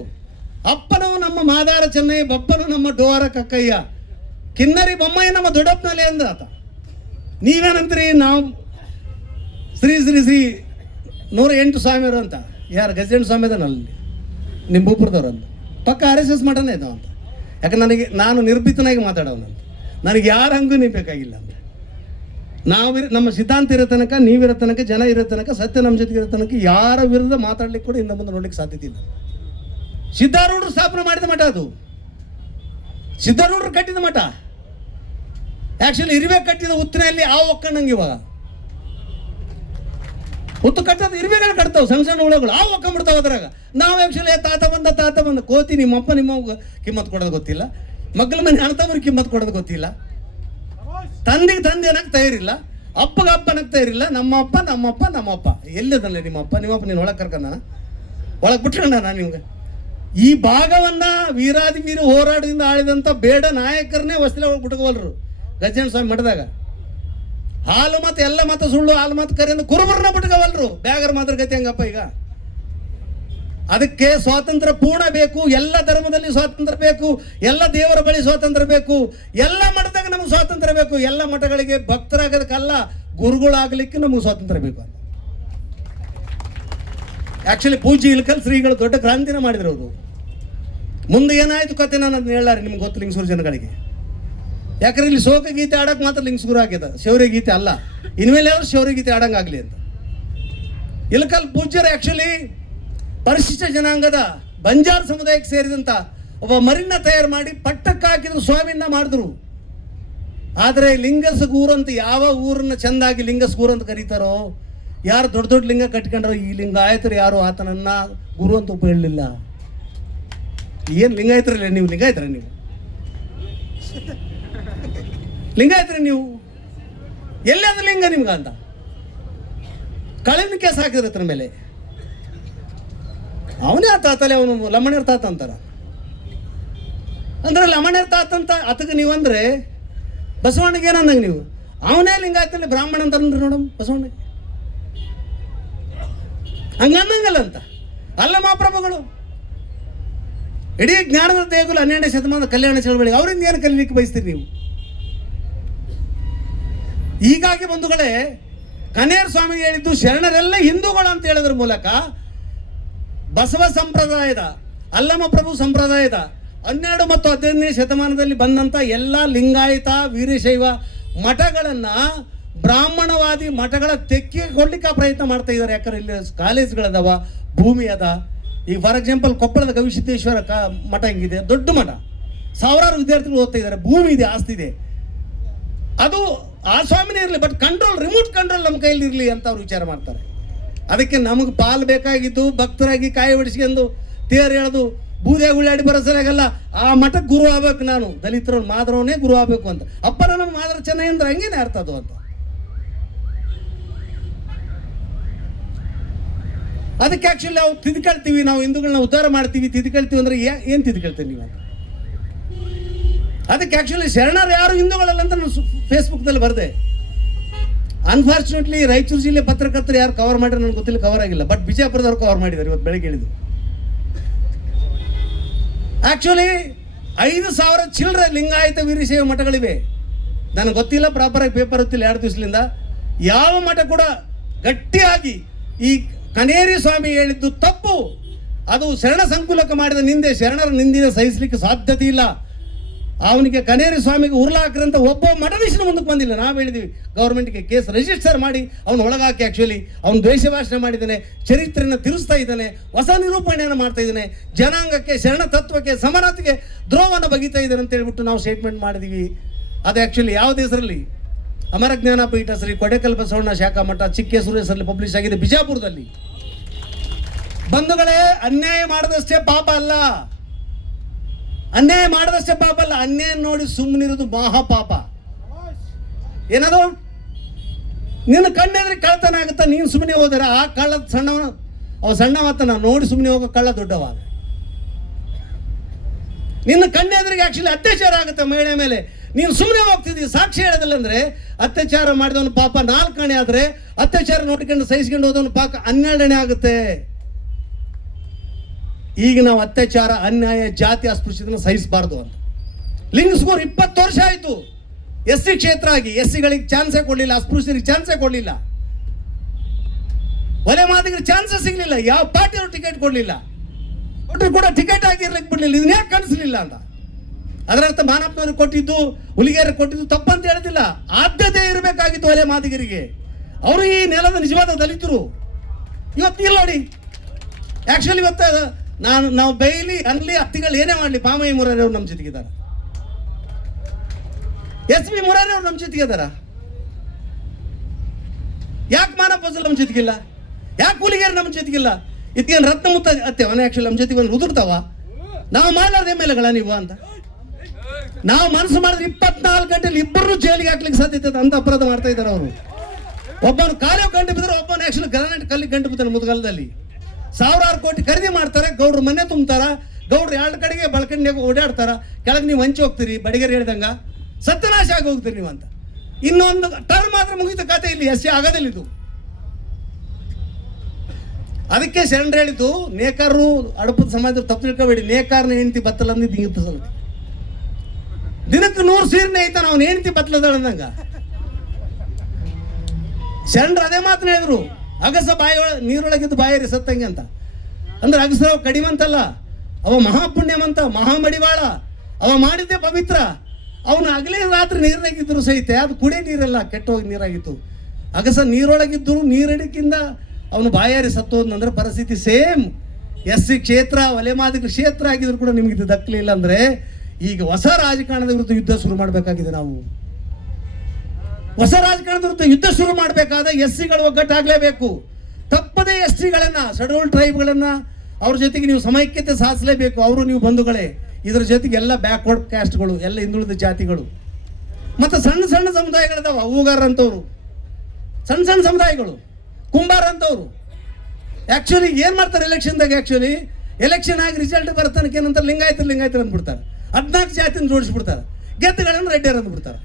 ಅಪ್ಪನವು ನಮ್ಮ ಮಾದಾರ ಚೆನ್ನೈ, ಬಪ್ಪನು ನಮ್ಮ ಡೋರ ಕಕ್ಕಯ್ಯ, ಕಿನ್ನರಿ ಬೊಮ್ಮಯ್ಯ ನಮ್ಮ ದೊಡ್ಡಪ್ಪನಲ್ಲಿ ಅಂದ ಆತ. ನೀವೇನಂತೀರಿ? ನಾವು ಶ್ರೀ ಶ್ರೀ ಶ್ರೀ 108 ಸ್ವಾಮಿಯವರು ಅಂತ. ಯಾರು? ಗಜೇಂದ್ರ ಸ್ವಾಮಿ ಅದನಲ್ಲಿ ನಿಮ್ಮ ಭೂಪುರದವ್ರು ಅಂತ. ಪಕ್ಕ RSS ಮಠನೇ ಇದ್ದಾವ ಅಂತ. ಯಾಕಂದ್ರೆ ನಾನು ನಿರ್ಭೀತನಾಗಿ ಮಾತಾಡೋನಂತ. ನನಗೆ ಯಾರ ಹಂಗೂ ನೀವು ಬೇಕಾಗಿಲ್ಲ ಅಂತ. ನಮ್ಮ ಸಿದ್ಧಾಂತ ಇರೋ ತನಕ, ನೀವಿರೋ ತನಕ, ಜನ ಇರೋ ತನಕ, ಸತ್ಯ ನಮ್ಮ ಜೊತೆಗೆ ಇರೋ ತನಕ ಯಾರ ವಿರುದ್ಧ ಮಾತಾಡ್ಲಿಕ್ಕೆ ಕೂಡ ಹಿಂದೆ ಮುಂದೆ ನೋಡ್ಲಿಕ್ಕೆ ಸಾಧ್ಯತೆ ಇಲ್ಲ. ಸಿದ್ಧಾರೂಢರು ಸ್ಥಾಪನೆ ಮಾಡಿದ ಮಠ ಅದು. ಸಿದ್ಧಾರೂಢರು ಕಟ್ಟಿದ ಮಠ. ಆಕ್ಚುಲಿ ಇರುವೆ ಕಟ್ಟಿದ ಉತ್ತಿನಲ್ಲಿ ಆ ಒಕ್ಕಣ್ಣಂಗೆ ಇವಾಗ ಹುತ್ತು ಕಟ್ಟೋದು ಇರುವೆಗಳು ಕಟ್ತಾವೆ, ಸಣ್ಣ ಸಣ್ಣ ಹುಳುಗಳು ಆ ಒಕ್ಕೊಂಡ್ಬಿಡ್ತಾವೆ ಅದ್ರಾಗ. ನಾವು ಆಕ್ಚುಲಿ ತಾತ ಬಂದ ಕೋತಿ ನಿಮ್ಮಪ್ಪ ನಿಮ್ಮವ್ಗ ಕಿಮ್ಮತ್ ಕೊಡೋದು ಗೊತ್ತಿಲ್ಲ, ಮಗ್ಲ ಮನೆ ಅಣ್ತವ್ರಿಗೆ ಕಿಮ್ಮತ್ ಕೊಡೋದು ಗೊತ್ತಿಲ್ಲ, ತಂದೆಗೆ ತಂದೆ ಅನ್ನಕ್ಕೆ ತಯಾರಿಲ್ಲ, ಅಪ್ಪಗೆ ಅಪ್ಪ ಅನ್ನಕ್ಕೆ ತಯಾರಿಲ್ಲ. ನಮ್ಮಪ್ಪ ಎಲ್ಲಿದಲ್ಲ ನಿಮ್ಮಪ್ಪ ನೀನು ಒಳಗೆ ಕರ್ಕೊಂಡಾನ, ಒಳಗೆ ಬಿಟ್ಕೊಂಡ ನಾನು ನಿಮ್ಗೆ. ಈ ಭಾಗವನ್ನ ವೀರಾದಿ ವೀರ ಹೋರಾಟದಿಂದ ಆಳಿದಂಥ ಬೇಡ ನಾಯಕರನ್ನೇ ಹೊಸಲೆ ಒಳಗೆ ಬಿಟ್ಕೋವಲ್ರು ಗಜೇಂದ್ರ ಸ್ವಾಮಿ ಮಠದಾಗ. ಹಾಲು ಮತ್ತು ಎಲ್ಲ ಮತ್ತು ಸುಳ್ಳು, ಹಾಲು ಮತ್ತು ಕರೆಯಿಂದ ಕುರುಬರನ್ನ ಬಿಟ್ಕೋವಲ್ರು. ಬ್ಯಾಗರ ಮಾತ್ರ ಗತಿ ಹಂಗಪ್ಪ ಈಗ. ಅದಕ್ಕೆ ಸ್ವಾತಂತ್ರ್ಯ ಪೂರ್ಣ ಬೇಕು. ಎಲ್ಲ ಧರ್ಮದಲ್ಲಿ ಸ್ವಾತಂತ್ರ್ಯ ಬೇಕು, ಎಲ್ಲ ದೇವರ ಬಳಿ ಸ್ವಾತಂತ್ರ್ಯ ಬೇಕು, ಎಲ್ಲ ಮಠದಾಗ ನಮಗೆ ಸ್ವಾತಂತ್ರ್ಯ ಬೇಕು. ಎಲ್ಲ ಮಠಗಳಿಗೆ ಭಕ್ತರಾಗೋದಕ್ಕಲ್ಲ, ಗುರುಗಳಾಗಲಿಕ್ಕೆ ನಮಗೆ ಸ್ವಾತಂತ್ರ್ಯ ಬೇಕು. ಆಕ್ಚುಲಿ ಪೂಜ್ಯ ಇಳಕಲ್ ಶ್ರೀಗಳು ದೊಡ್ಡ ಕ್ರಾಂತಿನ ಮಾಡಿದ್ರು ಅವರು. ಮುಂದೆ ಏನಾಯ್ತು ಕತೆ ನಾನು ಅದನ್ನ ಹೇಳಾರೆ, ನಿಮ್ಗೆ ಗೊತ್ತು ಲಿಂಗಸೂರು ಜನಗಳಿಗೆ. ಯಾಕಂದ್ರೆ ಇಲ್ಲಿ ಶೋಕ ಗೀತೆ ಆಡಕ್ಕೆ ಮಾತ್ರ ಲಿಂಗಸೂರು ಆಗ್ಯದ, ಶೌರ್ಯ ಗೀತೆ ಅಲ್ಲ. ಇನ್ಮೇಲೆ ಯಾರು ಶೌರ್ಯ ಗೀತೆ ಆಡಂಗಾಗ್ಲಿ ಅಂತ. ಇಳಕಲ್ ಪೂಜ್ಯರು ಆಕ್ಚುಲಿ ಪರಿಶಿಷ್ಟ ಜನಾಂಗದ ಬಂಜಾರ ಸಮುದಾಯಕ್ಕೆ ಸೇರಿದಂಥ ಒಬ್ಬ ಮರಿನ ತಯಾರು ಮಾಡಿ ಪಟ್ಟಕ್ಕೆ ಹಾಕಿದ್ರು, ಸ್ವಾಮಿನ ಮಾಡಿದ್ರು. ಆದರೆ ಲಿಂಗಸಗೂರು ಅಂತ ಯಾವ ಊರನ್ನ ಚೆಂದಾಗಿ ಲಿಂಗಸಗೂರು ಅಂತ ಕರೀತಾರೋ, ಯಾರು ದೊಡ್ಡ ದೊಡ್ಡ ಲಿಂಗ ಕಟ್ಕೊಂಡ್ರೋ, ಈ ಲಿಂಗಾಯತರು ಯಾರು ಆತನನ್ನ ಗುರು ಅಂತ ಹೇಳಲಿಲ್ಲ. ಏನು ಲಿಂಗಾಯತರಲ್ಲ ನೀವು? ಲಿಂಗಾಯತರ ನೀವು? ಲಿಂಗಾಯತ್ರಿ ನೀವು? ಎಲ್ಲಿ ಅದು ಲಿಂಗ ನಿಮ್ಗ ಅಂತ ಕಳೆನ ಕೇಸ್ ಹಾಕಿದ್ರೆ ಅದ್ರ ಮೇಲೆ. ಅವನೇ ಆ ತಾತಲೆ, ಅವನು ಲಮಣರ್ ತಾತ ಅಂತಾರ. ಅಂದ್ರೆ ಲಮಣರ್ ತಾತ ಅಂತ ಅದಕ್ಕೆ ನೀವು ಅಂದ್ರೆ ಬಸವಣ್ಣಗೆ ಏನಂದಂಗೆ ನೀವು? ಅವನೇ ಲಿಂಗಾಯತಲ್ಲಿ ಬ್ರಾಹ್ಮಣ ಅಂತಾರಂದ್ರೆ ನೋಡಮ್ ಬಸವಣ್ಣಗೆ ಹಂಗಂದಂಗಲ್ಲ ಅಂತ. ಅಲ್ಲ ಮಹಾಪ್ರಭುಗಳು ಇಡೀ ಜ್ಞಾನದ ದೇಗುಲ 12ನೇ ಶತಮಾನದ ಕಲ್ಯಾಣ ಚಳವಳಿ, ಅವರಿಂದ ಏನು ಕಲೀಲಿಕ್ಕೆ ಬಯಸ್ತೀರಿ ನೀವು? ಹೀಗಾಗಿ ಬಂಧುಗಳೇ, ಕನೇರ ಸ್ವಾಮಿ ಹೇಳಿದ್ದು ಶರಣರೆಲ್ಲ ಹಿಂದೂಗಳು ಅಂತ ಹೇಳೋದ್ರ ಮೂಲಕ ಬಸವ ಸಂಪ್ರದಾಯದ, ಅಲ್ಲಮ ಪ್ರಭು ಸಂಪ್ರದಾಯದ 12 ಮತ್ತು 15ನೇ ಶತಮಾನದಲ್ಲಿ ಬಂದಂಥ ಎಲ್ಲ ಲಿಂಗಾಯತ ವೀರಶೈವ ಮಠಗಳನ್ನು ಬ್ರಾಹ್ಮಣವಾದಿ ಮಠಗಳ ತೆಕ್ಕಿಕೊಳ್ಳಿಕ್ಕೆ ಪ್ರಯತ್ನ ಮಾಡ್ತಾ ಇದ್ದಾರೆ. ಯಾಕಂದ್ರೆ ಇಲ್ಲಿ ಕಾಲೇಜ್ಗಳದಾವ, ಭೂಮಿ ಅದ. ಈಗ ಫಾರ್ ಎಕ್ಸಾಂಪಲ್ ಕೊಪ್ಪಳದ ಗವಿಸಿದ್ದೇಶ್ವರ ಮಠ ಹೆಂಗಿದೆ, ದೊಡ್ಡ ಮಠ, ಸಾವಿರಾರು ವಿದ್ಯಾರ್ಥಿಗಳು ಓದ್ತಾ ಇದ್ದಾರೆ, ಭೂಮಿ ಇದೆ, ಆಸ್ತಿ ಇದೆ. ಅದು ಆ ಸ್ವಾಮಿನೇ ಇರಲಿ, ಬಟ್ ಕಂಟ್ರೋಲ್, ರಿಮೋಟ್ ಕಂಟ್ರೋಲ್ ನಮ್ಮ ಕೈಯಲ್ಲಿ ಇರಲಿ ಅಂತ ಅವ್ರು ವಿಚಾರ ಮಾಡ್ತಾರೆ. ಅದಕ್ಕೆ ನಮಗೆ ಪಾಲು ಬೇಕಾಗಿದ್ದು ಭಕ್ತರಾಗಿ ಕಾಯಿ ಹೊಡಿಸ್ಕೊಂಡು ತೇರು ಹೇಳೋದು, ಬೂದೆ ಉಳ್ಳಾಡಿ ಬರೋ ಸರಿಯಾಗಲ್ಲ. ಆ ಮಠಕ್ಕೆ ಗುರು ಆಗ್ಬೇಕು, ನಾನು ದಲಿತರ ಮಾದರವನ್ನೇ ಗುರು ಆಗ್ಬೇಕು ಅಂತ. ಅಪ್ಪನ ನಮ್ಮ ಮಾದರ ಚೆನ್ನಾಗಿ ಅಂದ್ರೆ ಹಂಗೇನೆ ಅರ್ಥ ಅದು ಅಂತ. ಅದಕ್ಕೆ ಆಕ್ಚುಲಿ ನಾವು ತಿದ್ಕೊಳ್ತೀವಿ, ನಾವು ಹಿಂದೂಗಳನ್ನ ಉದ್ಧಾರ ಮಾಡ್ತೀವಿ, ತಿದ್ಕೊಳ್ತೀವಿ ಅಂದ್ರೆ ಏನು ತಿದ್ಕೊಳ್ತೀವಿ ನೀವು ಅಂತ. ಅದಕ್ಕೆ ಆಕ್ಚುಲಿ ಶರಣರು ಯಾರು ಹಿಂದೂಗಳಲ್ಲ ಅಂತ ನಾನು ಫೇಸ್ಬುಕ್ದಲ್ಲಿ ಬರೆದೆ. ಅನ್ಫಾರ್ಚುನೇಟ್ಲಿ ರಾಯಚೂರು ಜಿಲ್ಲೆ ಪತ್ರಕರ್ತರು ಯಾರು ಕವರ್ ಮಾಡಿದ್ರೆ ನನಗೆ ಗೊತ್ತಿಲ್ಲ, ಕವರ್ ಆಗಿಲ್ಲ. ಬಟ್ ಬಿಜಾಪುರದವ್ರು ಕವರ್ ಮಾಡಿದ್ದಾರೆ, ಇವತ್ತು ಬೆಳಗ್ಗೆ ಹೇಳಿದ್ರು. ಆಕ್ಚುಲಿ 5,000 ಚಿಲ್ಲರೆ ಲಿಂಗಾಯತ ವೀರಶೈವ ಮಠಗಳಿವೆ. ನನಗೆ ಗೊತ್ತಿಲ್ಲ, ಪ್ರಾಪರಾಗಿ ಪೇಪರ್ ಗೊತ್ತಿಲ್ಲ, 2 ದಿವಸದಿಂದ ಯಾವ ಮಠ ಕೂಡ ಗಟ್ಟಿಯಾಗಿ ಈ ಕನೇರಿ ಸ್ವಾಮಿ ಹೇಳಿದ್ದು ತಪ್ಪು, ಅದು ಶರಣ ಸಂಕುಲಕ ಮಾಡಿದ ನಿಂದೆ, ಶರಣರ ನಿಂದಿನ ಸಹಿಸಲಿಕ್ಕೆ ಸಾಧ್ಯತೆ ಇಲ್ಲ. ಅವನಿಗೆ ಕನೇರಿ ಸ್ವಾಮಿಗೆ ಉರ್ಲಾಕ್ರಂತ ಒಬ್ಬ ಮಠಾಧೀಶನ ಮುಂದಕ್ಕೆ ಬಂದಿಲ್ಲ. ನಾವು ಹೇಳಿದ್ವಿ ಗೌರ್ಮೆಂಟ್ಗೆ ಕೇಸ್ ರಿಜಿಸ್ಟರ್ ಮಾಡಿ ಅವನು ಒಳಗಾಕಿ, ಆ್ಯಕ್ಚುಲಿ ಅವನು ದ್ವೇಷ ಭಾಷಣ ಮಾಡಿದ್ದಾನೆ, ಚರಿತ್ರೆಯನ್ನು ತಿರುಸ್ತಾ ಇದ್ದಾನೆ, ಹೊಸ ನಿರೂಪಣೆಯನ್ನು ಮಾಡ್ತಾ ಇದ್ದಾನೆ, ಜನಾಂಗಕ್ಕೆ ಶರಣ ತತ್ವಕ್ಕೆ ಸಮಾನತೆಗೆ ದ್ರೋಹವನ್ನು ಬಗೀತಾ ಇದ್ದಾನೆ ಅಂತ ಹೇಳ್ಬಿಟ್ಟು ನಾವು ಸ್ಟೇಟ್ಮೆಂಟ್ ಮಾಡಿದ್ವಿ. ಅದು ಆ್ಯಕ್ಚುಲಿ ಯಾವುದೇ ಹೆಸರಲ್ಲಿ ಅಮರ ಜ್ಞಾನಪೀಠ ಶ್ರೀ ಕೊಡೆಕಲ್ ಬಸವಣ್ಣ ಶಾಖಾ ಮಠ ಚಿಕ್ಕೇಸೂರು ಹೆಸರಲ್ಲಿ ಪಬ್ಲಿಷ್ ಆಗಿದೆ ಬಿಜಾಪುರದಲ್ಲಿ. ಬಂಧುಗಳೇ, ಅನ್ಯಾಯ ಮಾಡದಷ್ಟೇ ಪಾಪ ಅಲ್ಲ, ಅನ್ಯಾಯ ಮಾಡದಷ್ಟೇ ಪಾಪ ಅಲ್ಲ, ಅನ್ಯಾಯ ನೋಡಿ ಸುಮ್ಮನಿರೋದು ಮಹಾಪಾಪ. ಏನದು? ನಿನ್ನ ಕಣ್ಣೆದ್ರೆ ಕಳ್ಳತನ ಆಗುತ್ತಾ, ನೀನು ಸುಮ್ಮನೆ ಹೋದರೆ ಆ ಕಳ್ಳ ಸಣ್ಣವತನ ನೋಡಿ ಸುಮ್ಮನೆ ಹೋಗೋ ಕಳ್ಳ ದೊಡ್ಡವ. ನಿನ್ನ ಕಣ್ಣೆದ್ರಿಗೆ ಆಕ್ಚುಲಿ ಅತ್ಯಾಚಾರ ಆಗುತ್ತೆ ಮಹಿಳೆ ಮೇಲೆ, ನೀನು ಸುಮ್ಮನೆ ಹೋಗ್ತಿದ್ದೀವಿ ಸಾಕ್ಷಿ ಹೇಳೋದಿಲ್ಲ ಅಂದರೆ ಅತ್ಯಾಚಾರ ಮಾಡಿದವನು ಪಾಪ 4 ಆಣೆ ಆದರೆ ಅತ್ಯಾಚಾರ ನೋಡ್ಕೊಂಡು ಸಹಿಸ್ಕೊಂಡು ಹೋದವನು ಪಾಪ 12 ಆಣೆ ಆಗುತ್ತೆ. ಈಗ ನಾವು ಅತ್ಯಾಚಾರ, ಅನ್ಯಾಯ, ಜಾತಿ ಅಸ್ಪೃಶ್ಯತೆಯನ್ನು ಸಹಿಸಬಾರ್ದು ಅಂತ. ಲಿಂಗ್ ಸ್ಕೋರ್ 20 ವರ್ಷ ಆಯಿತು. SC ಕ್ಷೇತ್ರ ಆಗಿ SCಗಳಿಗೆ ಚಾನ್ಸೇ ಕೊಡಲಿಲ್ಲ, ಅಸ್ಪೃಶ್ಯರಿಗೆ ಚಾನ್ಸೇ ಕೊಡಲಿಲ್ಲ, ಒಲೆ ಮಾದಿಗರಿಗೆ ಚಾನ್ಸೇ ಸಿಗಲಿಲ್ಲ, ಯಾವ ಪಾರ್ಟಿಯವರು ಟಿಕೆಟ್ ಕೊಡಲಿಲ್ಲ, ಒಟ್ಟು ಕೂಡ ಟಿಕೆಟ್ ಆಗಿರ್ಲಿಕ್ಕೆ ಬಿಡಲಿಲ್ಲ. ಇದನ್ನ ಯಾಕೆ ಕಾಣಿಸ್ಲಿಲ್ಲ ಅಂತ. ಅದರರ್ಥ ಮಾನಪ್ಪನವ್ರಿಗೆ ಕೊಟ್ಟಿದ್ದು, ಹುಲಿಗೆಯರಿಗೆ ಕೊಟ್ಟಿದ್ದು ತಪ್ಪಂತ ಹೇಳ್ತಿಲ್ಲ, ಆದ್ಯತೆ ಇರಬೇಕಾಗಿತ್ತು ಒಲೆ ಮಾದಿಗರಿಗೆ. ಅವರು ಈ ನೆಲದ ನಿಜವಾದ ದಲಿತರು. ಇವತ್ತು ಇಲ್ಲ ನೋಡಿ, ಆ್ಯಕ್ಚುಲಿ ಇವತ್ತು ನಾವು ಬೈಲಿ ಅನ್ಲಿ ಹತ್ತಿಗಳು ಏನೇ ಮಾಡಲಿ, ಪಾಮಯ್ಯ ಮುರಾರಿ ಅವ್ರು ನಮ್ಮ ಜೊತೆಗಿದ್ದಾರೆ, SP ಮುರಾರಿ ಅವ್ರು ನಮ್ಮ ಜೊತೆಗಿದ್ದಾರೆ. ಯಾಕೆ ಮಾನಪ್ಪ ನಮ್ಮ ಜೊತೆಗಿಲ್ಲ, ಯಾಕೆ ಹುಲಿಗೆಯರು ನಮ್ಮ ಜೊತೆಗಿಲ್ಲ? ಇದಕ್ಕೇನು ರತ್ನ ಮುತ್ತ ಅತ್ಯವನ ಆ್ಯಕ್ಚುಲಿ ನಮ್ಮ ಜೊತೆಗೆ ಬಂದು ಉದುರ್ತಾವ? ನಾವು ಮಾಡಲಾರ್ದ ಮೇಲೆಗಳ ನೀವು ಅಂತ ನಾವು ಮನಸ್ಸು ಮಾಡಿದ್ರೆ 24 ಗಂಟೆಲಿ ಇಬ್ಬರು ಜೈಲಿಗೆ ಹಾಕ್ಲಿಕ್ಕೆ ಸಾಧ್ಯತೆ ಅಂತ ಅಪರಾಧ ಮಾಡ್ತಾ ಇದ್ದಾರೆ ಅವರು. ಒಬ್ಬನು ಕಾಲೇ ಗಂಟು ಬಿದ್ದರೆ ಒಬ್ಬನು ಆ್ಯಕ್ಚುಲಿ ಗ್ರನೇಟ್ ಕಲ್ಲಿಗೆ ಗಂಟು ಬಿದ್ದಾನೆ ಮುದ್ಗಲದಲ್ಲಿ. 1000 ಕೋಟಿ ಖರೀದಿ ಮಾಡ್ತಾರೆ, ಗೌಡ್ರು ಮನೆ ತುಂಬ್ತಾರ, ಗೌಡ್ರು 2 ಕಡೆಗೆ ಬಳಕಂಡಿಯಾಗ ಓಡಾಡ್ತಾರ, ಕೆಳಗೆ ನೀವು ಹಂಚಿ ಹೋಗ್ತೀರಿ, ಬಡಿಗೆರೆ ಹೇಳ್ದಂಗ ಸತ್ಯನಾಶ ಆಗಿ ಹೋಗ್ತೀರಿ ನೀವು ಅಂತ. ಇನ್ನೊಂದು ಟರ್ಮ್ ಮಾತ್ರ ಮುಗಿದ ಕತೆ ಇಲ್ಲಿ SC ಆಗೋದಿಲ್ಲ ಇದು. ಅದಕ್ಕೆ ಶರಣರು ಹೇಳಿದ್ದು, ನೇಕಾರರು ಅಡಪದ ಸಮಾಜದವ್ರು ತಪ್ಪು ತಿಳ್ಕೊಬೇಡಿ, ನೇಕಾರನ ಹೆಂಡತಿ ಬತ್ತಲ ಅಂದಿದ್ದು ಹಿಂಗಿತ್ತು ಸ್ವಲ್ಪ. ದಿನಕ್ಕೆ 100 ಸೀರೆನೇ ಐತಾನ ಅವನು ಹೆಂಡತಿ ಬತ್ತಲದಂಗ. ಶರಣರು ಅದೇ ಮಾತನ್ನ ಹೇಳಿದ್ರು, ಅಗಸ ಬಾಯಿ ನೀರೊಳಗಿದ್ದು ಬಾಯರಿ ಸತ್ತಂಗೆ ಅಂತ. ಅಂದ್ರೆ ಅಗಸರಾವ್ ಕಡಿಮಂತಲ್ಲ, ಅವ ಮಹಾಪುಣ್ಯವಂತ, ಮಹಾಮಡಿವಾಳ, ಅವ ಮಾಡಿದ್ದೇ ಪವಿತ್ರ. ಅವನು ಹಗಲೇ ರಾತ್ರಿ ನೀರಿನಾಗಿದ್ದರು ಸಹಿತ ಅದು ಕುಡಿಯೋ ನೀರಲ್ಲ, ಕೆಟ್ಟೋಗಿ ನೀರಾಗಿತ್ತು. ಅಗಸ ನೀರೊಳಗಿದ್ದರು ನೀರಡಿಕಿಂದ ಅವನು ಬಾಯಾರಿ ಸತ್ತೋದಂದ್ರೆ ಪರಿಸ್ಥಿತಿ ಸೇಮ್. SC ಕ್ಷೇತ್ರ, ಒಲೆಮಾದಿಗ ಕ್ಷೇತ್ರ ಆಗಿದ್ರು ಕೂಡ ನಿಮ್ಗೆ ಇದು ದಕ್ಕಲಿಲ್ಲ ಅಂದರೆ ಈಗ ಹೊಸ ರಾಜಕಾರಣದ ವಿರುದ್ಧ ಯುದ್ಧ ಶುರು ಮಾಡಬೇಕಾಗಿದೆ. ನಾವು ಹೊಸ ರಾಜಕಾರಣದ ವಿರುದ್ಧ ಯುದ್ಧ ಶುರು ಮಾಡಬೇಕಾದ SCಗಳು ಒಗ್ಗಟ್ಟಾಗಲೇಬೇಕು. ತಪ್ಪದೇ SCಗಳನ್ನ, ಶೆಡ್ಯೂಲ್ ಟ್ರೈಬ್ಗಳನ್ನ ಅವ್ರ ಜೊತೆಗೆ ನೀವು ಸಮೈಕ್ಯತೆ ಸಾಧಿಸಲೇಬೇಕು. ಅವರು ನೀವು ಬಂಧುಗಳೇ. ಇದರ ಜೊತೆಗೆ ಎಲ್ಲ ಬ್ಯಾಕ್ವರ್ಡ್ ಕ್ಯಾಸ್ಟ್ಗಳು, ಎಲ್ಲ ಹಿಂದುಳಿದ ಜಾತಿಗಳು, ಮತ್ತು ಸಣ್ಣ ಸಣ್ಣ ಸಮುದಾಯಗಳಿದಾವ, ಹೂಗಾರ ಅಂತವ್ರು, ಸಣ್ಣ ಸಣ್ಣ ಸಮುದಾಯಗಳು, ಕುಂಬಾರ ಅಂತವ್ರು. ಆ್ಯಕ್ಚುಲಿ ಏನು ಮಾಡ್ತಾರೆ ಎಲೆಕ್ಷನ್ದಾಗ, ಆ್ಯಕ್ಚುಲಿ ಎಲೆಕ್ಷನ್ ಆಗಿ ರಿಸಲ್ಟ್ ಬರ್ತಾನಕ್ಕೆ ಏನಂತಾರೆ, ಲಿಂಗಾಯತರು ಅಂದ್ಬಿಡ್ತಾರೆ, 14 ಜಾತಿನ ಜೋಡಿಸ್ಬಿಡ್ತಾರೆ, ಗೆದ್ದಗಳನ್ನು ರೆಡ್ಡಿಯರ್ ಅಂದ್ಬಿಡ್ತಾರೆ.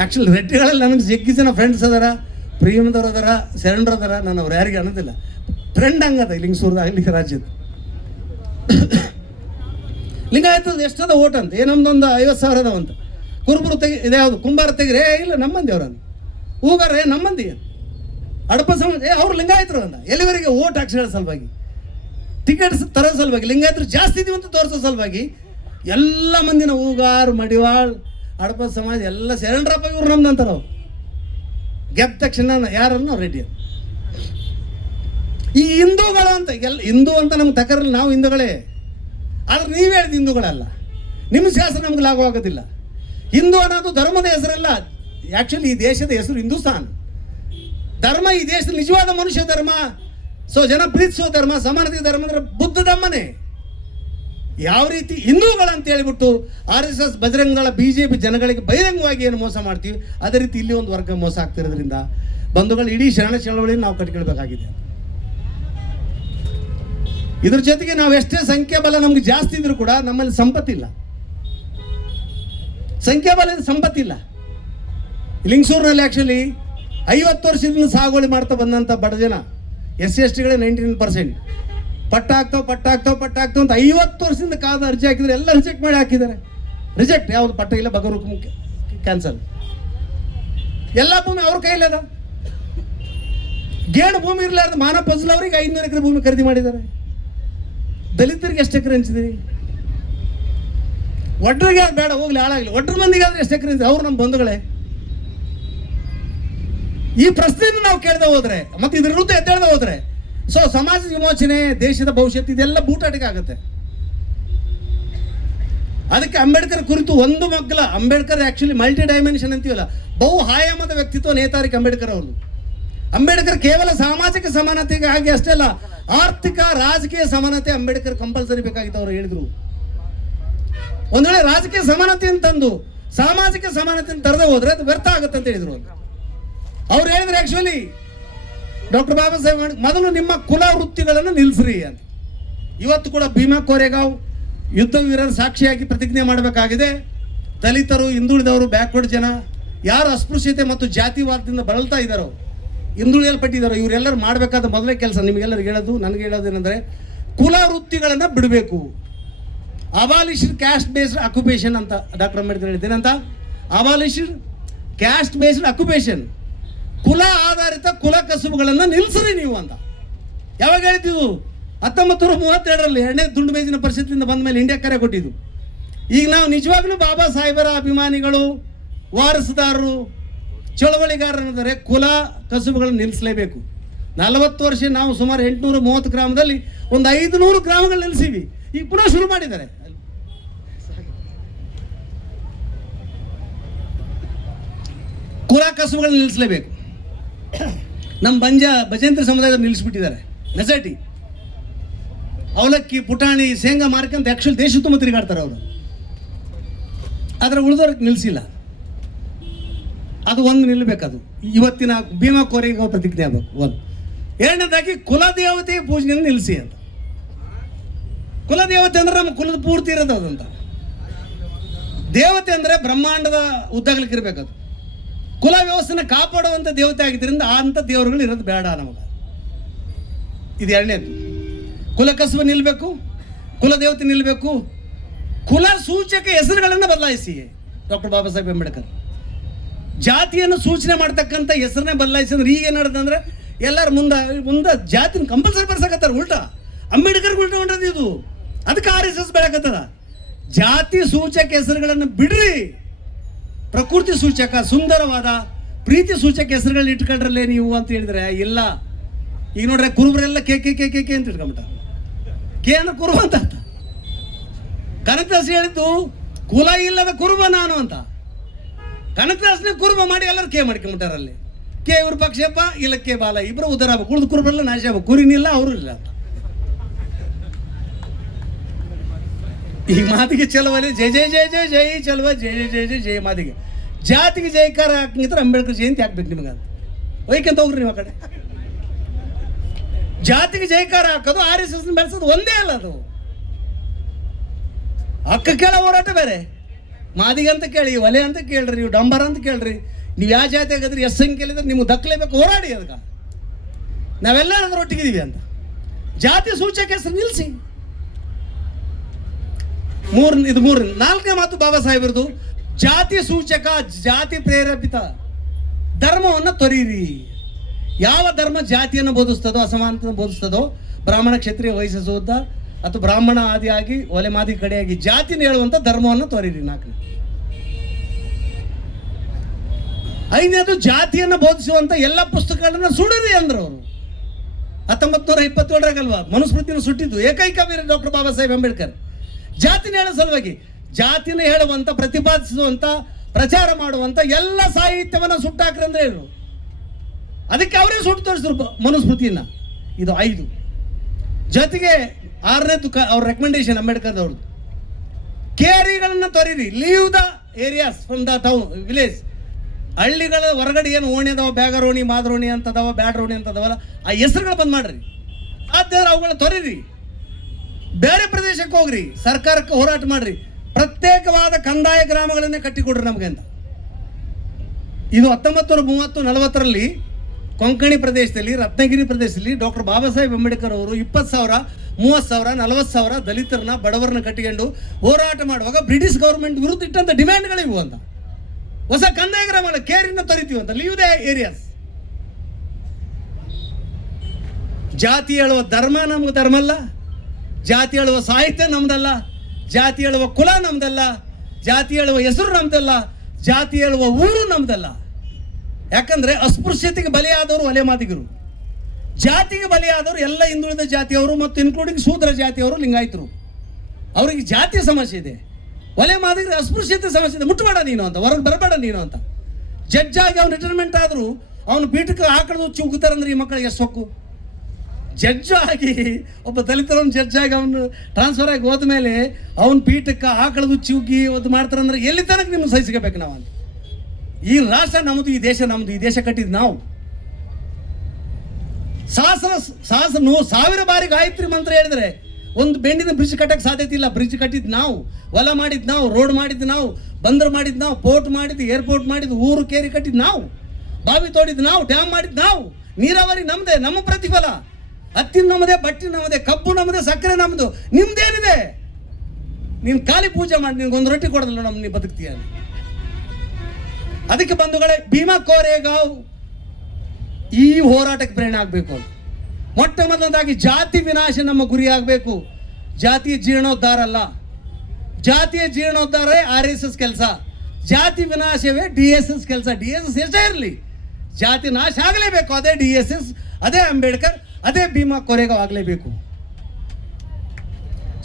ಆ್ಯಕ್ಚುಲಿ ರೆಡ್ಡಿಗಳಲ್ಲಿ ನನಗೆ ಜಗ್ಗಿ ಜನ ಫ್ರೆಂಡ್ಸ್ ಅದಾರ, ಪ್ರಿಯಮದವ್ರು ಅದಾರ, ಶರಣರು ಅದಾರ. ನಾನು ಅವ್ರು ಯಾರಿಗೆ ಅನ್ನೋದಿಲ್ಲ, ಫ್ರೆಂಡ್ ಹಂಗದ ಲಿಂಗಸೂರ್ದ ಇಲ್ಲಿ ರಾಜ್ಯದ ಲಿಂಗಾಯತದ ಎಷ್ಟದ ಓಟ್ ಅಂತ, ಏನೊಂದೊಂದು 50,000 ಅದಾವಂತ. ಕುರುಬರು ಇದ್ಯಾವುದು ಕುಂಬಾರ ತೆಗಿರೇ ಇಲ್ಲ ನಮ್ಮಂದಿ ಅವ್ರನ್ನ, ಹೂಗಾರ ನಮ್ಮಂದಿ, ಅಡಪ ಸಮಾಜ ಅವ್ರು ಲಿಂಗಾಯತರು ಅಂತ. ಎಲ್ಲಿವರೆಗೆ ಓಟ್ ಹಾಕ್ಸೋ ಸಲುವಾಗಿ, ಟಿಕೆಟ್ಸ್ ತರೋ ಸಲುವಾಗಿ, ಲಿಂಗಾಯತರು ಜಾಸ್ತಿ ಇದೀವಿ ಅಂತ ತೋರಿಸೋ ಸಲುವಾಗಿ ಎಲ್ಲ ಮಂದಿನ ಹೂಗಾರ್, ಮಡಿವಾಳ್, ಅಡಪ ಸಮಾಜ ಎಲ್ಲ ಶರಣರಪ್ಪ ಇವ್ರು ನಮ್ದು ಅಂತಾರೆ. ನಾವು ಗೆದ್ದ ತಕ್ಷಣ ಯಾರನ್ನು ರೆಡ್ಡಿ. ಈ ಹಿಂದೂಗಳು ಅಂತ ಎಲ್ಲ ಹಿಂದೂ ಅಂತ ನಮ್ಗೆ ತಕರಲ್ಲ, ನಾವು ಹಿಂದೂಗಳೇ. ಆದ್ರೆ ನೀವು ಹೇಳಿದ ಹಿಂದೂಗಳಲ್ಲ, ನಿಮ್ಮ ಶಾಸ್ತ್ರ ನಮ್ಗೆ ಲಾಗು ಆಗೋದಿಲ್ಲ. ಹಿಂದೂ ಅನ್ನೋದು ಧರ್ಮದ ಹೆಸರಲ್ಲ, ಆ್ಯಕ್ಚುಲಿ ಈ ದೇಶದ ಹೆಸರು ಹಿಂದೂಸ್ತಾನ್. ಧರ್ಮ ಈ ದೇಶದ ನಿಜವಾದ ಮನುಷ್ಯ ಧರ್ಮ, ಜನ ಪ್ರೀತಿಸುವ ಧರ್ಮ, ಸಮಾನತೆ ಧರ್ಮ ಅಂದ್ರೆ ಬುದ್ಧ ಧರ್ಮನೇ. ಯಾವ ರೀತಿ ಹಿಂದೂಗಳಂತ ಹೇಳಿಬಿಟ್ಟು RSS, ಬಜರಂಗ ದಳ, BJP ಜನಗಳಿಗೆ ಬಹಿರಂಗವಾಗಿ ಏನು ಮೋಸ ಮಾಡ್ತೀವಿ, ಅದೇ ರೀತಿ ಇಲ್ಲಿ ಒಂದು ವರ್ಗ ಮೋಸ ಆಗ್ತಿರೋದ್ರಿಂದ ಬಂಧುಗಳು ಇಡೀ ಶರಣ ಚಳವಳಿಯನ್ನು ನಾವು ಕಟ್ಕೊಳ್ಬೇಕಾಗಿದೆ. ಇದ್ರ ಜೊತೆಗೆ ನಾವು ಎಷ್ಟೇ ಸಂಖ್ಯಾಬಲ ನಮ್ಗೆ ಜಾಸ್ತಿ ಇದ್ರೂ ಕೂಡ ನಮ್ಮಲ್ಲಿ ಸಂಪತ್ತಿಲ್ಲ, ಸಂಖ್ಯಾಬಲದ ಸಂಪತ್ತಿಲ್ಲ. ಲಿಂಗಸೂರಿನಲ್ಲಿ ಆ್ಯಕ್ಚುಲಿ 50 ವರ್ಷದಿಂದ ಸಾಗುವಳಿ ಮಾಡ್ತಾ ಬಂದಂಥ ಬಡ ಜನ SC STಗಳೇ 99%. ಪಟ್ಟ ಆಗ್ತಾವೆ ಅಂತ 50 ವರ್ಷದಿಂದ ಕಾದ ಅರ್ಜಿ ಹಾಕಿದರೆ ಎಲ್ಲ ರಿಜೆಕ್ಟ್ ಮಾಡಿ ಹಾಕಿದ್ದಾರೆ. ರಿಜೆಕ್ಟ್, ಯಾವುದು ಪಟ್ಟ ಇಲ್ಲ, ಬಗರು ಕ್ಯಾನ್ಸಲ್. ಎಲ್ಲ ಭೂಮಿ ಅವ್ರ ಕೈಲಿ ಅದ. ಗೇಣು ಭೂಮಿ ಇರಲಾರ್ದು ಮಾನವ ಫಜಲ್ ಅವ್ರಿಗೆ 500 ಎಕರೆ ಭೂಮಿ ಖರೀದಿ ಮಾಡಿದ್ದಾರೆ. ದಲಿತರಿಗೆ ಎಷ್ಟು ಎಕರೆ ಹಂಚಿದಿರಿ? ಒಡ್ರಿಗೆ ಬೇಡ ಹೋಗ್ಲಿ, ಹಾಳಾಗಲಿ. ಒಡ್ರ ಮಂದಿಗೆ ಆದ್ರೆ ಎಷ್ಟು ಎಕರೆ ಅವ್ರು ನಮ್ಮ ಬಂಧುಗಳೇ. ಈ ಪ್ರಶ್ನೆಯನ್ನು ನಾವು ಕೇಳದೆ ಹೋದ್ರೆ ಮತ್ತೆ ಇದ್ರ ವಿರುದ್ಧ ಎದ್ದೇಳದೆ ಹೋದ್ರೆ ಸಮಾಜ ವಿಮೋಚನೆ, ದೇಶದ ಭವಿಷ್ಯತ್ತು ಇದೆಲ್ಲ ಬೂಟಾಟಿಕೆ ಆಗುತ್ತೆ. ಅದಕ್ಕೆ ಅಂಬೇಡ್ಕರ್ ಕುರಿತು ಒಂದು ಮಗ್ಗಲ, ಅಂಬೇಡ್ಕರ್ ಆಕ್ಚುಲಿ ಮಲ್ಟಿ ಡೈಮೆನ್ಷನ್ ಅಂತೀವಲ್ಲ, ಬಹು ಆಯಾಮದ ವ್ಯಕ್ತಿತ್ವ ನೇತಾರಿಕೆ ಅಂಬೇಡ್ಕರ್ ಅವರು. ಅಂಬೇಡ್ಕರ್ ಕೇವಲ ಸಾಮಾಜಿಕ ಸಮಾನತೆಗಾಗಿ ಅಷ್ಟೇ ಅಲ್ಲ, ಆರ್ಥಿಕ ರಾಜಕೀಯ ಸಮಾನತೆ ಅಂಬೇಡ್ಕರ್ ಕಂಪಲ್ಸರಿ ಬೇಕಾಗಿತ್ತು ಅವರು ಹೇಳಿದ್ರು. ಒಂದ್ ವೇಳೆ ರಾಜಕೀಯ ಸಮಾನತೆಯನ್ನು ತಂದು ಸಾಮಾಜಿಕ ಸಮಾನತೆಯನ್ನು ತರದೆ ಹೋದ್ರೆ ಅದು ವ್ಯರ್ಥ ಆಗುತ್ತೆ ಅಂತ ಹೇಳಿದ್ರು. ಅವ್ರು ಹೇಳಿದ್ರೆ ಆಕ್ಚುಲಿ ಡಾಕ್ಟರ್ ಬಾಬಾ ಸಾಹೇಬ್ ಮೊದಲು ನಿಮ್ಮ ಕುಲ ವೃತ್ತಿಗಳನ್ನು ನಿಲ್ಲಿಸ್ರಿ ಅಂತ. ಇವತ್ತು ಕೂಡ ಭೀಮಾ ಕೋರೆಗಾಂವ್ ಯುದ್ಧ ವೀರರ ಸಾಕ್ಷಿಯಾಗಿ ಪ್ರತಿಜ್ಞೆ ಮಾಡಬೇಕಾಗಿದೆ. ದಲಿತರು, ಹಿಂದುಳಿದವರು, ಬ್ಯಾಕ್ವರ್ಡ್ ಜನ, ಯಾರು ಅಸ್ಪೃಶ್ಯತೆ ಮತ್ತು ಜಾತಿವಾದದಿಂದ ಬಳಲ್ತಾ ಇದ್ದಾರೋ, ಹಿಂದುಳಿಯಲ್ಪಟ್ಟಿದ್ದಾರೋ, ಇವರೆಲ್ಲರೂ ಮಾಡಬೇಕಾದ ಮೊದಲೇ ಕೆಲಸ ನಿಮಗೆಲ್ಲರಿಗೂ ಹೇಳೋದು, ನನಗೆ ಹೇಳೋದೇನೆಂದರೆ ಕುಲ ವೃತ್ತಿಗಳನ್ನು ಬಿಡಬೇಕು. ಅಬಾಲಿಷ್ಡ್ ಕ್ಯಾಸ್ಟ್ ಬೇಸ್ಡ್ ಅಕ್ಯುಪೇಷನ್ ಅಂತ ಡಾಕ್ಟರ್ ಅಂಬೇಡ್ಕರ್ ಹೇಳಿದ್ದೇನಂತ? ಅಬಾಲಿಷ್ಡ್ ಕ್ಯಾಸ್ಟ್ ಬೇಸ್ಡ್ ಅಕ್ಯುಪೇಷನ್, ಕುಲ ಆಧಾರಿತ ಕುಲ ಕಸುಬುಗಳನ್ನು ನಿಲ್ಲಿಸ್ರಿ ನೀವು ಅಂತ. ಯಾವಾಗ ಹೇಳ್ತಿದ್ವು? 1932ರಲ್ಲಿ 2ನೇ ದುಂಡು ಮೇಜಿನ ಪರಿಷತ್ತಿನಿಂದ ಬಂದ ಮೇಲೆ ಇಂಡಿಯಾ ಕರೆ ಕೊಟ್ಟಿದ್ದು. ಈಗ ನಾವು ನಿಜವಾಗ್ಲೂ ಬಾಬಾ ಸಾಹೇಬರ ಅಭಿಮಾನಿಗಳು, ವಾರಸುದಾರರು, ಚಳವಳಿಗಾರರು ಅಂದರೆ ಕುಲ ಕಸುಬುಗಳನ್ನು ನಿಲ್ಲಿಸಲೇಬೇಕು. 40 ವರ್ಷ ನಾವು ಸುಮಾರು 830 ಗ್ರಾಮದಲ್ಲಿ ಒಂದು 500 ಗ್ರಾಮಗಳು ನಿಲ್ಲಿಸಿವಿ. ಈಗ ಪುನಃ ಶುರು ಮಾಡಿದ್ದಾರೆ. ಕುಲ ಕಸುಬುಗಳನ್ನು ನಿಲ್ಲಿಸಲೇಬೇಕು. ನಮ್ಮ ಭಜಂತ್ರಿ ಸಮುದಾಯದವ್ರು ನಿಲ್ಲಿಸ್ಬಿಟ್ಟಿದ್ದಾರೆ. ನೆಸಟಿ ಅವಲಕ್ಕಿ, ಪುಟಾಣಿ, ಶೇಂಗಾ ಮಾರ್ಕಂತ ಆ್ಯಕ್ಚುಲಿ ದೇಶ ತುಂಬ ತಿರುಗಾಡ್ತಾರೆ ಅವರು. ಆದರೆ ಉಳಿದವ್ರಿಗೆ ನಿಲ್ಲಿಸಿಲ್ಲ. ಅದು ಒಂದು ನಿಲ್ಲಬೇಕದು. ಇವತ್ತಿನ ಭೀಮಾ ಕೋರೆಗಾಂವ್ ಪ್ರತಿಜ್ಞೆ ಆಗಬೇಕು. ಒಂದು. ಎರಡನೇದಾಗಿ ಕುಲದೇವತೆಯ ಪೂಜೆಯನ್ನು ನಿಲ್ಲಿಸಿ ಅಂತ. ಕುಲದೇವತೆ ಅಂದರೆ ನಮ್ಮ ಕುಲದ ಪೂರ್ತಿ ಇರೋದು ಅದಂತ. ದೇವತೆ ಅಂದರೆ ಬ್ರಹ್ಮಾಂಡದ ಉದ್ದಾಗಲಿಕ್ಕಿರ್ಬೇಕದು. ಕುಲ ವ್ಯವಸ್ಥೆನ ಕಾಪಾಡುವಂಥ ದೇವತೆ ಆಗಿದ್ದರಿಂದ ಅಂಥ ದೇವರುಗಳು ಇರೋದು ಬೇಡ ನಮಗೆ. ಇದು ಎರಡನೇದು. ಕುಲ ಕಸುಬು ನಿಲ್ಲಬೇಕು, ಕುಲದೇವತೆ ನಿಲ್ಲಬೇಕು. ಕುಲ ಸೂಚಕ ಹೆಸರುಗಳನ್ನು ಬದಲಾಯಿಸಿ. ಡಾಕ್ಟರ್ ಬಾಬಾ ಸಾಹೇಬ್ ಅಂಬೇಡ್ಕರ್ ಜಾತಿಯನ್ನು ಸೂಚನೆ ಮಾಡ್ತಕ್ಕಂಥ ಹೆಸರನ್ನೇ ಬದಲಾಯಿಸಿದ್ರೆ ಈಗ ಏನಾಡ್ತಂದ್ರೆ ಎಲ್ಲರೂ ಮುಂದೆ ಜಾತಿನ ಕಂಪಲ್ಸರಿ ಬರ್ಸಕತ್ತಾರ. ಉಲ್ಟಾ ಅಂಬೇಡ್ಕರ್ಗೆ ಉಲ್ಟಾ ಹೊಂಟದ ಇದು. ಅದಕ್ಕೆ RSS ಬೆಳಕತ್ತದ. ಜಾತಿ ಸೂಚಕ ಹೆಸರುಗಳನ್ನು ಬಿಡ್ರಿ, ಪ್ರಕೃತಿ ಸೂಚಕ, ಸುಂದರವಾದ ಪ್ರೀತಿ ಸೂಚಕ ಹೆಸರುಗಳನ್ನ ಇಟ್ಕೊಂಡ್ರಲ್ಲೇ ನೀವು ಅಂತ ಹೇಳಿದ್ರೆ ಇಲ್ಲ. ಈಗ ನೋಡ್ರೆ ಕುರುಬರೆಲ್ಲ K K K K K ಅಂತ ಇಟ್ಕೊಂಬಿಟ್ಟ. ಕೆ ಅಂದ್ರೆ ಕುರುಬ ಅಂತ ಅರ್ಥ. ಕನಕದಾಸ ಹೇಳಿದ್ದು ಕುಲ ಇಲ್ಲದ ಕುರುಬ ನಾನು ಅಂತ. ಕನಕದಾಸನೇ ಕುರುಬ ಮಾಡಿ ಎಲ್ಲರೂ ಕೆ ಮಾಡ್ಕೊಂಬಿಟ್ಟಾರಲ್ಲಿ. ಕೆ ಇವ್ರ ಪಕ್ಷಪ್ಪ, ಇಲ್ಲ ಕೆ ಬಾಲ, ಇಬ್ಬರು ಉದ್ದಾರ ಆಗ್ಬೇಕು, ಉಳಿದು ಕುರುಬರೆಲ್ಲ ನಾಶ ಆಗ್ಬೇಕು. ಕುರಿನಿಲ್ಲ, ಅವರು ಇಲ್ಲ ಅಂತ. ಈ ಮಾತಿಗೆ ಚಲವಲ್ಲಿ ಜಯ ಜಯ ಜಯ ಜಯ ಜೈ ಚಲವ ಜಯ ಜಯ ಜಯ ಜಯ ಜಯ ಮಾತಿಗೆ ಜಾತಿಗೆ ಜಯಕಾರ ಹಾಕಿದ್ರೆ ಅಂಬೇಡ್ಕರ್ ಜಯಂತಿ ಹಾಕ್ಬೇಕು ನಿಮಗೆ ಅಂತ. ಒಯ್ಕಂತ ಹೋಗ್ರಿ ನೀವು ಆ ಕಡೆ. ಜಾತಿಗೆ ಜಯಕಾರ ಹಾಕೋದು RSS ಬೆಳೆಸೋದು ಒಂದೇ ಅಲ್ಲ. ಅದು ಹಕ್ಕ ಕೇಳ ಹೋರಾಟ ಬೇರೆ. ಮಾದಿಗೆ ಅಂತ ಕೇಳಿ, ಒಲೆ ಅಂತ ಕೇಳ್ರಿ, ನೀವು ಡಂಬರ ಅಂತ ಕೇಳ್ರಿ, ನೀವು ಯಾವ ಜಾತಿ ಆಗಿದ್ರಿ, ಎಷ್ಟು ಸಂಖ್ಯೆಲಿದ್ರೆ ನಿಮ್ಗೆ ದಕ್ಕಲೇಬೇಕು, ಹೋರಾಡಿ. ಅದಕ್ಕೆ ನಾವೆಲ್ಲ ಅದ್ರ ಒಟ್ಟಿಗಿದ್ದೀವಿ ಅಂತ. ಜಾತಿ ಸೂಚಕ ಹೆಸರು ನಿಲ್ಲಿಸಿ. ನಾಲ್ಕನೇ ಮಾತು ಬಾಬಾ ಸಾಹೇಬ್ರದು, ಜಾತಿ ಸೂಚಕ, ಜಾತಿ ಪ್ರೇರೇಪಿತ ಧರ್ಮವನ್ನು ತೊರೀರಿ. ಯಾವ ಧರ್ಮ ಜಾತಿಯನ್ನು ಬೋಧಿಸ್ತದೋ, ಅಸಮಾನತೆ ಬೋಧಿಸ್ತದೋ, ಬ್ರಾಹ್ಮಣ ಕ್ಷತ್ರಿಯ ವೈಶ್ಯ ಶೂದ್ರ ಅಥವಾ ಬ್ರಾಹ್ಮಣ ಆದಿಯಾಗಿ ಒಲೆ ಮಾದಿ ಕಡೆಯಾಗಿ ಜಾತಿನ ಹೇಳುವಂಥ ಧರ್ಮವನ್ನು ತೊರೀರಿ. 4ನೇ. 5ನೇದು ಜಾತಿಯನ್ನು ಬೋಧಿಸುವಂಥ ಎಲ್ಲ ಪುಸ್ತಕಗಳನ್ನ ಸುಡಿರಿ ಅಂದ್ರು ಅವರು. 1927ರಾಗಲ್ವಾ ಮನುಸ್ಮೃತಿಯನ್ನು ಸುಟ್ಟಿದ್ದು ಏಕೈಕ ವೀರ ಡಾಕ್ಟರ್ ಬಾಬಾ ಸಾಹೇಬ್ ಅಂಬೇಡ್ಕರ್. ಜಾತಿನ ಹೇಳೋ ಸಲುವಾಗಿ, ಜಾತಿನ ಹೇಳುವಂಥ, ಪ್ರತಿಪಾದಿಸುವಂಥ, ಪ್ರಚಾರ ಮಾಡುವಂಥ ಎಲ್ಲ ಸಾಹಿತ್ಯವನ್ನು ಸುಟ್ಟಾಕ್ರಿ ಅಂದ್ರೆ ಹೇಳು. ಅದಕ್ಕೆ ಅವರೇ ಸುಟ್ಟು ತೋರಿಸಿದ್ರು ಮನುಸ್ಮೃತಿಯನ್ನು. ಇದು 5. ಜೊತೆಗೆ 6ನೇದು ಅವ್ರ ರೆಕಮೆಂಡೇಶನ್ ಅಂಬೇಡ್ಕರ್ದವ್ರದ್ದು, ಕೇರಿಗಳನ್ನು ತೊರೀರಿ. Leave the areas from the town village. ಹಳ್ಳಿಗಳ ಹೊರಗಡೆ ಏನು ಓಣಿ ಅದಾವ, ಬ್ಯಾಗರೋಣಿ, ಮಾದರೋಣಿ ಅಂತದವ, ಬ್ಯಾಡ್ರೋಣಿ ಅಂತದವಲ್ಲ, ಆ ಹೆಸರುಗಳು ಬಂದ್ ಮಾಡ್ರಿ. ಆದ್ರೆ ಅವುಗಳ ತೊರೀರಿ. ಬೇರೆ ಪ್ರದೇಶಕ್ಕೆ ಹೋಗ್ರಿ, ಸರ್ಕಾರಕ್ಕೆ ಹೋರಾಟ ಮಾಡ್ರಿ, ಪ್ರತ್ಯೇಕವಾದ ಕಂದಾಯ ಗ್ರಾಮಗಳನ್ನೇ ಕಟ್ಟಿಕೊಡ್ರಿ ನಮಗೆ ಅಂತ. ಇದು 1930-40ರಲ್ಲಿ ಕೊಂಕಣಿ ಪ್ರದೇಶದಲ್ಲಿ, ರತ್ನಗಿರಿ ಪ್ರದೇಶದಲ್ಲಿ ಡಾಕ್ಟರ್ ಬಾಬಾ ಸಾಹೇಬ್ ಅಂಬೇಡ್ಕರ್ ಅವರು 20,000, 30,000, 40,000 ದಲಿತರನ್ನ, ಬಡವರನ್ನ ಕಟ್ಟಿಕೊಂಡು ಹೋರಾಟ ಮಾಡುವಾಗ ಬ್ರಿಟಿಷ್ ಗೌರ್ಮೆಂಟ್ ವಿರುದ್ಧ ಇಟ್ಟಂತ ಡಿಮ್ಯಾಂಡ್ಗಳಿವು ಅಂತ. ಹೊಸ ಕಂದಾಯ ಗ್ರಾಮ ಕೇರಿನ ತೊರಿತೀವಿ ಅಂತ ಲೀವ್ ದ ಏರಿಯಾಸ್. ಜಾತಿ ಹೇಳುವ ಧರ್ಮ ನಮ್ಗೆ ಧರ್ಮ ಅಲ್ಲ, ಜಾತಿ ಹೇಳುವ ಸಾಹಿತ್ಯ ನಮ್ದಲ್ಲ, ಜಾತಿ ಹೇಳುವ ಕುಲ ನಮ್ದಲ್ಲ, ಜಾತಿ ಹೇಳುವ ಹೆಸರು ನಮ್ದಲ್ಲ, ಜಾತಿ ಹೇಳುವ ಊರು ನಮ್ದಲ್ಲ. ಯಾಕಂದ್ರೆ ಅಸ್ಪೃಶ್ಯತೆಗೆ ಬಲಿಯಾದವರು ಒಲೆ ಮಾದಿಗರು, ಜಾತಿಗೆ ಬಲಿಯಾದವರು ಎಲ್ಲ ಹಿಂದುಳಿದ ಜಾತಿಯವರು ಮತ್ತು ಇನ್ಕ್ಲೂಡಿಂಗ್ ಶೂದ್ರ ಜಾತಿಯವರು, ಲಿಂಗಾಯತರು. ಅವರಿಗೆ ಜಾತಿಯ ಸಮಸ್ಯೆ ಇದೆ, ಒಲೆ ಮಾದಿಗರು ಅಸ್ಪೃಶ್ಯತೆ ಸಮಸ್ಯೆ ಇದೆ. ಮುಟ್ಟಬೇಡ ನೀನು ಅಂತ, ಹೊರಗೆ ಬರಬೇಡ ನೀನು ಅಂತ. ಜಡ್ಜ್ ಆಗಿ ಅವ್ನು ರಿಟೈರ್ಮೆಂಟ್ ಆದರೂ ಅವನು ಪೀಠಕ್ಕೆ ಆಕಳದು ಉಗ್ತಾರಂದ್ರೆ ಈ ಮಕ್ಕಳಿಗೆ ಎಷ್ಟು ಸೊಕ್ಕು. ಜಡ್ಜ್ ಆಗಿ ಒಬ್ಬ ದಲಿತರನ್ನು ಜಡ್ಜ್ ಆಗಿ ಅವನು ಟ್ರಾನ್ಸ್ಫರ್ ಆಗಿ ಹೋದ್ಮೇಲೆ ಅವನ ಪೀಠಕ್ಕೆ ಆಕಳದು ಚಿವುಗಿ ಅದು ಮಾಡ್ತಾರಂದ್ರೆ ಎಲ್ಲಿ ತನಕ ನಿಮ್ಗೆ ಸಹಿಸ್ಕೋಬೇಕು ನಾವು ಅಂತ. ಈ ರಾಷ್ಟ್ರ ನಮ್ಮದು, ಈ ದೇಶ ನಮ್ಮದು, ಈ ದೇಶ ಕಟ್ಟಿದ್ದು ನಾವು. ಸಾವಿರ ಬಾರಿ ಗಾಯತ್ರಿ ಮಂತ್ರ ಹೇಳಿದ್ರೆ ಒಂದು ಬೆಂಡಿನ ಬ್ರಿಡ್ಜ್ ಕಟ್ಟಕ್ಕೆ ಸಾಧ್ಯತೆ ಇಲ್ಲ. ಬ್ರಿಡ್ಜ್ ಕಟ್ಟಿದ್ದು ನಾವು, ಹೊಲ ಮಾಡಿದ್ದು ನಾವು, ರೋಡ್ ಮಾಡಿದ್ದು ನಾವು, ಬಂದರು ಮಾಡಿದ್ದು ನಾವು, ಪೋರ್ಟ್ ಮಾಡಿದ್ದು, ಏರ್ಪೋರ್ಟ್ ಮಾಡಿದ್ದು, ಊರು ಕೇರಿ ಕಟ್ಟಿದ್ದು ನಾವು, ಬಾವಿ ತೋಡಿದ್ದು ನಾವು, ಡ್ಯಾಮ್ ಮಾಡಿದ್ದು ನಾವು. ನೀರಾವರಿ ನಮ್ಮದೇ, ನಮ್ಮ ಪ್ರತಿಫಲ. ಹತ್ತಿ ನಮ್ಮದೇ, ಬಟ್ಟೆ ನಮ್ಮದೇ, ಕಬ್ಬು ನಮ್ಮದೇ, ಸಕ್ಕರೆ ನಮ್ಮದು. ನಿಮ್ದೇನಿದೆ? ನೀನು ಖಾಲಿ ಪೂಜೆ ಮಾಡಿ ನಿನ್ಗೊಂದು ರೊಟ್ಟಿ ಕೊಡೋದಿಲ್ಲ ನಮ್ಮ, ನೀ ಬದುಕ್ತೀಯ. ಅದಕ್ಕೆ ಬಂಧುಗಳೇ, ಭೀಮಾ ಕೋರೆಗಾಂವ್ ಈ ಹೋರಾಟಕ್ಕೆ ಪ್ರೇರಣೆ ಆಗಬೇಕು. ಮೊಟ್ಟ ಮೊದಲನೇದಾಗಿ ಜಾತಿ ವಿನಾಶ ನಮ್ಮ ಗುರಿ ಆಗಬೇಕು. ಜಾತಿಯ ಜೀರ್ಣೋದ್ಧಾರ ಅಲ್ಲ, ಜಾತಿಯ ಜೀರ್ಣೋದ್ಧಾರ RSS ಕೆಲಸ, ಜಾತಿ ವಿನಾಶವೇ DSS ಕೆಲಸ. DSS ಎಷ್ಟೇ ಇರಲಿ, ಜಾತಿ ನಾಶ ಆಗಲೇಬೇಕು. ಅದೇ DSS, ಅದೇ ಅಂಬೇಡ್ಕರ್, ಅದೇ ಭೀಮಾ ಕೋರೆಗಾಂವ್ ಆಗಲೇಬೇಕು.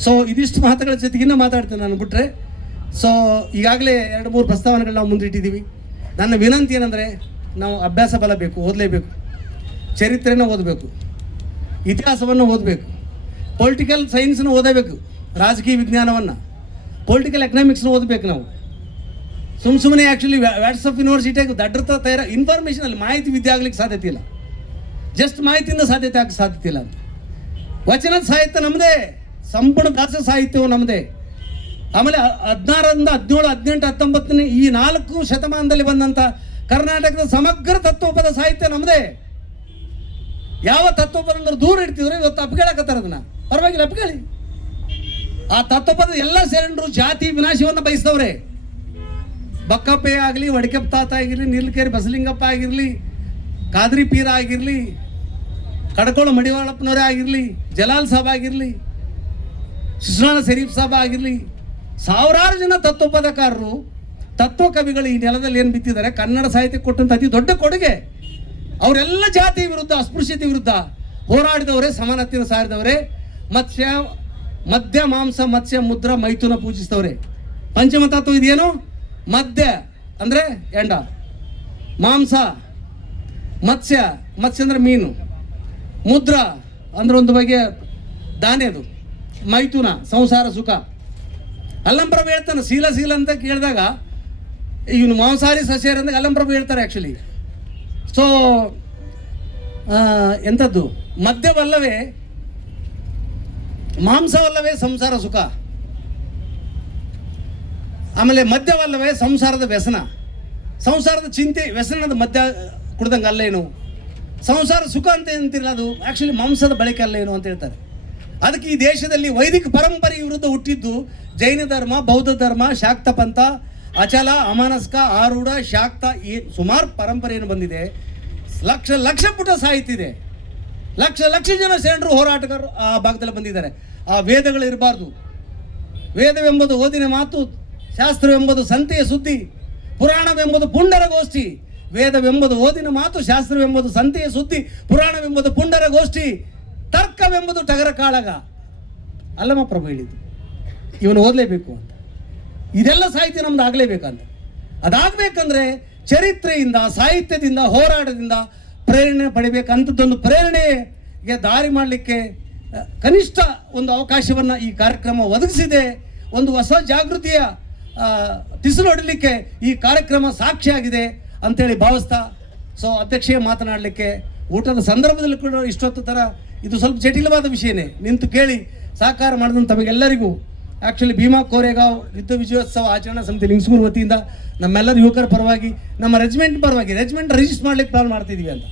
ಸೊ ಇದಿಷ್ಟು ಮಾತುಗಳ ಜೊತೆಗಿನ್ನ ಮಾತಾಡ್ತೇನೆ ನಾನು ಬಿಟ್ರೆ. ಸೊ ಈಗಾಗಲೇ 2-3 ಪ್ರಸ್ತಾವನೆಗಳು ನಾವು ಮುಂದಿಟ್ಟಿದ್ದೀವಿ. ನನ್ನ ವಿನಂತಿ ಏನಂದರೆ, ನಾವು ಅಭ್ಯಾಸ ಬಲ ಬೇಕು, ಓದಲೇಬೇಕು. ಚರಿತ್ರೆನ ಓದಬೇಕು, ಇತಿಹಾಸವನ್ನು ಓದಬೇಕು, ಪೊಲಿಟಿಕಲ್ ಸೈನ್ಸ್ನ ಓದಬೇಕು, ರಾಜಕೀಯ ವಿಜ್ಞಾನವನ್ನು, ಪೊಲಿಟಿಕಲ್ ಎಕನಾಮಿಕ್ಸ್ನ ಓದಬೇಕು. ನಾವು ಸುಮ್ಮನೆ ಆ್ಯಕ್ಚುಲಿ ವಾಟ್ಸಪ್ ಯೂನಿವರ್ಸಿಟಿಯಾಗಿ ದಡ್ಡತ ಇನ್ಫಾರ್ಮೇಷನ್ ಅಲ್ಲಿ ಮಾಹಿತಿ ವಿದ್ಯೆ ಆಗ್ಲಿಕ್ಕೆ ಸಾಧ್ಯತೆ ಇಲ್ಲ. ಜಸ್ಟ್ ಮಾಹಿತಿಯಿಂದ ಸಾಧ್ಯತೆ ಆಗಕ್ಕೆ ಸಾಧ್ಯತೆ ಇಲ್ಲ. ವಚನದ ಸಾಹಿತ್ಯ ನಮ್ಮದೇ, ಸಂಪೂರ್ಣ ದಾಸ ಸಾಹಿತ್ಯವು ನಮ್ಮದೇ. ಆಮೇಲೆ 16ರಿಂದ 17, 18, 19ನೇ ಈ 4 ಶತಮಾನದಲ್ಲಿ ಬಂದಂಥ ಕರ್ನಾಟಕದ ಸಮಗ್ರ ತತ್ವಪದ ಸಾಹಿತ್ಯ ನಮ್ಮದೇ. ಯಾವ ತತ್ವಪದ ಅಂದ್ರೆ ದೂರ ಇಡ್ತಿದ್ರು, ಇವತ್ತು ಅಪ್ಗಳಾಕತ್ತಾರ ಅದನ್ನ. ಪರವಾಗಿಲ್ಲ, ಅಪ್ಕೊಳ್ಳಿ. ಆ ತತ್ವಪದ ಎಲ್ಲ ಶರಣರು ಜಾತಿ ವಿನಾಶವನ್ನು ಬಯಸಿದವ್ರೆ. ಬಕ್ಕಪ್ಪೆ ಆಗಲಿ, ವಡಕೆಪ್ಪ ತಾತ ಆಗಿರಲಿ, ನೀಲಕೇರಿ ಬಸಲಿಂಗಪ್ಪ ಆಗಿರಲಿ, ಖಾದ್ರಿ ಪೀರ ಆಗಿರಲಿ, ಕಡ್ಕೋಳ ಮಡಿವಾಳಪ್ಪನವರೇ ಆಗಿರಲಿ, ಜಲಾಲ್ ಸಾಬ್ ಆಗಿರಲಿ, ಶಿಸ್ರಾನ ಶರೀಫ್ ಸಾಬ್ ಆಗಿರಲಿ, ಸಾವಿರಾರು ಜನ ತತ್ವಪದಕಾರರು, ತತ್ವ ಕವಿಗಳು ಈ ನೆಲದಲ್ಲಿ ಏನು ಬಿತ್ತಿದ್ದಾರೆ, ಕನ್ನಡ ಸಾಹಿತ್ಯಕ್ಕೆ ಕೊಟ್ಟಂಥ ಅತಿ ದೊಡ್ಡ ಕೊಡುಗೆ. ಅವರೆಲ್ಲ ಜಾತಿ ವಿರುದ್ಧ, ಅಸ್ಪೃಶ್ಯತೆ ವಿರುದ್ಧ ಹೋರಾಡಿದವರೇ, ಸಮಾನತೆಯನ್ನು ಸಾರಿದವರೇ. ಮದ್ಯ ಮಾಂಸ ಮತ್ಸ್ಯ ಮುದ್ರ ಮೈಥುನ ಪೂಜಿಸಿದವರೇ. ಪಂಚಮ ತತ್ವ ಇದೇನು? ಮದ್ಯ ಅಂದರೆ ಎಂಡ, ಮಾಂಸ, ಮತ್ಸ್ಯ ಅಂದ್ರೆ ಮೀನು, ಮುದ್ರ ಅಂದ್ರೆ ಒಂದು ಬಗೆಯ ಧಾನ್ಯದು, ಮೈಥುನ ಸಂಸಾರ ಸುಖ. ಅಲ್ಲಂಪ್ರಭು ಹೇಳ್ತಾನೆ, ಶೀಲ ಅಂತ ಕೇಳಿದಾಗ ಇವನು ಮಾಂಸಾಹಾರಿ ಸಸ್ಯಾಹಾರಿ ಅಂದಾಗ ಅಲ್ಲಂಪ್ರಭು ಹೇಳ್ತಾರೆ ಆ್ಯಕ್ಚುಲಿ. ಸೊ ಎಂಥದ್ದು? ಮದ್ಯವಲ್ಲವೇ ಮಾಂಸವಲ್ಲವೇ ಸಂಸಾರ ಸುಖ, ಆಮೇಲೆ ಮದ್ಯವಲ್ಲವೇ ಸಂಸಾರದ ವ್ಯಸನ, ಸಂಸಾರದ ಚಿಂತೆ ವ್ಯಸನದ ಮದ್ಯ ಕುಡ್ದಂಗೆ ಅಲ್ಲೇನು, ಸಂಸಾರ ಸುಖ ಅಂತ ಅಂತಿರಲ್ಲ, ಅದು ಆ್ಯಕ್ಚುಲಿ ಮಾಂಸದ ಬಳಕೆ ಅಲ್ಲೇನು ಅಂತ ಹೇಳ್ತಾರೆ. ಅದಕ್ಕೆ ಈ ದೇಶದಲ್ಲಿ ವೈದಿಕ ಪರಂಪರೆ ವಿರುದ್ಧ ಹುಟ್ಟಿದ್ದು ಜೈನ ಧರ್ಮ, ಬೌದ್ಧ ಧರ್ಮ, ಶಾಕ್ತ ಪಂಥ, ಅಚಲ, ಅಮಾನಸ್ಕ, ಆರೂಢ, ಶಾಕ್ತ, ಈ ಸುಮಾರು ಪರಂಪರೆ ಏನು ಬಂದಿದೆ. ಲಕ್ಷ ಪುಟ ಸಾಹಿತ್ಯ ಇದೆ, ಲಕ್ಷ ಜನ ಶರಣರು ಹೋರಾಟಗಾರರು ಆ ಭಾಗದಲ್ಲಿ ಬಂದಿದ್ದಾರೆ. ಆ ವೇದಗಳು ಇರಬಾರ್ದು. ವೇದವೆಂಬುದು ಓದಿನ ಮಾತು, ಶಾಸ್ತ್ರವೆಂಬುದು ಸಂತೆಯ ಸುದ್ದಿ, ಪುರಾಣವೆಂಬುದು ಪುಂಡರ ಗೋಷ್ಠಿ. ವೇದವೆಂಬುದು ಓದಿನ ಮಾತು, ಶಾಸ್ತ್ರವೆಂಬುದು ಸಂತೆಯ ಸುದ್ದಿ, ಪುರಾಣವೆಂಬುದು ಪುಂಡರ ಗೋಷ್ಠಿ, ತರ್ಕವೆಂಬುದು ಟಗರ ಕಾಳಗ. ಅಲ್ಲಮ್ಮ ಪ್ರಭು ಹೇಳಿದ್ದು, ಇವನು ಓದಲೇಬೇಕು ಅಂತ. ಇದೆಲ್ಲ ಸಾಹಿತ್ಯ ನಮ್ದು ಆಗಲೇಬೇಕಂತ. ಅದಾಗಬೇಕಂದ್ರೆ ಚರಿತ್ರೆಯಿಂದ, ಸಾಹಿತ್ಯದಿಂದ, ಹೋರಾಟದಿಂದ ಪ್ರೇರಣೆ ಪಡಿಬೇಕಂಥದ್ದೊಂದು ಪ್ರೇರಣೆಗೆ ದಾರಿ ಮಾಡಲಿಕ್ಕೆ ಕನಿಷ್ಠ ಒಂದು ಅವಕಾಶವನ್ನು ಈ ಕಾರ್ಯಕ್ರಮ ಒದಗಿಸಿದೆ. ಒಂದು ಹೊಸ ಜಾಗೃತಿಯ ತಿಸಿಲು ಹೊಡಲಿಕ್ಕೆ ಈ ಕಾರ್ಯಕ್ರಮ ಸಾಕ್ಷಿಯಾಗಿದೆ ಅಂತೇಳಿ ಭಾವಿಸ್ತಾ, ಸೊ ಅಧ್ಯಕ್ಷೀಯ ಮಾತನಾಡಲಿಕ್ಕೆ ಊಟದ ಸಂದರ್ಭದಲ್ಲಿ ಕೂಡ ಇಷ್ಟೊತ್ತು ಥರ ಇದು ಸ್ವಲ್ಪ ಜಟಿಲವಾದ ವಿಷಯನೇ ನಿಂತು ಕೇಳಿ ಸಹಕಾರ ಮಾಡಿದಂಥ ತಮಗೆಲ್ಲರಿಗೂ ಆ್ಯಕ್ಚುಲಿ ಭೀಮಾ ಕೋರೆಗಾಂವ್ ಯುದ್ಧ ವಿಜಯೋತ್ಸವ ಆಚರಣಾ ಸಮಿತಿ ಲಿಂಗಸೂರು ವತಿಯಿಂದ ನಮ್ಮೆಲ್ಲರ ಯುವಕರ ಪರವಾಗಿ, ನಮ್ಮ ರೆಜಿಮೆಂಟ್ ಪರವಾಗಿ, ರೆಜಿಮೆಂಟ್ ರಿಜಿಸ್ಟರ್ ಮಾಡ್ಲಿಕ್ಕೆ ಪ್ಲಾನ್ ಮಾಡ್ತಿದ್ದೀವಿ ಅಂತ.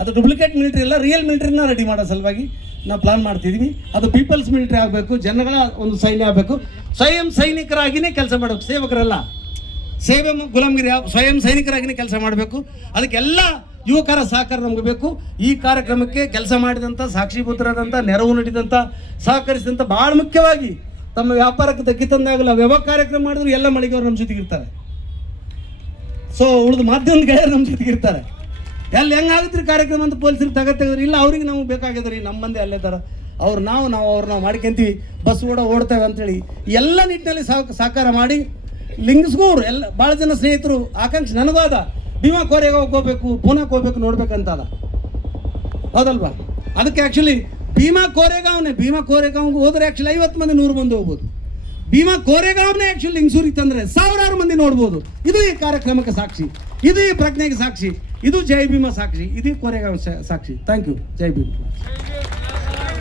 ಅದು ಡೂಪ್ಲಿಕೇಟ್ ಮಿಲಿಟರಿ ಎಲ್ಲ, ರಿಯಲ್ ಮಿಲಿಟರಿನ ರೆಡಿ ಮಾಡೋ ಸಲುವಾಗಿ ನಾವು ಪ್ಲಾನ್ ಮಾಡ್ತಿದ್ದೀವಿ. ಅದು ಪೀಪಲ್ಸ್ ಮಿಲಿಟರಿ ಆಗಬೇಕು, ಜನಗಳ ಒಂದು ಸೈನ್ಯ ಆಗಬೇಕು, ಸ್ವಯಂ ಸೈನಿಕರಾಗಿಯೇ ಕೆಲಸ ಮಾಡಬೇಕು, ಸೇವಕರಲ್ಲ. ಸೇವೆ ಗುಲಾಮಗಿರಿ ಸ್ವಯಂ ಸೈನಿಕರಾಗಿನೇ ಕೆಲಸ ಮಾಡಬೇಕು. ಅದಕ್ಕೆಲ್ಲ ಯುವಕರ ಸಹಕಾರ ನಮಗೆ ಬೇಕು. ಈ ಕಾರ್ಯಕ್ರಮಕ್ಕೆ ಕೆಲಸ ಮಾಡಿದಂಥ, ಸಾಕ್ಷೀಭೂತರಾದಂಥ, ನೆರವು ನೀಡಿದಂಥ, ಸಹಕರಿಸಿದಂಥ, ಭಾಳ ಮುಖ್ಯವಾಗಿ ತಮ್ಮ ವ್ಯಾಪಾರಕ್ಕೆ ಧಕ್ಕೆ ತಂದಾಗಲ್ಲ ವ್ಯವಹಾರ ಕಾರ್ಯಕ್ರಮ ಮಾಡಿದ್ರು ಎಲ್ಲ ಮಳಿಗೆಯವರು ನಮ್ಮ ಜೊತೆಗಿರ್ತಾರೆ. ಸೊ ಉಳಿದು ಮಾಧ್ಯಮದ ಗೆಳೆಯರು ನಮ್ಮ ಜೊತೆಗಿರ್ತಾರೆ. ಎಲ್ಲಿ ಹೆಂಗಾಗುತ್ತೆ ರೀ ಕಾರ್ಯಕ್ರಮ ಅಂತ ಪೊಲೀಸರಿಗೆ ತೆಗೆದ್ರೆ ಇಲ್ಲ, ಅವ್ರಿಗೆ ನಮಗೆ ಬೇಕಾಗ್ಯದ ರೀ, ನಮ್ಮ ಮಂದಿ ಅಲ್ಲೇ ಥರ ಅವ್ರು ನಾವು ಮಾಡ್ಕೊಂತೀವಿ, ಬಸ್ ಓಡ್ತೇವೆ ಅಂಥೇಳಿ ಎಲ್ಲ ನಿಟ್ಟಿನಲ್ಲಿ ಸಹಕಾರ ಮಾಡಿ ಲಿಂಗಿಸ್ಗೋರು ಎಲ್ಲ ಭಾಳ ಜನ ಸ್ನೇಹಿತರು ಆಕಾಂಕ್ಷೆ ನನಗೂ ಅದ, ಭೀಮಾ ಕೋರೆಗಾಂವ್ಗೆ ಹೋಗ್ಬೇಕು, ಪೂನಾಕ್ಕೆ ಹೋಗ್ಬೇಕು ನೋಡ್ಬೇಕಂತ ಅದ, ಹೌದಲ್ವಾ? ಅದಕ್ಕೆ ಆ್ಯಕ್ಚುಲಿ ಭೀಮಾ ಕೋರೆಗಾಂವ್ಗೆ ಹೋದ್ರೆ ಆ್ಯಕ್ಚುಲಿ 50 ಮಂದಿ 100 ಮಂದಿ ಹೋಗ್ಬೋದು. ಭೀಮಾ ಕೋರೆಗಾಂವ್ನೇ ಆ್ಯಕ್ಚುಲಿ ಲಿಂಗಸೂರಿಗೆ ತಂದರೆ 1000 ಮಂದಿ ನೋಡ್ಬೋದು. ಇದು ಈ ಕಾರ್ಯಕ್ರಮಕ್ಕೆ ಸಾಕ್ಷಿ, ಇದು ಈ ಪ್ರಜ್ಞೆಗೆ ಸಾಕ್ಷಿ, ಇದು ಜೈ ಭೀಮಾ ಸಾಕ್ಷಿ, ಇದು ಕೋರೆಗಾಂವ್ ಸಾಕ್ಷಿ. Thank you. ಜೈ ಭೀಮ್.